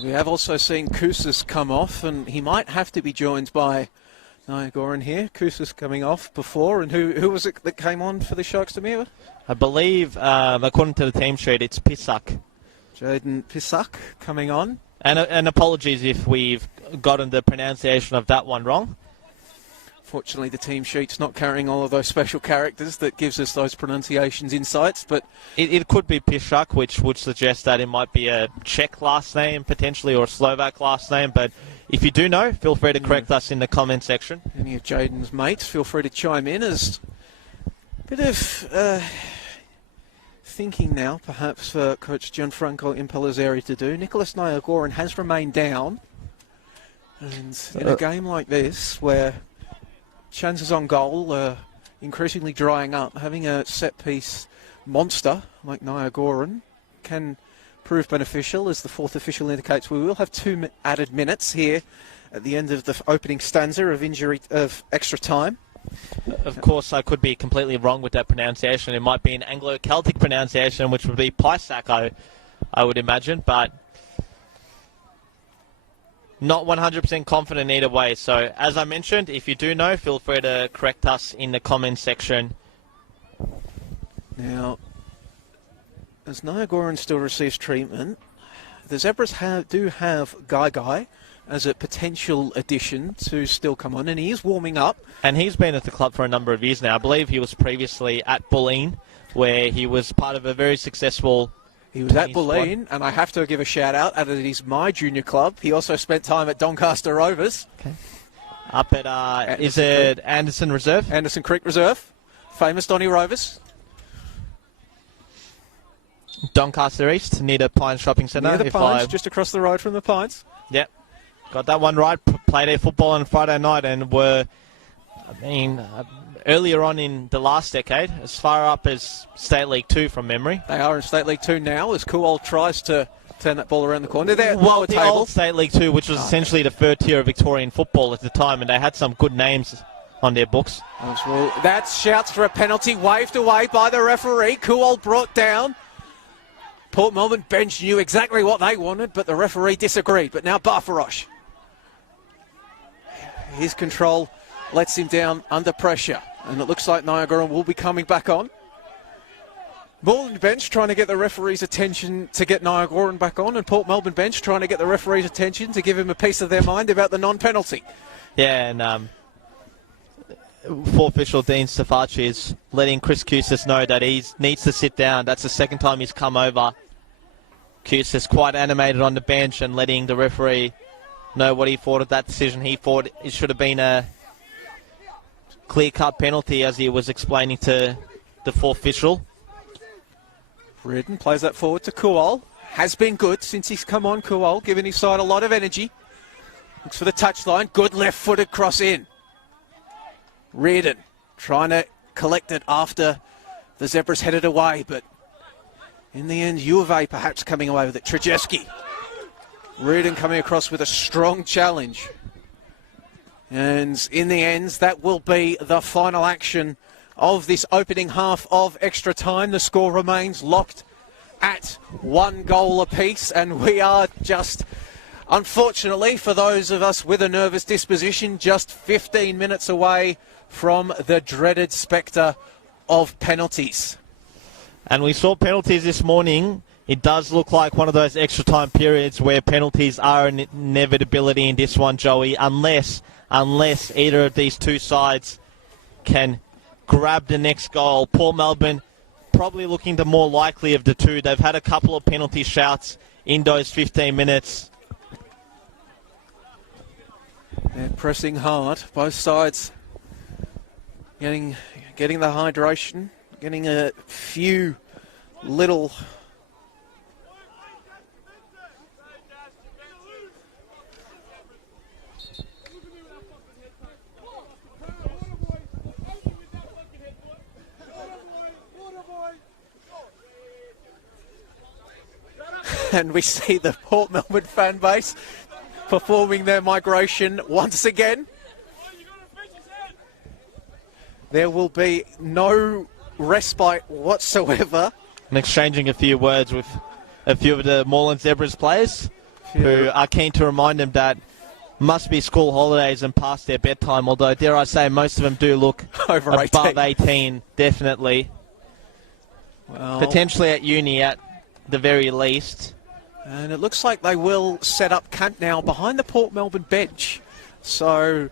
We have also seen Koussis come off, and he might have to be joined by Niagoran here. Koussis coming off before, and who was it that came on for the Sharks, Demir? I believe, according to the team sheet, it's Pisak. Jaden Pisak coming on. And apologies if we've gotten the pronunciation of that one wrong. Fortunately, the team sheet's not carrying all of those special characters that gives us those pronunciations insights, but It could be Pisak, which would suggest that it might be a Czech last name, potentially, or a Slovak last name. But if you do know, feel free to correct us in the comment section. any of Jaden's mates, feel free to chime in. As a bit of thinking now, perhaps, for Coach Gianfranco Impellizzeri to do. Nicholas Niagoran has remained down. And in a game like this, where chances on goal are increasingly drying up, having a set-piece monster like Niagoran can prove beneficial. As the fourth official indicates, we will have 2 added minutes here at the end of the opening stanza of extra time. Of course, I could be completely wrong with that pronunciation. It might be an Anglo-Celtic pronunciation, which would be Pisak, I would imagine, but not 100% confident either way. So, as I mentioned, if you do know, feel free to correct us in the comments section. Now, as Niagoran still receives treatment, the Zebras do have Guy as a potential addition to still come on, and he is warming up. And he's been at the club for a number of years now. I believe he was previously at Bulleen, where he was part of a very successful... He was at Bulleen, and I have to give a shout-out, as it is my junior club. He also spent time at Doncaster Rovers. Okay. Up at, is it Anderson Reserve? Anderson Creek Reserve. Famous Donny Rovers. Doncaster East, near the Pines Shopping Centre. Near the Pines, just across the road from the Pines. Yep. Got that one right. Played their football on Friday night and were, earlier on in the last decade, as far up as State League 2 from memory. They are in State League 2 now as Kuol tries to turn that ball around the corner. They're at well, lower the table. old State League 2, which was essentially the third tier of Victorian football at the time, and they had some good names on their books. Well, that's shouts for a penalty, waved away by the referee. Kuol brought down. Port Melbourne bench knew exactly what they wanted, but the referee disagreed. But now Barfarosh. His control lets him down under pressure. And it looks like Niagoran will be coming back on. Moreland bench trying to get the referee's attention to get Niagoran back on. And Port Melbourne bench trying to get the referee's attention to give him a piece of their mind about the non-penalty. Yeah, and fourth official Dean Stefaci is letting Chris Koussis know that he needs to sit down. That's the second time he's come over. Koussis quite animated on the bench and letting the referee know what he thought of that decision. He thought it should have been a clear-cut penalty, as he was explaining to the fourth official. Reardon plays that forward to Kuol. Has been good since he's come on, Kuol, giving his side a lot of energy. Looks for the touchline. Good left-footed cross in. Reardon trying to collect it after the Zebras headed away, but in the end, U of A perhaps coming away with it. Trzeski. Reardon coming across with a strong challenge. And in the end, that will be the final action of this opening half of extra time. The score remains locked at 1 goal apiece, and we are just, unfortunately for those of us with a nervous disposition, just 15 minutes away from the dreaded spectre of penalties. And we saw penalties this morning. It does look like one of those extra time periods where penalties are an inevitability in this one, Joey, unless either of these two sides can grab the next goal. Port Melbourne probably looking the more likely of the two. They've had a couple of penalty shouts in those 15 minutes. They're pressing hard, both sides getting the hydration, getting a few little and we see the Port Melbourne fan base performing their migration once again. There will be no respite whatsoever. And exchanging a few words with a few of the Moreland Zebras players who are keen to remind them that must be school holidays and past their bedtime, although dare I say most of them do look over above 18, definitely. Well, potentially at uni at the very least. And it looks like they will set up camp now behind the Port Melbourne bench. So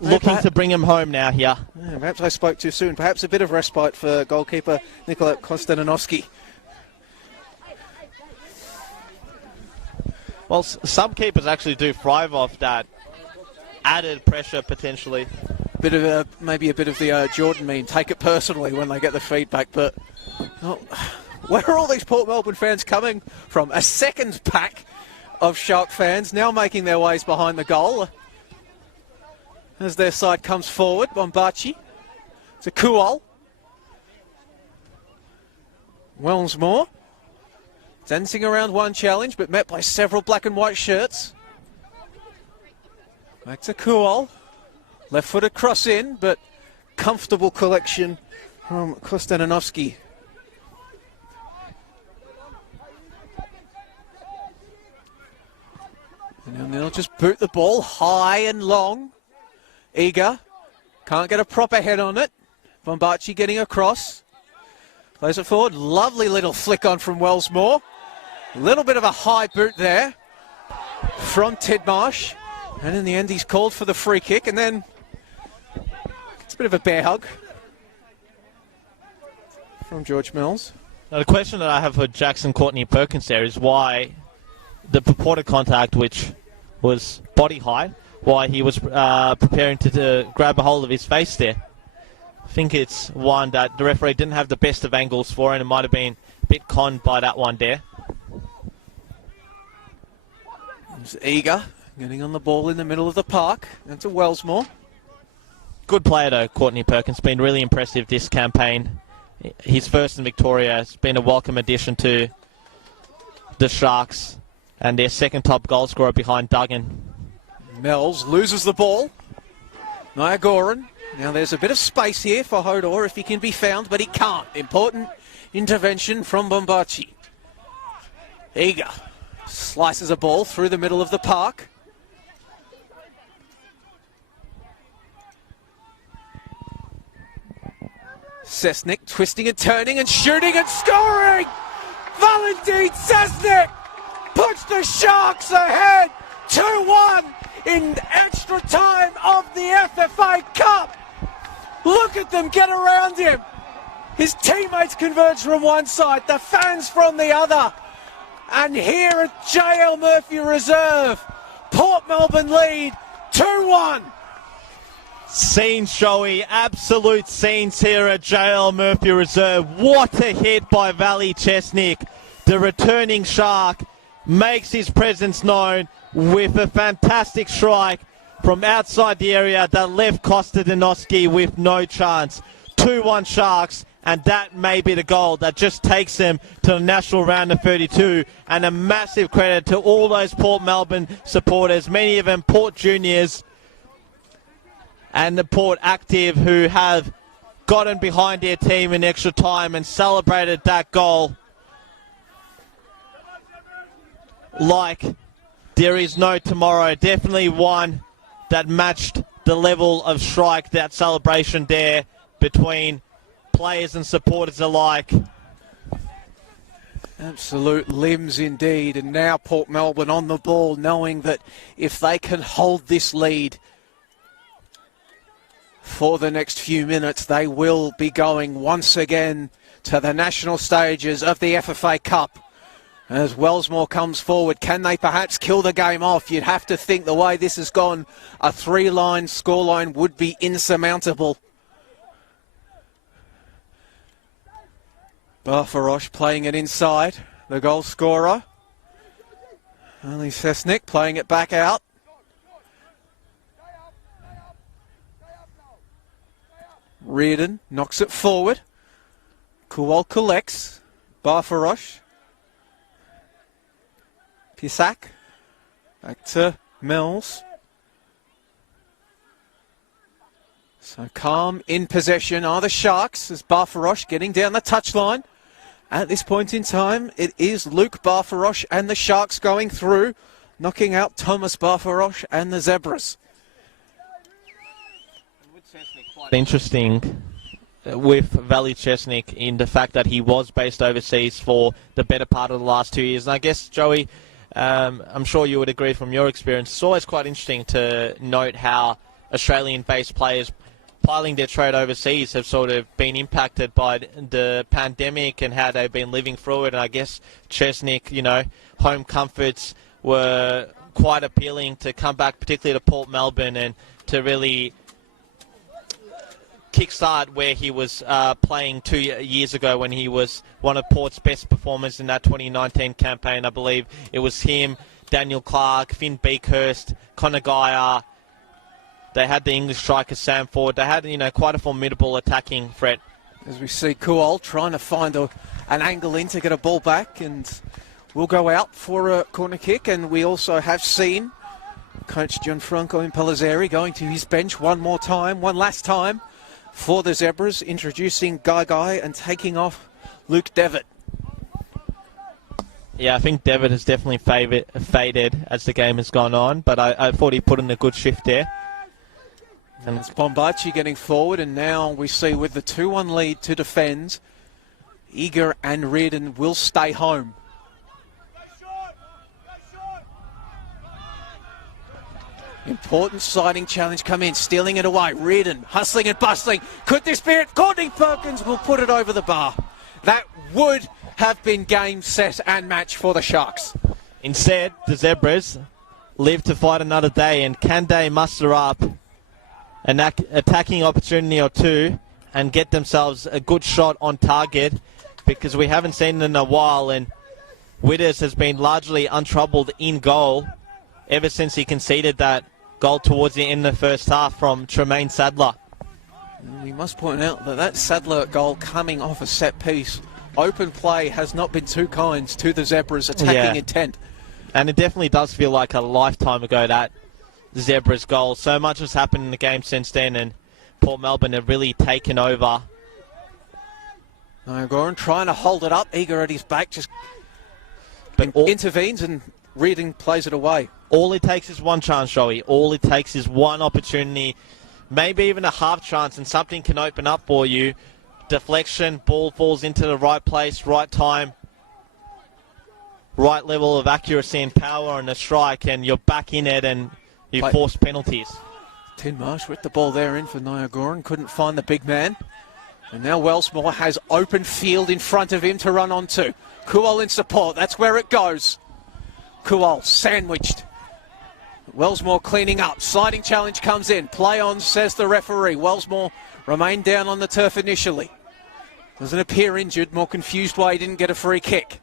looking to bring him home now here. Yeah, perhaps I spoke too soon. Perhaps a bit of respite for goalkeeper Nikola Konstantinovsky. Well, some keepers actually do thrive off that added pressure potentially. Bit of maybe a bit of the Jordan meme. Take it personally when they get the feedback. But where are all these Port Melbourne fans coming from? A second pack of Shark fans now making their ways behind the goal as their side comes forward. Bombachi. It's a Kuol. Wellsmore. Dancing around one challenge, but met by several black and white shirts. Back to Kuol. Left-footed cross in, but comfortable collection from Konstantinovsky. And they'll just boot the ball high and long. Eager. Can't get a proper head on it. Bombachi getting across. Plays it forward. Lovely little flick on from Wellsmore. A little bit of a high boot there from Tidmarsh. And in the end, he's called for the free kick. And then it's a bit of a bear hug from George Mills. Now, the question that I have for Jackson Courtney Perkins there is why the purported contact, which was body high, why he was preparing to grab a hold of his face there. I think it's one that the referee didn't have the best of angles for, and it might have been a bit conned by that one there. He's eager, getting on the ball in the middle of the park. And to Wellsmore. Good player though, Courtney Perkins. Been really impressive this campaign. His first in Victoria has been a welcome addition to the Sharks and their second top goal scorer behind Duggan. Mells loses the ball. Niagoran. Now there's a bit of space here for Hodor if he can be found, but he can't. Important intervention from Bombachi. Eager. Slices a ball through the middle of the park. Cessnick twisting and turning and shooting and scoring! Valentin Cessnick puts the Sharks ahead 2-1 in extra time of the FFA Cup. Look at them get around him. His teammates converge from one side, the fans from the other. And here at JL Murphy Reserve, Port Melbourne lead 2-1. Scenes, Joey, absolute scenes here at JL Murphy Reserve. What a hit by Valley Chesnick. The returning Shark makes his presence known with a fantastic strike from outside the area that left Konstantinovsky with no chance. 2-1 Sharks, and that may be the goal that just takes them to the national round of 32. And a massive credit to all those Port Melbourne supporters, many of them Port Juniors and the Port Active, who have gotten behind their team in extra time and celebrated that goal like there is no tomorrow. Definitely one that matched the level of strike, that celebration there between players and supporters alike. Absolute limbs indeed. And now Port Melbourne on the ball, knowing that if they can hold this lead for the next few minutes, they will be going once again to the national stages of the FFA Cup. As Wellsmore comes forward, can they perhaps kill the game off? You'd have to think the way this has gone, a three-line scoreline would be insurmountable. Barfarosh playing it inside. The goal scorer. Only Sesnick playing it back out. Reardon knocks it forward. Kuol collects. Barfarosh. Pisak. Back to Mills. So calm in possession are the Sharks as Barfarosh getting down the touchline. At this point in time, it is Luke Barfarosh and the Sharks going through, knocking out Thomas Barfarosh and the Zebras. Quite interesting with Valley Chesnick in the fact that he was based overseas for the better part of the last 2 years. And I guess, Joey, I'm sure you would agree from your experience, it's always quite interesting to note how Australian-based players piling their trade overseas have sort of been impacted by the pandemic and how they've been living through it. And I guess Chesnick, you know, home comforts were quite appealing to come back, particularly to Port Melbourne, and to really kickstart where he was playing 2 years ago when he was one of Port's best performers in that 2019 campaign. I believe it was him, Daniel Clark, Finn Beakhurst, Connor Geyer. They had the English striker Sam Ford. They had, you know, quite a formidable attacking threat. As we see Kuol trying to find an angle in to get a ball back, and we'll go out for a corner kick. And we also have seen Coach Gianfranco Impellizzeri going to his bench one last time for the Zebras, introducing Guy and taking off Luke Devitt. Yeah, I think Devitt has definitely faded as the game has gone on, but I thought he put in a good shift there. And it's Bombachi getting forward, and now we see with the 2-1 lead to defend, Eager and Reardon will stay home. Important sliding challenge come in, stealing it away. Reardon hustling and bustling. Could this be it? Courtney Perkins will put it over the bar. That would have been game, set and match for the Sharks. Instead, the Zebras live to fight another day, and can they muster up an attacking opportunity or two and get themselves a good shot on target, because we haven't seen it in a while, and Witters has been largely untroubled in goal ever since he conceded that goal towards the end of the first half from Tremaine Sadler. We must point out that Sadler goal coming off a set piece. Open play has not been too kind to the Zebras' attacking intent. And it definitely does feel like a lifetime ago, that Zebras goal. So much has happened in the game since then, and Port Melbourne have really taken over. Goran trying to hold it up, Eager at his back, just intervenes, and Reardon plays it away. All it takes is one chance, Joey. All it takes is one opportunity, maybe even a half chance, and something can open up for you. Deflection, ball falls into the right place, right time, right level of accuracy and power and a strike, and you're back in it, and you force penalties. Tinmarsh with the ball there in for Niagoran. Couldn't find the big man. And now Wellsmore has open field in front of him to run onto. Kuol in support. That's where it goes. Kuol sandwiched. Wellsmore cleaning up. Sliding challenge comes in. Play on, says the referee. Wellsmore remained down on the turf initially. Doesn't appear injured. More confused why he didn't get a free kick.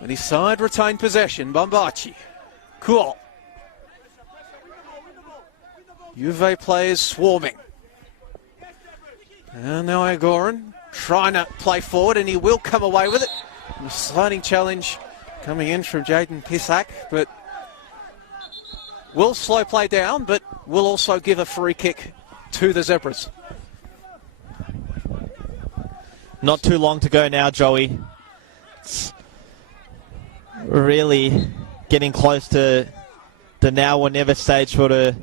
And his side retained possession. Bombachi. Kuol. Juve players swarming. And now Agoran trying to play forward, and he will come away with it. And a sliding challenge coming in from Jaden Pisak, but will slow play down, but will also give a free kick to the Zebras. Not too long to go now, Joey. It's really getting close to the now or never stage for the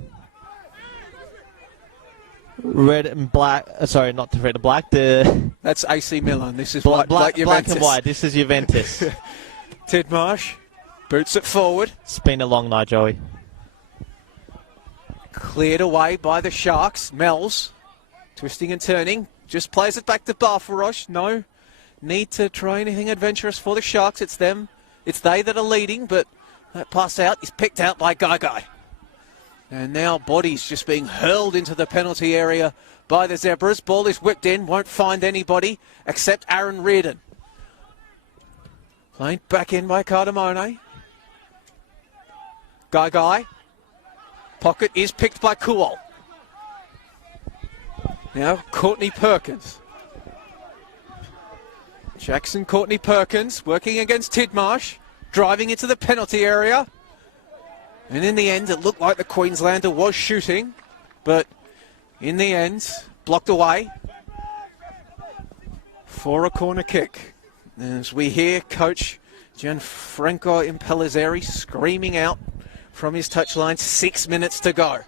red and black. Sorry, not the red and black. That's AC Milan. This is black Juventus. and white. This is Juventus. Tidmarsh boots it forward. It's been a long night, Joey. Cleared away by the Sharks. Mells twisting and turning. Just plays it back to Barfarosh. No need to try anything adventurous for the Sharks. It's them. It's they that are leading, but that pass out is picked out by Guy. And now bodies just being hurled into the penalty area by the Zebras. Ball is whipped in, won't find anybody except Aaron Reardon. Played back in by Cardamone. Guy. Pocket is picked by Kuol. Now Courtney Perkins. Jackson Courtney Perkins working against Tidmarsh, driving into the penalty area. And in the end, it looked like the Queenslander was shooting, but in the end, blocked away for a corner kick. As we hear Coach Gianfranco Impellizzeri screaming out from his touchline, 6 minutes to go.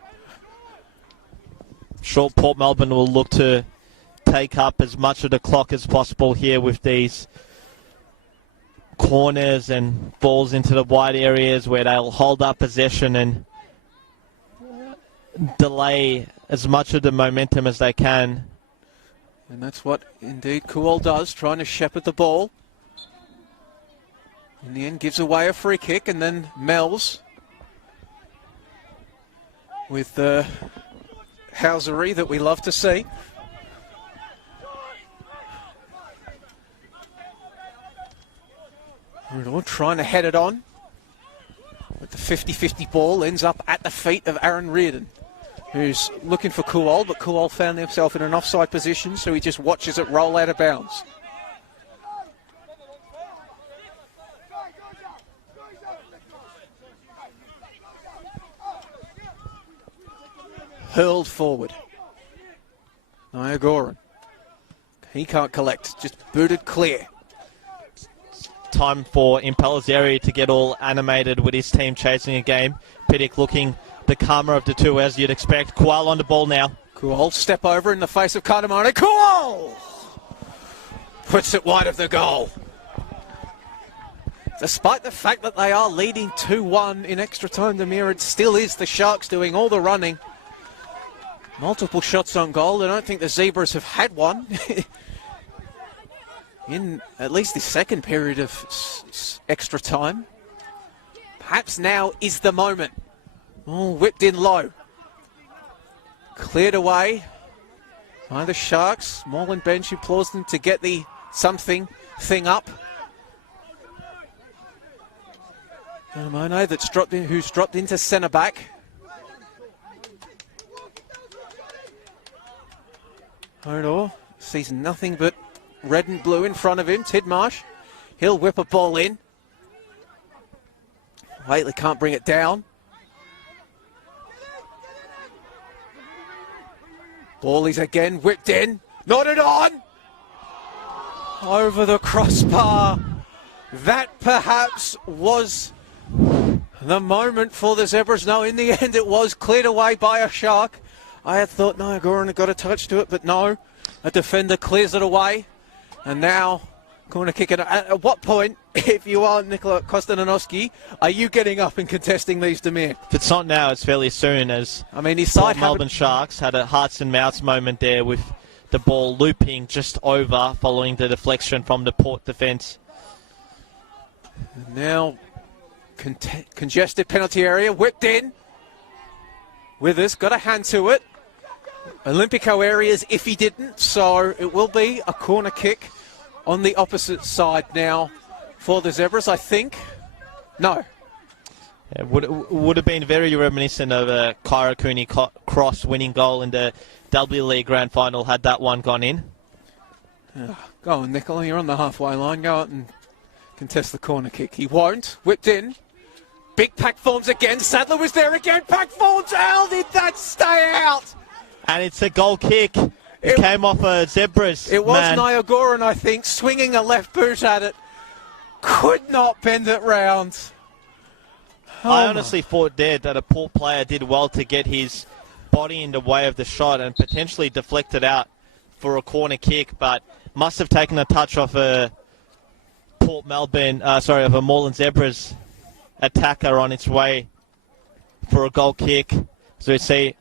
Sure, Port Melbourne will look to take up as much of the clock as possible here with these corners and balls into the wide areas where they'll hold up possession and delay as much of the momentum as they can. And that's what indeed Kuol does, trying to shepherd the ball. In the end, gives away a free kick, and then Mel's with the housery that we love to see. Trying to head it on. But the 50-50 ball ends up at the feet of Aaron Reardon, who's looking for Kuol, but Kuol found himself in an offside position, so he just watches it roll out of bounds. Hurled forward. Niagoran. He can't collect, just booted clear. Time for Impellizzeri to get all animated with his team chasing a game. Piddick looking the calmer of the two, as you'd expect. Kuol on the ball now. Kuol step over in the face of Cardamone. Kuol puts it wide of the goal. Despite the fact that they are leading 2-1 in extra time, the mirror, it still is the Sharks doing all the running. Multiple shots on goal. I don't think the Zebras have had one in at least the second period of extra time. Perhaps now is the moment. Oh, whipped in low. Cleared away by the Sharks. Moreland bench implores them to get the something thing up. Mono that's dropped in, who's dropped into centre back. Hodor sees nothing but red and blue in front of him. Tidmarsh, he'll whip a ball in. Waitley can't bring it down. Ball is again whipped in. Nodded on. Over the crossbar. That perhaps was the moment for the Zebras. No, in the end it was cleared away by a Shark. I had thought Niagoran had got a touch to it, but no. A defender clears it away. And now, corner kick. At what point, if you are Nikola Kostadinowski, are you getting up and contesting these, Demir? If it's not now, it's fairly soon, as I mean, his side Melbourne Sharks had a hearts and mouths moment there with the ball looping just over following the deflection from the Port defence. Now, congested penalty area, whipped in. Withers got a hand to it. Olympico areas if he didn't, so it will be a corner kick on the opposite side now for the Zebras, I think. No. It would have been very reminiscent of a Kyra Cooney cross winning goal in the W League Grand Final had that one gone in. Go on, Nicola, you're on the halfway line. Go out and contest the corner kick. He won't. Whipped in. Big pack forms again. Sadler was there again. Pack forms. How did that stay out? And it's a goal kick. It came off a Zebras. It was man. Niagoran, I think, swinging a left boot at it. Could not bend it round. I honestly thought there that a Port player did well to get his body in the way of the shot and potentially deflect it out for a corner kick, but must have taken a touch off a of a Moreland Zebras attacker on its way for a goal kick. So we see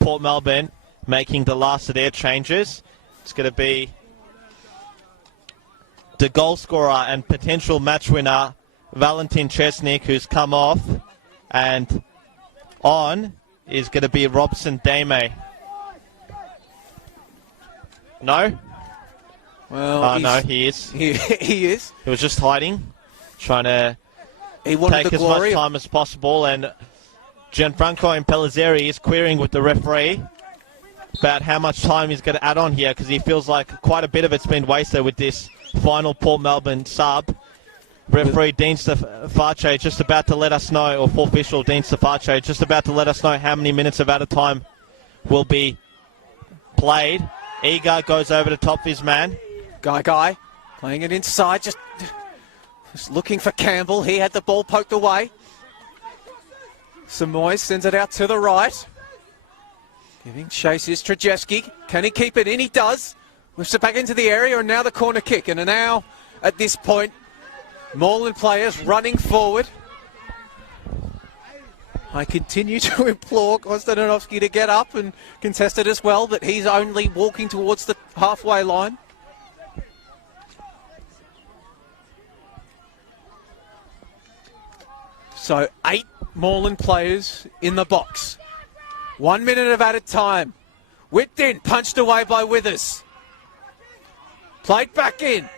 Port Melbourne making the last of their changes. It's going to be the goal scorer and potential match winner, Valentin Chesnik, who's come off, and on is going to be Robson Dame. No? Well, Oh, no, he is. He is. He was just hiding, trying to He wanted take the as much glory. time as possible, and Gianfranco Impellizzeri is querying with the referee about how much time he's going to add on here, because he feels like quite a bit of it's been wasted with this final Port Melbourne sub. Referee Dean Steface just about to let us know, or fourth official Dean Steface just about to let us know how many minutes of added time will be played. Egar goes over the top of his man. Guy, playing it inside, just looking for Campbell. He had the ball poked away. Samoy sends it out to the right. Giving chase is Trajewski. Can he keep it in? He does. Whips it back into the area, and now the corner kick. And now, at this point, Moreland players running forward. I continue to implore Konstantinovsky to get up and contest it as well, but he's only walking towards the halfway line. So 8 Moreland players in the box. 1 minute of added time. Whipped in, punched away by Withers. Played back in.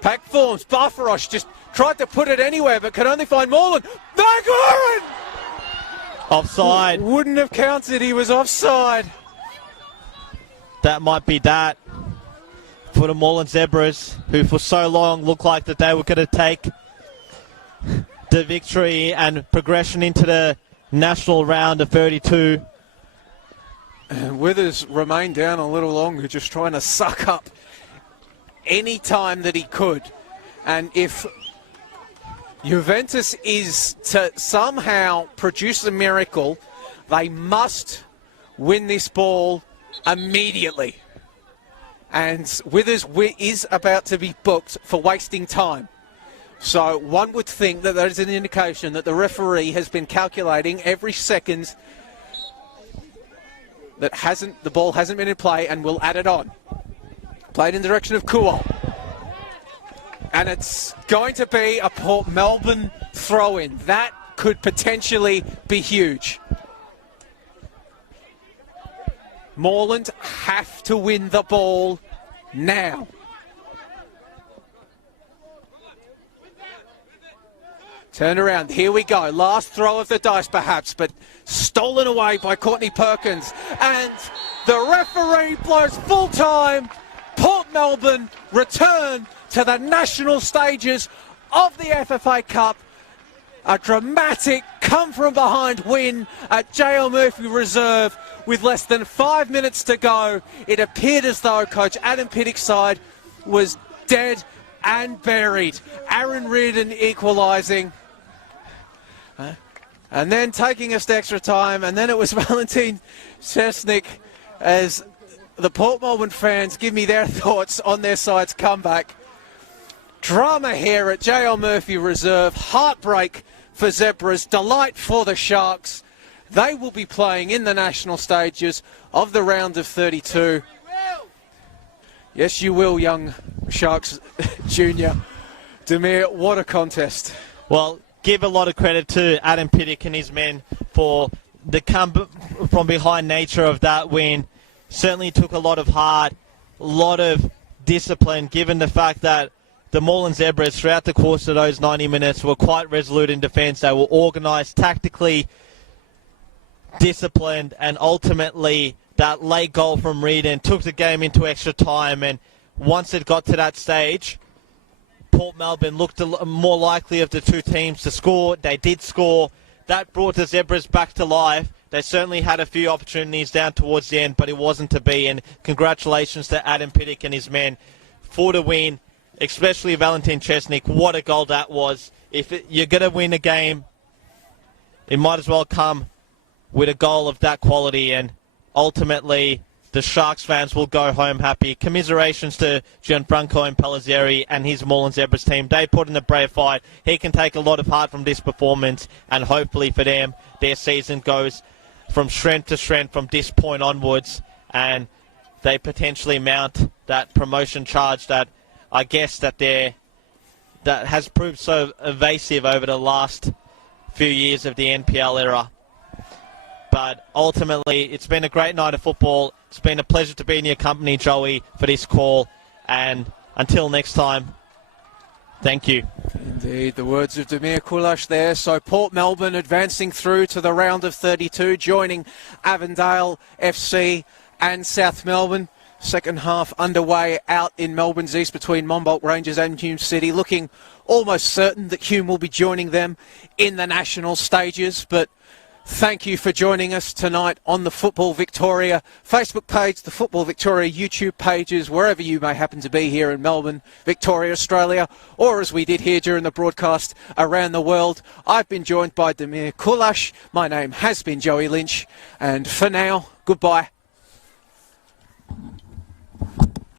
Pack forms. Barfarosh just tried to put it anywhere, but could only find Moreland. Maglorin! Offside. Wouldn't have counted. He was offside. That might be that for the Moreland Zebras, who for so long looked like that they were going to take the victory and progression into the national round of 32. Withers remained down a little longer, just trying to suck up any time that he could. And if Juventus is to somehow produce a miracle, they must win this ball immediately. And Withers is about to be booked for wasting time. So one would think that is an indication that the referee has been calculating every second that the ball hasn't been in play and will add it on. Played in the direction of Kuol. And it's going to be a Port Melbourne throw-in. That could potentially be huge. Moreland have to win the ball now. Turn around. Here we go. Last throw of the dice, perhaps, but stolen away by Courtney Perkins. And the referee blows full time. Port Melbourne return to the national stages of the FFA Cup. A dramatic come-from-behind win at J.L. Murphy Reserve with less than 5 minutes to go. It appeared as though Coach Adam Piddock's side was dead and buried. Aaron Reardon equalising. And then taking us to extra time, and then it was Valentin Chesnik as the Port Melbourne fans give me their thoughts on their side's comeback. Drama here at J.L. Murphy Reserve. Heartbreak for Zebras. Delight for the Sharks. They will be playing in the national stages of the round of 32. Yes, you will, young Sharks junior. Demir, what a contest. Well, give a lot of credit to Adam Piddock and his men for the come from behind nature of that win. Certainly took a lot of heart, a lot of discipline, given the fact that the Moreland Zebras throughout the course of those 90 minutes were quite resolute in defence. They were organised, tactically disciplined, and ultimately that late goal from Reardon took the game into extra time. And once it got to that stage, Port Melbourne looked more likely of the two teams to score. They did score. That brought the Zebras back to life. They certainly had a few opportunities down towards the end, but it wasn't to be. And congratulations to Adam Piddock and his men for the win, especially Valentin Chesnik. What a goal that was. If you're going to win a game, it might as well come with a goal of that quality. And ultimately, the Sharks fans will go home happy. Commiserations to Gianfranco Impellizzeri and his Moreland Zebras team. They put in a brave fight. He can take a lot of heart from this performance, and hopefully for them, their season goes from strength to strength from this point onwards, and they potentially mount that promotion charge that I guess that has proved so evasive over the last few years of the NPL era. But ultimately, it's been a great night of football. It's been a pleasure to be in your company, Joey, for this call. And until next time, thank you. Indeed, the words of Damir Kulash there. So Port Melbourne advancing through to the round of 32, joining Avondale FC and South Melbourne. Second half underway out in Melbourne's east between Monbulk Rangers and Hume City. Looking almost certain that Hume will be joining them in the national stages. But thank you for joining us tonight on the Football Victoria Facebook page, the Football Victoria YouTube pages, wherever you may happen to be here in Melbourne, Victoria, Australia, or as we did here during the broadcast around the world. I've been joined by Damir Kulash. My name has been Joey Lynch. And for now, goodbye.